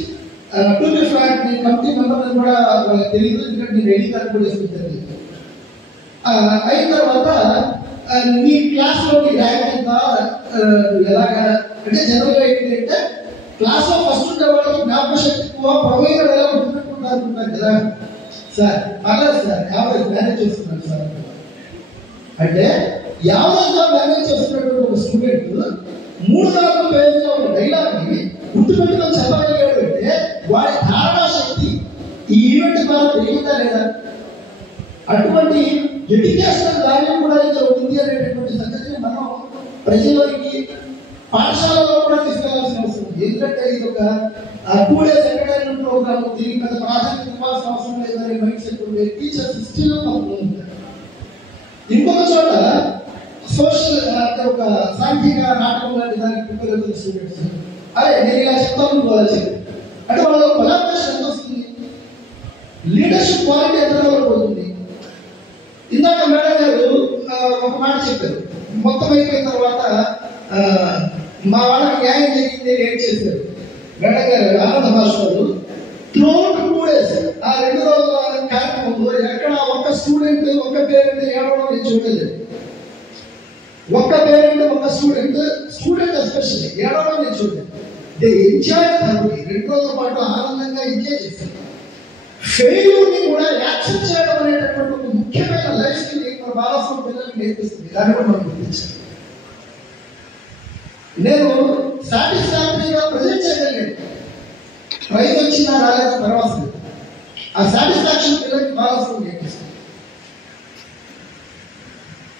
టు బి ఫ్రాంక్ నేను కమిటీ మెంబర్ని కూడా తెలియదు, ఎందుకంటే నేను రెడీ కార్డు కూడా వేసుకుంటాను. అయిన తర్వాత మీ క్లాస్లోకి ర్యాంక్ ఎంత ఎలాగా అంటే, జనరల్గా ఏంటంటే క్లాస్లో ఫస్ట్ ఉండే వాళ్ళకి జ్ఞాపకశక్తి ఎక్కువ, ప్రొవైడర్ ఎలా ఉంటున్నట్టుకుంటారు కదా. సార్ పర్లేదు సార్, యావరేజ్ మేనేజ్ చేస్తున్నాను సార్ అంటే, యావరేజ్గా మేనేజ్ చేస్తున్నటువంటి ఒక స్టూడెంట్ 3-4 పేజీలో ఉన్న డైలాగ్ని గుర్తుపెట్టుకొని చెప్పగలిగాడు అంటే వాడి ధారణా శక్తి ఈ ఈవెంట్ ద్వారా పెరిగిందా లేదా? అటువంటి ఎడ్యుకేషనల్ వాల్యూ కూడా ఇక్కడ ఉంది అనేటటువంటి సంగతిని మనం ప్రజలకి పాఠశాలలో కూడా తీసుకెళ్లాల్సిన అవసరం ఉంది. ఎందుకంటే ఇది ఒక 2 days ఎంటర్టైన్మెంట్ ప్రోగ్రామ్, దీనికి పెద్ద ప్రాధాన్యత ఇవ్వాల్సిన అవసరం లేదనే మైండ్ సెట్ ఉండే టీచర్స్ స్టిల్ ఉంటారు. ఇంకొక చోట సోషల్ ఒక సాంఘిక నాటకం లాంటి దానికి ప్రిపేర్ అవుతున్న స్టూడెంట్స్, అరే నేను ఇలా చెప్తాను నువ్వు అలా చెప్పి అంటే వాళ్ళ కొలాబరేషన్ ఎంత వస్తుంది, లీడర్షిప్ క్వాలిటీ ఎంత వరకు పోతుంది. ఇందాక మేడం గారు ఒక మాట చెప్పారు, మొత్తం అయిపోయిన తర్వాత మా వాళ్ళకి న్యాయం జరిగింది ఏం చేశారు. మేడం గారు ఆనంద భాషలు త్రూఅవుట్ 2 days ఆ 2 రోజుల కార్యక్రమంలో ఎక్కడ ఒక్క స్టూడెంట్ ఒక్క పేరెంట్ ఏడవడం నేను చూడలేదు. ఒక్క పేరెంట్ ఒక్క స్టూడెంట్ ఎస్పెషల్లీ ఏడవడం నేను చూడలేదు. They enjoy thoroughly. 2 రోజుల పాటు ఆనందంగా ఎంజాయ్ చేశారు. ఫెయిల్యూర్ని కూడా యాక్సెప్ట్ చేయడం అనేటటువంటి ఒక ముఖ్యమైన లైఫ్ స్కిల్ మన బాలస్వామి పిల్లలకి నేర్పిస్తుంది. దాన్ని కూడా మనం గుర్తించాలి. నేను సాటిస్ఫాక్టరీగా ప్రజెంట్ చేయగలిగాను. ప్రైజ్ వచ్చినా రాలేదా తర్వాత ఆ సాటిస్ఫాక్షన్ పిల్లలకి బాలస్వామి నేర్పిస్తుంది.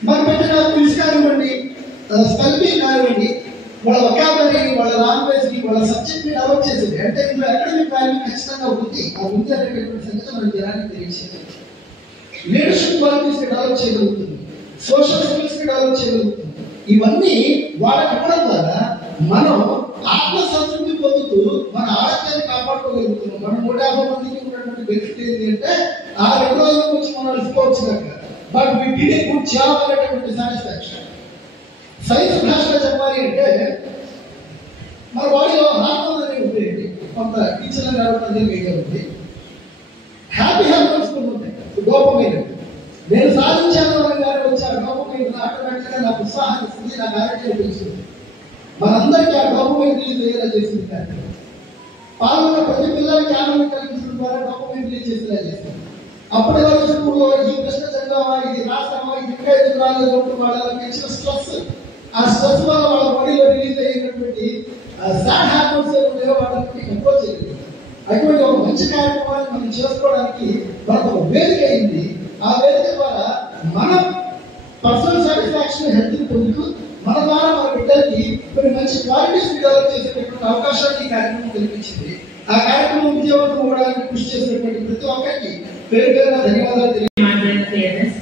మనం పెట్టిన క్విజ్ కానివ్వండి, స్పెల్లింగ్ కానివ్వండి, వాళ్ళ వొకాబులరీ, వాళ్ళ లాంగ్వేజ్ ని, వాళ్ళ సబ్జెక్ట్ ని డెవలప్ చేసేది. అంటే ఇందులో అకాడమిక్ వాల్యూ ఖచ్చితంగా ఉంది. ఆ ఉంది అనేటటువంటి సంగతి మన జనానికి తెలియచేది. లీడర్షిప్ క్వాలిటీస్ ని డెవలప్ చేయగలుగుతుంది, సోషల్ స్కిల్స్ ని డెవలప్ చేయగలుగుతుంది. ఇవన్నీ వాళ్ళకి ఇవ్వడం ద్వారా మనం ఆత్మసంతృప్తి పొందుతూ మన ఆరోగ్యాన్ని కాపాడుకోగలుగుతున్నాం. మనం 150 మందికి ఉన్నటువంటి బెనిఫిట్ ఏంటి అంటే ఆ 2 రోజుల నుంచి మనం అలసిపోవచ్చు కనుక, but we did a good job అనేటటువంటి సాటిస్ఫాక్షన్. సైన్స్ భాషలో చెప్పాలి అంటే మన బాడీలో హార్మోన్ అనేవి ఉంటాయండి. కొంత టీచర్లు నడవడం ఉంది. హ్యాపీ హార్మోన్స్ కొన్ని ఉంటాయి. డోపమైన్ నేను సాధించాను అనగానే వచ్చే ఆ డోపమైన్ ఆటోమేటిక్గా నాకు ఉత్సాహాన్ని ఇస్తుంది, నాకు ఆరోగ్యాన్ని పెంచుతుంది. మనందరికీ ఆ డోపమైన్ రిలీజ్ అయ్యేలా చేసింది. కానీ పాల్గొన్న ప్రతి పిల్లలకి ఆనందం కలిగించడం ద్వారా డోపమైన్ రిలీజ్ చేసేలా చేస్తుంది. అప్పటి వరకు స్కూల్లో ఈ ప్రశ్న చదివామా, ఇది రాసామా, ఇది ఇంకా ఎందుకు రాలేదు అంటూ వాళ్ళకి పెంచిన స్ట్రెస్, ఆ స్ట్రెస్ వల్ల వాళ్ళ బాడీలో రిలీజ్ అయినటువంటి సాడ్ హార్మోన్స్ ఏవో వాళ్ళకి కంట్రోల్ చేయలేదు. అటువంటి ఒక మంచి కార్యక్రమాన్ని మనం చేసుకోవడానికి మనకు ఒక వేదిక అయింది. ఆ వేదిక ద్వారా మనం పర్సనల్ సాటిస్ఫాక్షన్ హెల్త్ పొందుతూ మన ద్వారా మన బిడ్డలకి కొన్ని మంచి క్వాలిటీస్ డెవలప్ చేసేటటువంటి అవకాశాన్ని ఈ కార్యక్రమం కల్పించింది. ఆ కార్యక్రమం విజయవంతం అవ్వడానికి కృషి చేసినటువంటి ప్రతి ఒక్కరికి పేరు పేరున ధన్యవాదాలు తెలియజేస్తున్నాను.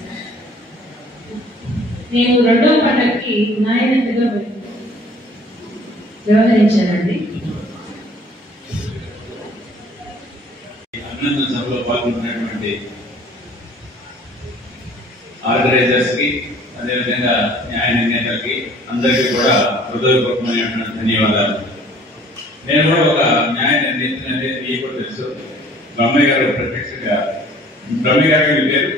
నేను 2వ పండుగకి నాయనతగా వ్యవహరించానండి. అభినందన సభలో పాల్గొంటున్నటువంటి ఆర్గనైజర్స్ కి, అదేవిధంగా న్యాయ నిర్ణేతలకి అందరికీ కూడా హృదయపూర్వకమైనటువంటి ధన్యవాదాలు. నేను కూడా ఒక న్యాయ నిర్ణేత అనేది మీకు కూడా తెలుసు. బ్రహ్మయ్య గారు ప్రత్యక్షంగా, బ్రహ్మయ్య గారికి పేరు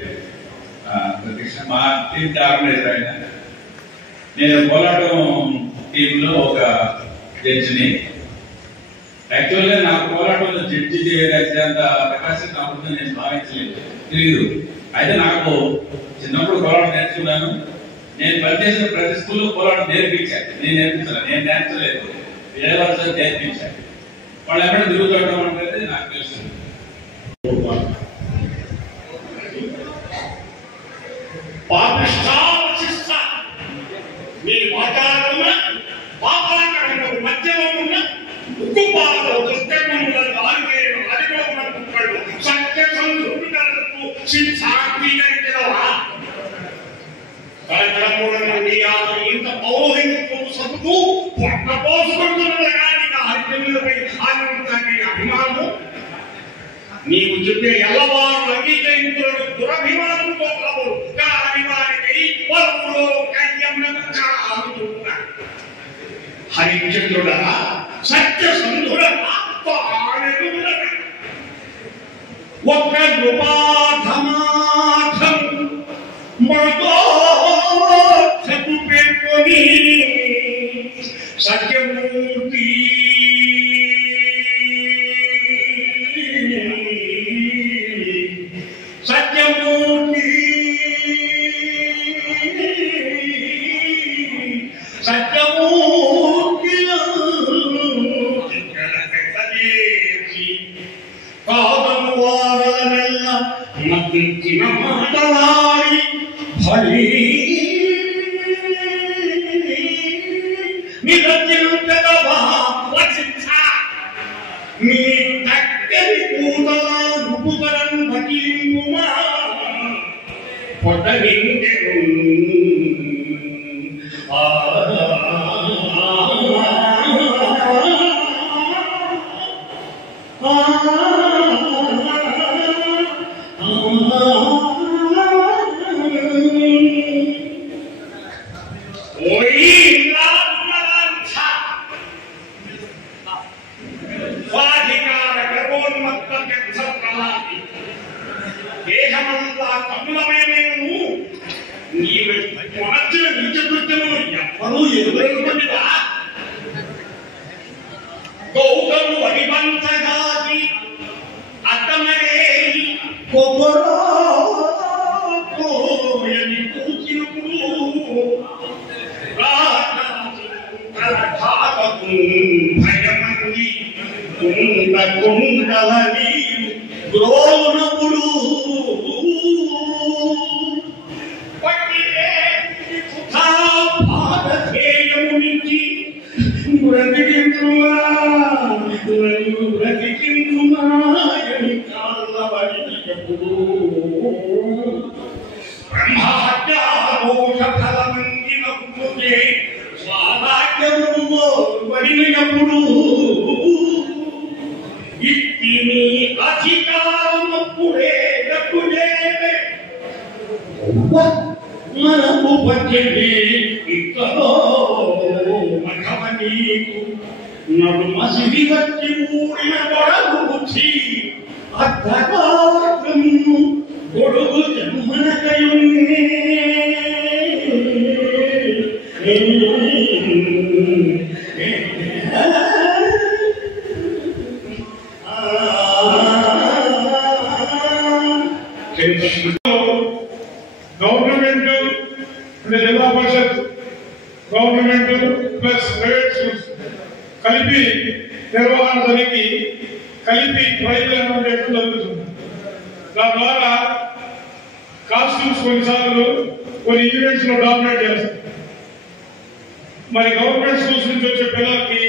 ప్రత్యక్ష మా టీం ఆర్గనైజర్ అయిన నేను పోరాటం టీంలో ఒక జడ్జిని. యాక్చువల్గా నాకు పోరాటంలో జడ్జి చేయగలిగేంత అవకాశం నాకు నేను భావించలేదు, తెలియదు. అయితే నాకు చిన్నప్పుడు పోరాటం నేర్చుకున్నాను. నేను పనిచేసిన ప్రతి స్కూల్లో పోరాటం నేర్పించాను. నేను నేర్పించాను, నేను నేర్చలేదు, వేరే వాళ్ళు నేర్పించాను. వాళ్ళు ఎక్కడ తిరుగుతుండడం అనేది నాకు తెలుసు. మీ వాతావరణ పాపాకరంలో మధ్యలో ఉన్న ఉక్కుపాలలో దుర్గములను ఆరికేయడం అధికంలో కుక్కలు సత్య సంస్కృతులకు శిక్షాంతీకరించడవా కలకలమూలను నీ ఆమె ఇంత పౌరోహిత్వం సతుకు పొట్టపోసుకుంటున్నగా నీకు హరిజనులపై ఆనందాన్ని అభిమానము నీవు చెప్పే ఎల్లవారు అంగీకరించులకు దురభిమానంతో కావు కాని వారికై పొలంలో కయ్యమునకు కాలుతున్నారు. హరిచంద్రుడా సత్య సంధుడనా తానెదుడనా ఒక్క నృపాధమాధం మృగోత్సపు పేర్కొని సత్యమూర్తి సత్యమూర్తి సత్యమూర్తి కాదము వారలనెల్ల మగ్గించిన మాటలాడి భళీ నిరజ్ఞవా వచించ నీ తక్కని కూతలా రుపుకరం వకీలుమా పొట్టనింకెను పద్మమయమేము నీవు మొనర్చిన నిత్య కృత్యము ఎవ్వరూ ఎదురైనటువంటిదా గౌతము వడిబంచగాది అతమరే కొబ్బరోయని పూచినప్పుడు భయమంది కుండ కుండల నీరు గ్రోనప్పుడు భారతేయము నుంచి బ్రతికించుమాయని కాళ్ళబడినప్పుడు బ్రహ్మహత్యాదోష ఫలమందినప్పుడే స్వాభాగ్యము పడినప్పుడు ఇట్టి నీ అధికారమప్పుడే డబ్బులే మనము పచ్చడి ఇక్కడో మఖమ నీకు నడు మసిడి వచ్చి ఊడిన గొడవ బుద్ధి అర్థకారము గొడుగు జన్మనకయున్నే గవర్నమెంట్ జిల్లా పరిషత్ గవర్నమెంట్ ప్లస్ ప్రైవేట్ స్కూల్స్ కలిపి నిర్వహణ జరిగి కలిపి ప్రైవేట్ చేయడం జరుగుతుంది. దాని ద్వారా కాస్ట్యూమ్స్ కొన్నిసార్లు కొన్ని ఈవెంట్స్ లో డామినేట్ చేస్తాయి. మరి గవర్నమెంట్ స్కూల్స్ నుంచి వచ్చే పిల్లలకి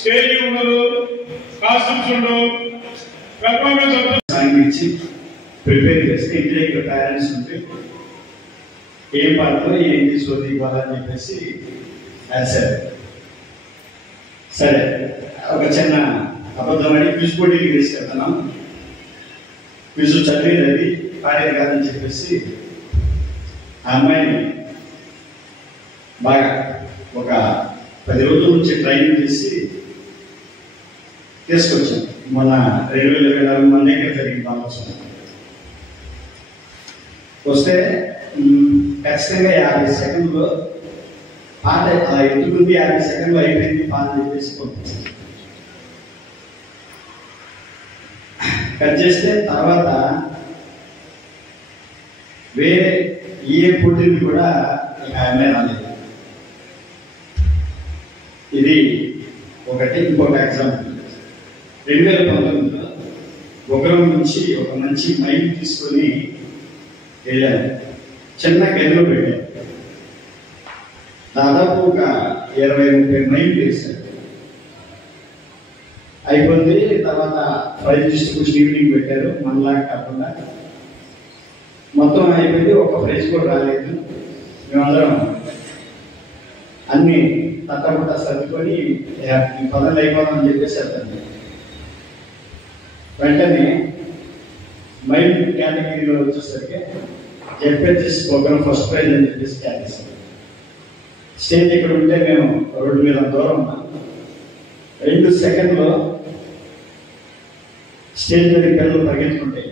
స్టేజ్ ఉండదు, కాస్ట్యూమ్స్ ఉండవు, పెర్ఫార్మెన్స్ ఇచ్చి ప్రిపేర్ చేస్తే ఇంటి దగ్గర పేరెంట్స్ ఉంటే ఏం పాటలో ఏంటి సోది ఇవ్వాలని చెప్పేసి రాశారు. సరే ఒక చిన్న అబద్ధం అని క్విజ్ పోటీకి తీసుకెళ్తున్నాం. క్విజ్ చదివేది పాడేది కాదని చెప్పేసి ఆ అమ్మాయిని బాగా ఒక 10 రోజుల నుంచి ట్రైనింగ్ చేసి తీసుకొచ్చాం. మొన్న 2024 మన దగ్గర జరిగింది ఆలోచన. వస్తే ఖచ్చితంగా 50 సెకండ్లో పాట ఎత్తుకుంది, 50 సెకండ్లో అయిపోయింది పాట చెప్పేసి పంపించింది. కట్ చేస్తే తర్వాత వేరే ఏ పోటీలు కూడా ఆమె రాలేదు. ఇది ఒకటి. ఇంకొక ఎగ్జాంపుల్ 2019లో ఒకరం నుంచి ఒక మంచి మైండ్ తీసుకొని వెళ్ళాను. చిన్న గదిలో పెట్టాను. దాదాపు ఒక 20-30 మైండ్ వేశాను. అయిపోయింది. తర్వాత ప్రైజ్ డిస్ట్రిబ్యూషన్ ఈవినింగ్ పెట్టారు. మనలాగా కాకుండా మొత్తం అయిపోయింది. ఒక ప్రైజ్ కూడా రాలేదు. మేమందరం అన్ని తట్టబట్ట సర్దుకొని పనులు అయిపోదామని చెప్పేసి వెళ్తాను. వెంటనే మైండ్ కేటగిరీలో వచ్చేసరికి జెడ్పీహెచ్ఎస్ ప్రోగ్రామ్ ఫస్ట్ ప్రైజ్ అని చెప్పేసి క్యాటేసాం. స్టేజ్ ఇక్కడ ఉంటే మేము రోడ్డు మీద దూరం ఉన్నాం. 2 సెకండ్లో స్టేజ్ మీద పిల్లలు పరిగెత్తుకుంటే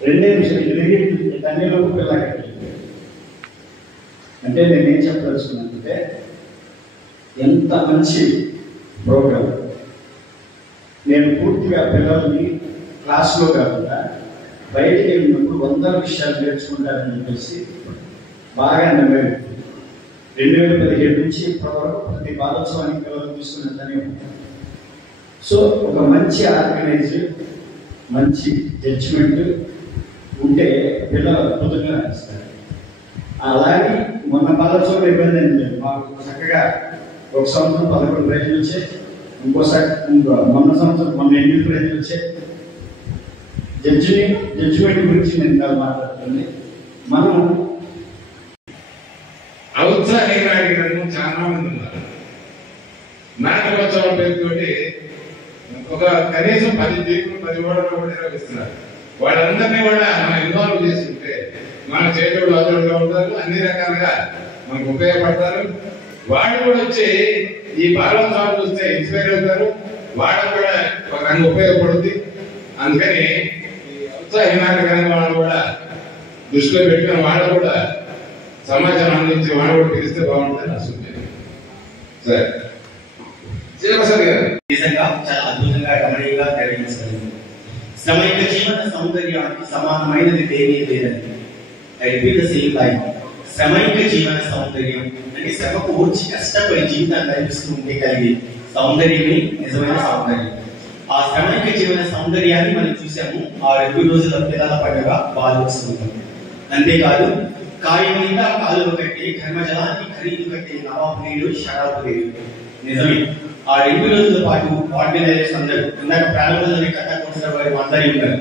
2 నిమిషాలు తిరిగి తల్లిలోపు పిల్లలకి. అంటే నేనేం చెప్పదలుచుకున్నానంటే ఎంత మంచి ప్రోగ్రామ్. నేను పూర్తిగా పిల్లల్ని క్లాస్లో కాకుండా బయటికి వెళ్ళినప్పుడు 100 విషయాలు నేర్చుకుంటారని చెప్పేసి బాగా నమ్మాను. 2017 నుంచి ఇప్పటివరకు ప్రతి బాలోత్సవానికి పిల్లలు తీసుకున్నట్లనే ఉంటాను. సో ఒక మంచి ఆర్గనైజ్, మంచి జడ్జిమెంట్ ఉంటే పిల్లలు అద్భుతంగా రాస్తారు. అలాగే మొన్న బాలోత్సవం ఇబ్బంది ఏం లేదు. మాకు చక్కగా ఒక సంవత్సరం 11 ప్రైజులు వచ్చాయి. ఇంకోసారి మొన్న సంవత్సరం 8 ప్రైజులు వచ్చాయి. జడ్జిమెంట్ గురించి నేను కాదు మాట్లాడుతుంది. మనం ఔత్సాహిక చాలా మంది ఉన్నారు. నాటకోత్సవం పేరుతోటి ఒక కనీసం 10 దీపులు 10 ఓడలు కూడా నిర్వహిస్తున్నారు. వాళ్ళందరినీ కూడా మనం ఇన్వాల్వ్ చేసుకుంటే మన చేతులు అదుడుగా ఉంటారు, అన్ని రకాలుగా మనకు ఉపయోగపడతారు. వాళ్ళు కూడా వచ్చి ఈ బాలోత్సవాలు చూస్తే ఇన్స్పైర్ అవుతారు. వాళ్ళకు కూడా ఒక రంగు ఉపయోగపడుతుంది. అందుకని ఉత్సాహహీనాకరంగా వాళ్ళు కూడా దృష్టిలో పెట్టుకుని వాళ్ళు కూడా సమాచారం అందించి వాళ్ళు కూడా తెలిస్తే బాగుంటుంది నా సూచన. సరే నిజంగా చాలా అద్భుతంగా గమనీయంగా నిర్వహించగలిగింది. శ్రమైక జీవన సౌందర్యానికి సమానమైనది దేని లేదని. I repeat the same line. శ్రమైక జీవన సౌందర్యం అంటే శ్రమకు వచ్చి కష్టపడి జీవితాన్ని నడిపిస్తూ ఉంటే కలిగే సౌందర్యమే నిజమైన సౌందర్యం. ఆ శ్రమైక జీవన సౌందర్యాన్ని మనం చూసాము ఆ 2 రోజుల పిల్లల పండుగ బాలోత్సవం. అంతేకాదు కాయం మీద కాలువ కట్టి కర్మజలానికి ఖరీదు కట్టే నవాబు లేడు, షరాబు లేదు. నిజమే, ఆ 2 రోజుల పాటు ఆర్గనైజర్స్ అందరూ ఇందాక ప్రారంభంలోనే కథ కోసం వారు అందరూ ఉన్నారు.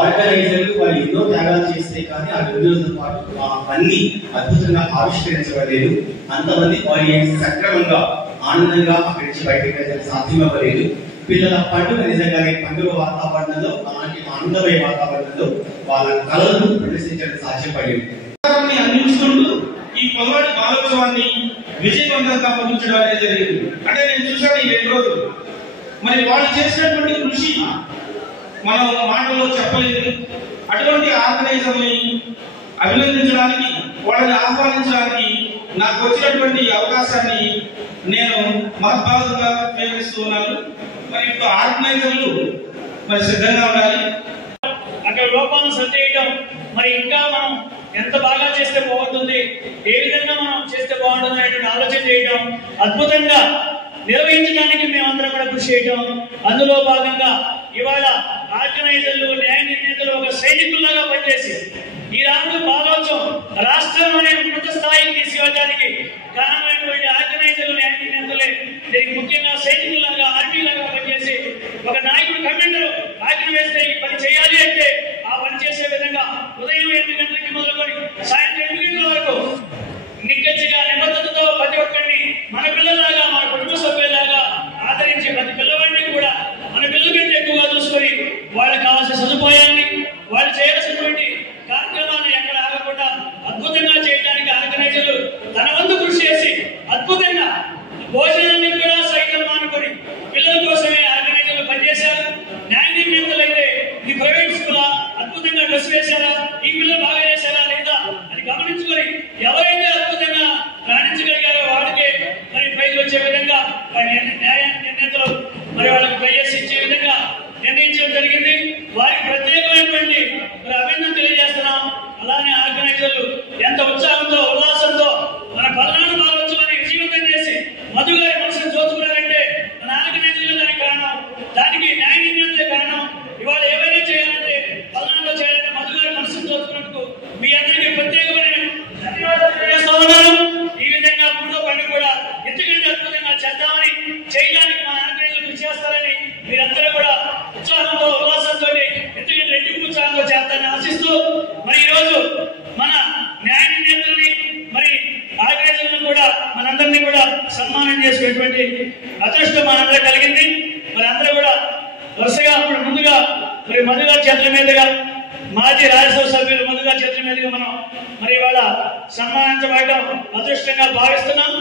ఆర్గనైజర్లు వాళ్ళు ఎన్నో త్యాగాలు చేస్తే కానీ ఆ 2 రోజుల పాటు అన్ని అద్భుతంగా ఆవిష్కరించబడలేదు. అంతమంది ఆడియన్స్ సక్రమంగా ఆనందంగా అక్కడి నుంచి బయటకు వెళ్ళడం సాధ్యమవ్వలేదు. పిల్లల పండుగ నిజంగానే పండుగ వాతావరణంలో అలాంటి ఆనందమయ వాతావరణంలో వాళ్ళ కళలను ప్రదర్శించడం సాధ్యపడలేదు. అందించుకుంటూ ఈ పొలవాడి బాలోత్సవాన్ని విజయవంతంగా ముగించడం అనేది జరిగింది. అంటే నేను చూశాను ఈ 2 రోజులు. మరి వాళ్ళు చేసినటువంటి కృషి మనం మాటల్లో చెప్పలేదు. అటువంటి ఆర్గనైజర్ని అభినందించడానికి, వాళ్ళని ఆహ్వానించడానికి నాకు వచ్చినటువంటి అవకాశాన్ని నేను మహద్భావంగా ఉపయోగిస్తూ ఉన్నాను. మరి ఇప్పుడు ఆర్గనైజర్లు మరి సిద్ధంగా ఉండాలి. అక్కడ లోపాలను సరిచేయడం, మరి ఇంకా మనం ఎంత బాగా చేస్తే బాగుంటుంది, ఏ విధంగా మనం చేస్తే బాగుంటుంది అనేటువంటి ఆలోచన చేయడం, అద్భుతంగా నిర్వహించడానికి మేమందరం కూడా కృషి చేయడం. అందులో భాగంగా ఇవాళ ఆర్గనైజర్లు, న్యాయ నిర్ణేతలు ఒక సైనికుల్లాగా పనిచేసి ఈ రాష్ట్ర బాలోత్సవం రాష్ట్రంలోనే ఉన్నత స్థాయికి తీసుకెళ్ళడానికి కారణమైనటువంటి ఆర్గనైజర్లు, న్యాయ నిర్ణేతలే. దీనికి ముఖ్యంగా సైనికుల్లాగా, ఆర్మీలాగా పనిచేసి ఒక నాయకుడు కమాండర్ ఆజ్ఞ వేస్తే ఈ పని చేయాలి అంటే ఆ పని చేసే విధంగా ఉదయం 8 గంటలకి మొదలుకొని సాయంత్రం 8 గంటల వరకు నిక్కచ్చిగా నిబద్ధతతో ప్రతి ఒక్కరిని మన పిల్లలాగా, మన కుటుంబ సభ్యులాగా ఆదరించి ప్రతి పిల్లవాడిని కూడా మన పిల్లల కంటే ఎక్కువగా చూసుకొని వాళ్ళకి కావాల్సిన సదుపాయాన్ని, వాళ్ళు చేయాల్సినటువంటి కార్యక్రమాన్ని ఎక్కడ ఆగకుండా అద్భుతంగా చేయడానికి ఆర్గనైజర్లు తన వంతు కృషి చేసి అద్భుతంగా భోజనాన్ని కూడా సైతం మానుకొని పిల్లల కోసమే ఆర్గనైజర్లు పనిచేశారు. న్యాయ నిర్ణేతలు అయితే ఈ ప్రైవేట్ స్కూల్ అద్భుతంగా డ్రెస్ వేశారా, ఈ పిల్లలు బాగా చేశారా లేదా అని గమనించుకొని ఎవరైతే అద్భుతంగా రాణించగలిగారో వాడికే మరి ప్రైజ్ వచ్చే విధంగా న్యాయ నిర్ణేతలు మరి వాళ్ళకి ప్రైజెస్ ఇచ్చే విధంగా నిర్ణయించడం జరిగింది. వారికి ప్రత్యేకమైనటువంటి మరి అభినందన తెలియజేస్తున్నాం. అలానే ఆర్గనైజర్లు ఎంత ఉత్సాహంతో, ఉల్లాసంతో మన 14 బాలోత్సవాన్ని విజయవంతం చేసి మధు గారి మనసును దోచుకున్నారంటే మన ఆర్గనైజర్లు దానికి కారణం, దానికి న్యాయ నిర్ణేతలే కారణం. ఇవాళ ఏమైనా చేయాలంటే 14లో చేయాలంటే మధు గారి మనసును దోచుకున్నందుకు మీ అందరికీ ప్రత్యేకమైన ధన్యవాదాలు తెలియజేస్తా ఉన్నాను. ఈ విధంగా 3వ పండుగ కూడా ఎందుకంటే అద్భుతంగా చేద్దామని, చేయడానికి మన ఆర్గనైజర్లు కృషి చేస్తారని మీరందరూ కూడా ఉత్సాహంతో, ఉల్లాసంతో, ఎందుకంటే రెట్టింపు ఉత్సాహంతో చేస్తారని ఆశిస్తూ మరి ఈరోజు మన న్యాయ నిర్ణేతల్ని మరి ఆర్గనైజర్లను కూడా మనందరినీ కూడా సన్మానం చేసేటువంటి అదృష్టం మనందరూ కలిగింది. మరి అందరూ కూడా వరుసగా అప్పుడు ముందుగా మరి మధు గారి చేతుల మీదుగా, మాజీ రాజ్యసభ సభ్యులు మధు గారి చేతుల మీదుగా మనం మరి ఇవాళ సన్మానించబడటం అదృష్టంగా భావిస్తున్నాం.